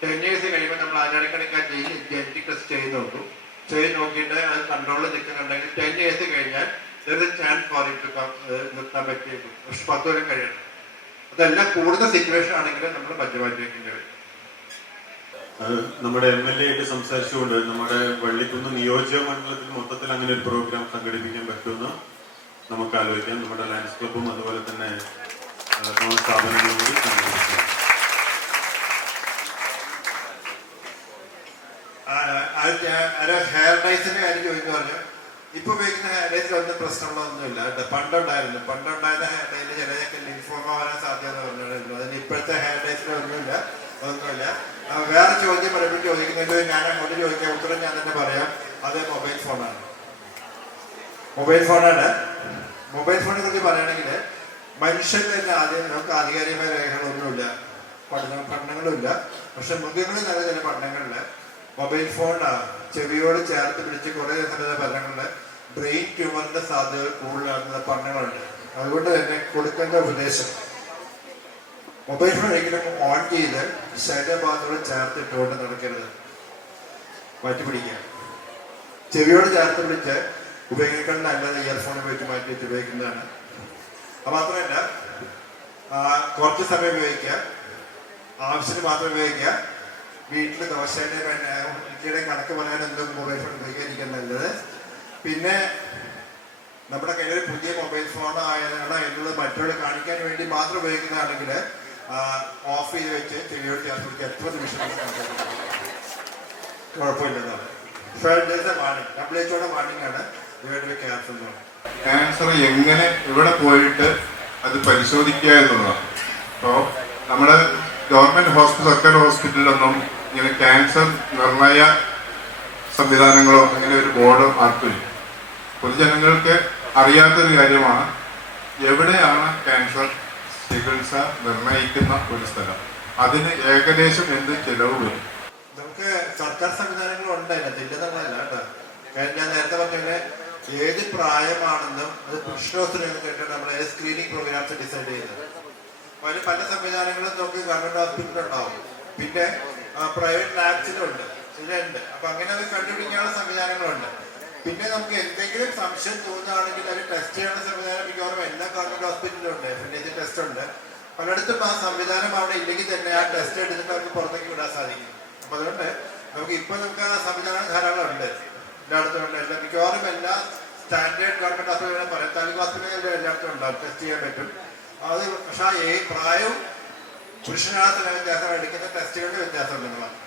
10 years കഴിയുമ്പോൾ നമ്മൾ അതിനിടയ്ക്കിടയ്ക്ക് ജനറ്റിക് ടെസ്റ്റ് ചെയ്ത് നോക്കും. ചെയ്ത് നോക്കിയിട്ട് അത് കൺട്രോളിൽ നിൽക്കുന്നുണ്ടെങ്കിൽ 10 years കഴിഞ്ഞാൽ ചാൻസ് ഫോർ ഇറ്റ് നിർത്താൻ പറ്റിയേക്കും. പക്ഷെ 10 കൊല്ലം കഴിയണം. അതെല്ലാം കൂടുതൽ സിറ്റുവേഷൻ ആണെങ്കിലും നമ്മൾ മാറ്റി വയ്ക്കേണ്ടി വരും. നമ്മുടെ MLA ആയിട്ട് സംസാരിച്ചുകൊണ്ട് നമ്മുടെ വള്ളിക്കുന്ന് നിയോജക മണ്ഡലത്തിൽ മൊത്തത്തിൽ അങ്ങനെ ഒരു പ്രോഗ്രാം സംഘടിപ്പിക്കാൻ പറ്റുമെന്ന് നമുക്ക് ആലോചിക്കാം. നമ്മുടെ ലയൺസ് ക്ലബും അതുപോലെ തന്നെ സ്ഥാപനങ്ങളും കൂടി സംഘടിപ്പിക്കാം. ഹെയർ ഡൈസിന്റെ കാര്യം ചോദിച്ചു പറഞ്ഞു. ഇപ്പൊ ഉപയോഗിക്കുന്ന ഹെയർ ഡൈസിൽ ഒന്നും പ്രശ്നമുള്ളതൊന്നുമില്ല. പണ്ടുണ്ടായിരുന്ന ഹെയർ ഡൈയിൽ ചിലതൊക്കെ ലിംഫോമ വരാൻ സാധ്യത പറഞ്ഞിരുന്നു. അതിന് ഇപ്പോഴത്തെ ഹെയർ ഡൈസിൽ ഒന്നുമില്ല. വേറെ ചോദ്യം പലപ്പോഴും ചോദിക്കുന്നത് ഞാൻ അങ്ങോട്ട് ചോദിക്കാൻ ഉത്തരം ഞാൻ തന്നെ പറയാം. അത് മൊബൈൽ ഫോണാണ്. മൊബൈൽ ഫോണിനെ കുറിച്ച് പറയുകയാണെങ്കിൽ മനുഷ്യരിൽ തന്നെ ആദ്യം നമുക്ക് ആധികാരികമായ രേഖകളൊന്നുമില്ല, പഠനങ്ങളുമില്ല. പക്ഷെ മൃഗങ്ങളിൽ നല്ല ചില പഠനങ്ങളില് മൊബൈൽ ഫോൺ ചെവിയോട് ചേർത്ത് പിടിച്ച് കുറെ പഠനങ്ങളില് ബ്രെയിൻ ട്യൂമറിന്റെ സാധ്യത കൂടുതലാണെന്നുള്ള പഠനങ്ങളുണ്ട്. അതുകൊണ്ട് തന്നെ കൊടുക്കേണ്ട ഉപദേശം മൊബൈൽ ഫോൺ ഒരിക്കലും ഓൺ ചെയ്ത് ശരീരഭാഗത്തോട് ചേർത്തിട്ടുകൊണ്ട് നടക്കരുത്. മാറ്റി പിടിക്കുക. ചെവിയോട് ചേർത്ത് പിടിച്ച് ഉപയോഗിക്കാൻ നല്ലത് ഇയർഫോൺ ഉപയോഗിച്ച് മാറ്റി വെച്ച് ഉപയോഗിക്കുന്നതാണ്. അത് മാത്രമല്ല, കുറച്ച് സമയം ഉപയോഗിക്കുക, ആവശ്യത്തിന് മാത്രം ഉപയോഗിക്കുക. വീട്ടിൽ ദോശയുടെ എനിക്കിടെ കണക്ക് പറയാൻ എന്തും മൊബൈൽ ഫോൺ ഉപയോഗിക്കാതിരിക്കാൻ നല്ലത്. പിന്നെ നമ്മുടെ കയ്യിൽ പുതിയ മൊബൈൽ ഫോൺ ആയതാണ് എന്നുള്ളത് മറ്റുള്ളവരെ കാണിക്കാൻ വേണ്ടി മാത്രം ഉപയോഗിക്കുന്നതാണെങ്കിൽ ഓഫ് ചെയ്ത് വെച്ച് ചെവിയോട് ചേർത്ത് പിടിക്കുക. എത്ര നിമിഷം കുഴപ്പമില്ലെന്നാണ്. WHO വാർണിംഗ് ആണ്. ക്യാൻസർ എങ്ങനെ ഇവിടെ പോയിട്ട് അത് പരിശോധിക്കുക എന്നുള്ളതാണ്. അപ്പോൾ നമ്മുടെ ഗവൺമെന്റ് ഹോസ്പിറ്റൽ, സർക്കാർ ഹോസ്പിറ്റലിലൊന്നും ഇങ്ങനെ ക്യാൻസർ നിർണയ സംവിധാനങ്ങളോ അങ്ങനെ ഒരു ബോർഡോ ആർക്കില്ല. പൊതുജനങ്ങൾക്ക് അറിയാത്തൊരു കാര്യമാണ് എവിടെയാണ് ക്യാൻസർ ചികിത്സ നിർണയിക്കുന്ന ഒരു സ്ഥലം, അതിന് ഏകദേശം എന്ത് ചെലവ് വരും. നമുക്ക് സർക്കാർ സംവിധാനങ്ങളുണ്ട്, അതിനകത്ത് ഇല്ലെന്നുള്ളതല്ല കേട്ടോ. ഞാൻ നേരത്തെ പറഞ്ഞ ഏത് പ്രായമാണെന്നും അത് പുരുഷനോസ്ത്രീയെന്ന് കേട്ടിട്ട് നമ്മൾ സ്ക്രീനിങ് പ്രോഗ്രാംസ് ഡിസൈഡ് ചെയ്തത്. അപ്പോൾ അതിൽ പല സംവിധാനങ്ങളും നമുക്ക് ഗവൺമെന്റ് ഹോസ്പിറ്റലുണ്ടാവും, പിന്നെ പ്രൈവറ്റ് ലാബ്സിലുണ്ട്, ഇതിലുണ്ട്. അപ്പൊ അങ്ങനെ അത് കണ്ടുപിടിക്കാനുള്ള സംവിധാനങ്ങളുണ്ട്. പിന്നെ നമുക്ക് എന്തെങ്കിലും സംശയം തോന്നുകയാണെങ്കിൽ അത് ടെസ്റ്റ് ചെയ്യാനുള്ള സംവിധാനം മിക്കവാറും എല്ലാ ഗവൺമെന്റ് ഹോസ്പിറ്റലിലും ഉണ്ട്. FNAC ടെസ്റ്റ് ഉണ്ട്. പലയിടത്തും ആ സംവിധാനം അവിടെ ഇല്ലെങ്കിൽ തന്നെ ആ ടെസ്റ്റ് എടുത്തിട്ട് അവർക്ക് പുറത്തേക്ക് വിടാൻ സാധിക്കും. അപ്പൊ അതുകൊണ്ട് നമുക്ക് ആ സംവിധാനം ധാരാളം ഉണ്ട്, എല്ലായിടത്തും ഉണ്ട്. മിക്കവാറും എല്ലാ സ്റ്റാൻഡേർഡ് ഗവൺമെന്റ് ഹോസ്പിറ്റലുകളും പറയാം, താലൂക്ക് ഹോസ്പിറ്റലുകളിലും എല്ലായിടത്തും ഉണ്ടാവും, ടെസ്റ്റ് ചെയ്യാൻ പറ്റും. അത് പക്ഷേ പ്രായവും പുരുഷനാണെന്ന വ്യത്യാസം, എടുക്കുന്ന ടെസ്റ്റുകളുടെ വ്യത്യാസം ഉണ്ടെന്നുള്ളതാണ്.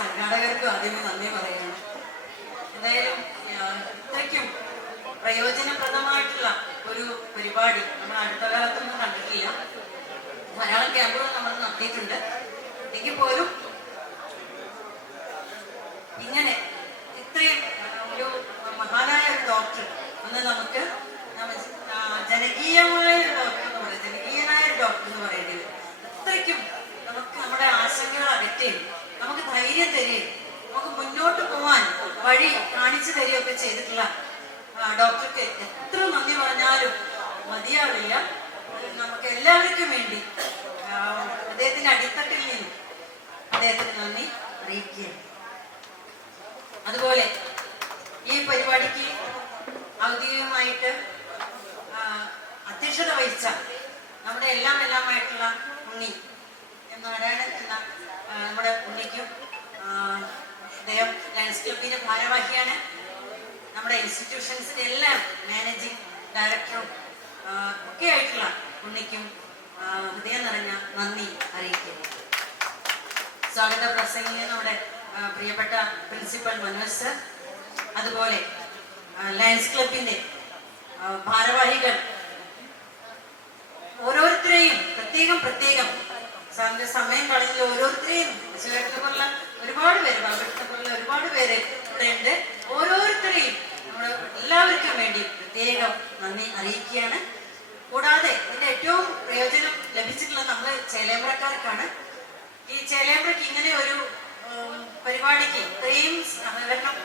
സംഘാടകർക്കും ആദ്യമേ നന്ദി പറയുകയാണ്. എന്തായാലും ഇത്രയ്ക്കും പ്രയോജനപ്രദമായിട്ടുള്ള ഒരു പരിപാടി നമ്മൾ അടുത്ത കാലത്തൊന്നും കണ്ടിട്ടില്ല. ധാരാളം ക്യാമ്പുകൾ നമ്മൾ നടത്തിയിട്ടുണ്ട്. എങ്കിൽ പോലും ഇങ്ങനെ ഇത്രയും ഒരു മഹാനായ ഒരു ഡോക്ടർ ഒന്ന് നമുക്ക് ജനകീയമായ ഒരു ഡോക്ടർ എന്ന് പറയുന്നത്, ജനകീയനായ ഒരു ഡോക്ടർ എന്ന് പറയുന്നത് ഇത്രയ്ക്കും നമുക്ക് നമ്മുടെ ആശങ്കകൾ അകറ്റുകയും നമുക്ക് ധൈര്യം തരികയും നമുക്ക് മുന്നോട്ട് പോവാൻ വഴി കാണിച്ചു തരികയൊക്കെ ചെയ്തിട്ടുള്ള ഡോക്ടർക്ക് എത്ര നന്ദി പറഞ്ഞാലും മതിയാവില്ല. നമുക്ക് എല്ലാവർക്കും വേണ്ടി അദ്ദേഹത്തിന്റെ അടിത്തട്ടിൽ നിന്നും അദ്ദേഹത്തിന് നന്ദി അറിയിക്കുകയാണ്. അതുപോലെ ഈ പരിപാടിക്ക് ഔദ്യോഗികമായിട്ട് അധ്യക്ഷത വഹിച്ച നമ്മുടെ എല്ലാമായിട്ടുള്ള ഉണ്ണി നാരായണൻ എന്ന നമ്മുടെ ഉണ്ണിക്കും, അദ്ദേഹം ലയൺസ് ക്ലബിന്റെ ഭാരവാഹിയാണ്. നമ്മുടെ ഇൻസ്റ്റിറ്റ്യൂഷൻസിന്റെ എല്ലാം മാനേജിംഗ് ഡയറക്ടറും ഒക്കെ ആയിട്ടുള്ള ഉണ്ണിക്കും ഹൃദയം നിറഞ്ഞ നന്ദി അറിയിക്കുന്നു. സ്വാഗത പ്രസംഗിന് നമ്മുടെ പ്രിയപ്പെട്ട പ്രിൻസിപ്പൽ മനോജ് സർ, അതുപോലെ ലയൺസ് ക്ലബിന്റെ ഭാരവാഹികൾ ഓരോരുത്തരെയും പ്രത്യേകം സാറിന്റെ സമയം കളഞ്ഞ ഓരോരുത്തരെയും പോലുള്ള ഒരുപാട് പേര്, പങ്കെടുത്ത പോലുള്ള ഒരുപാട് പേര് ഇവിടെ ഉണ്ട്. ഓരോരുത്തരെയും നമ്മൾ എല്ലാവർക്കും വേണ്ടി പ്രത്യേകം നന്ദി അറിയിക്കുകയാണ്. കൂടാതെ ഇതിന്റെ ഏറ്റവും പ്രയോജനം ലഭിച്ചിട്ടുള്ളത് നമ്മൾ ചേലേമ്പ്രക്കാർക്കാണ്. ഈ ചേലേമ്പ്രയ്ക്ക് ഇങ്ങനെ ഒരു പരിപാടിക്ക് ഇത്രയും സഹകരണം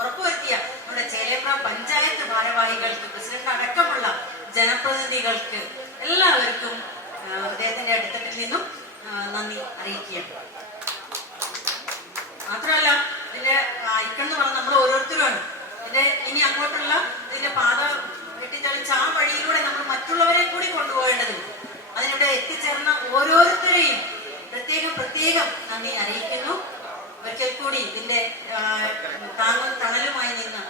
ഉറപ്പുവരുത്തിയ നമ്മുടെ ചേലേമ്പ്ര പഞ്ചായത്ത് ഭാരവാഹികൾക്ക്, പ്രസിഡന്റ് അടക്കമുള്ള ജനപ്രതിനിധികൾക്ക് എല്ലാവർക്കും അദ്ദേഹത്തിന്റെ അടിത്തട്ടിൽ നിന്നും നന്ദി അറിയിക്കുകയാണ്. മാത്രമല്ല ഇതിന്റെ ഐക്കൺ പറഞ്ഞ നമ്മൾ ഓരോരുത്തരുമാണ്. ഇതിന്റെ ഇനി അങ്ങോട്ടുള്ള ഇതിന്റെ പാത വെട്ടിത്തെളിച്ച് ആ വഴിയിലൂടെ നമ്മൾ മറ്റുള്ളവരെ കൂടി കൊണ്ടുപോകേണ്ടതുണ്ട്. അതിനിവിടെ എത്തിച്ചേർന്ന ഓരോരുത്തരെയും പ്രത്യേകം നന്ദി അറിയിക്കുന്നു. ഒരിക്കൽ കൂടി ഇതിന്റെ താങ്ങും തണലുമായി നിന്ന്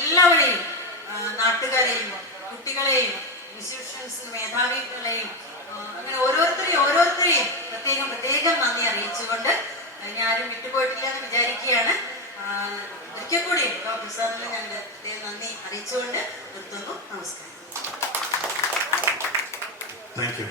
എല്ലാവരെയും, നാട്ടുകാരെയും കുട്ടികളെയും ഇൻസ്റ്റിറ്റ്യൂഷൻസ് മേധാവികളെയും അങ്ങനെ ഓരോരുത്തരെയും പ്രത്യേകം നന്ദി അറിയിച്ചുകൊണ്ട് ഞാനും വിട്ടുപോയിട്ടില്ല എന്ന് വിചാരിക്കുകയാണ്. ഒരിക്കൽ കൂടി ഡോക്ടർ സാറിന് ഞങ്ങൾ നന്ദി അറിയിച്ചുകൊണ്ട് നിർത്തുന്നു. നമസ്കാരം. Thank you.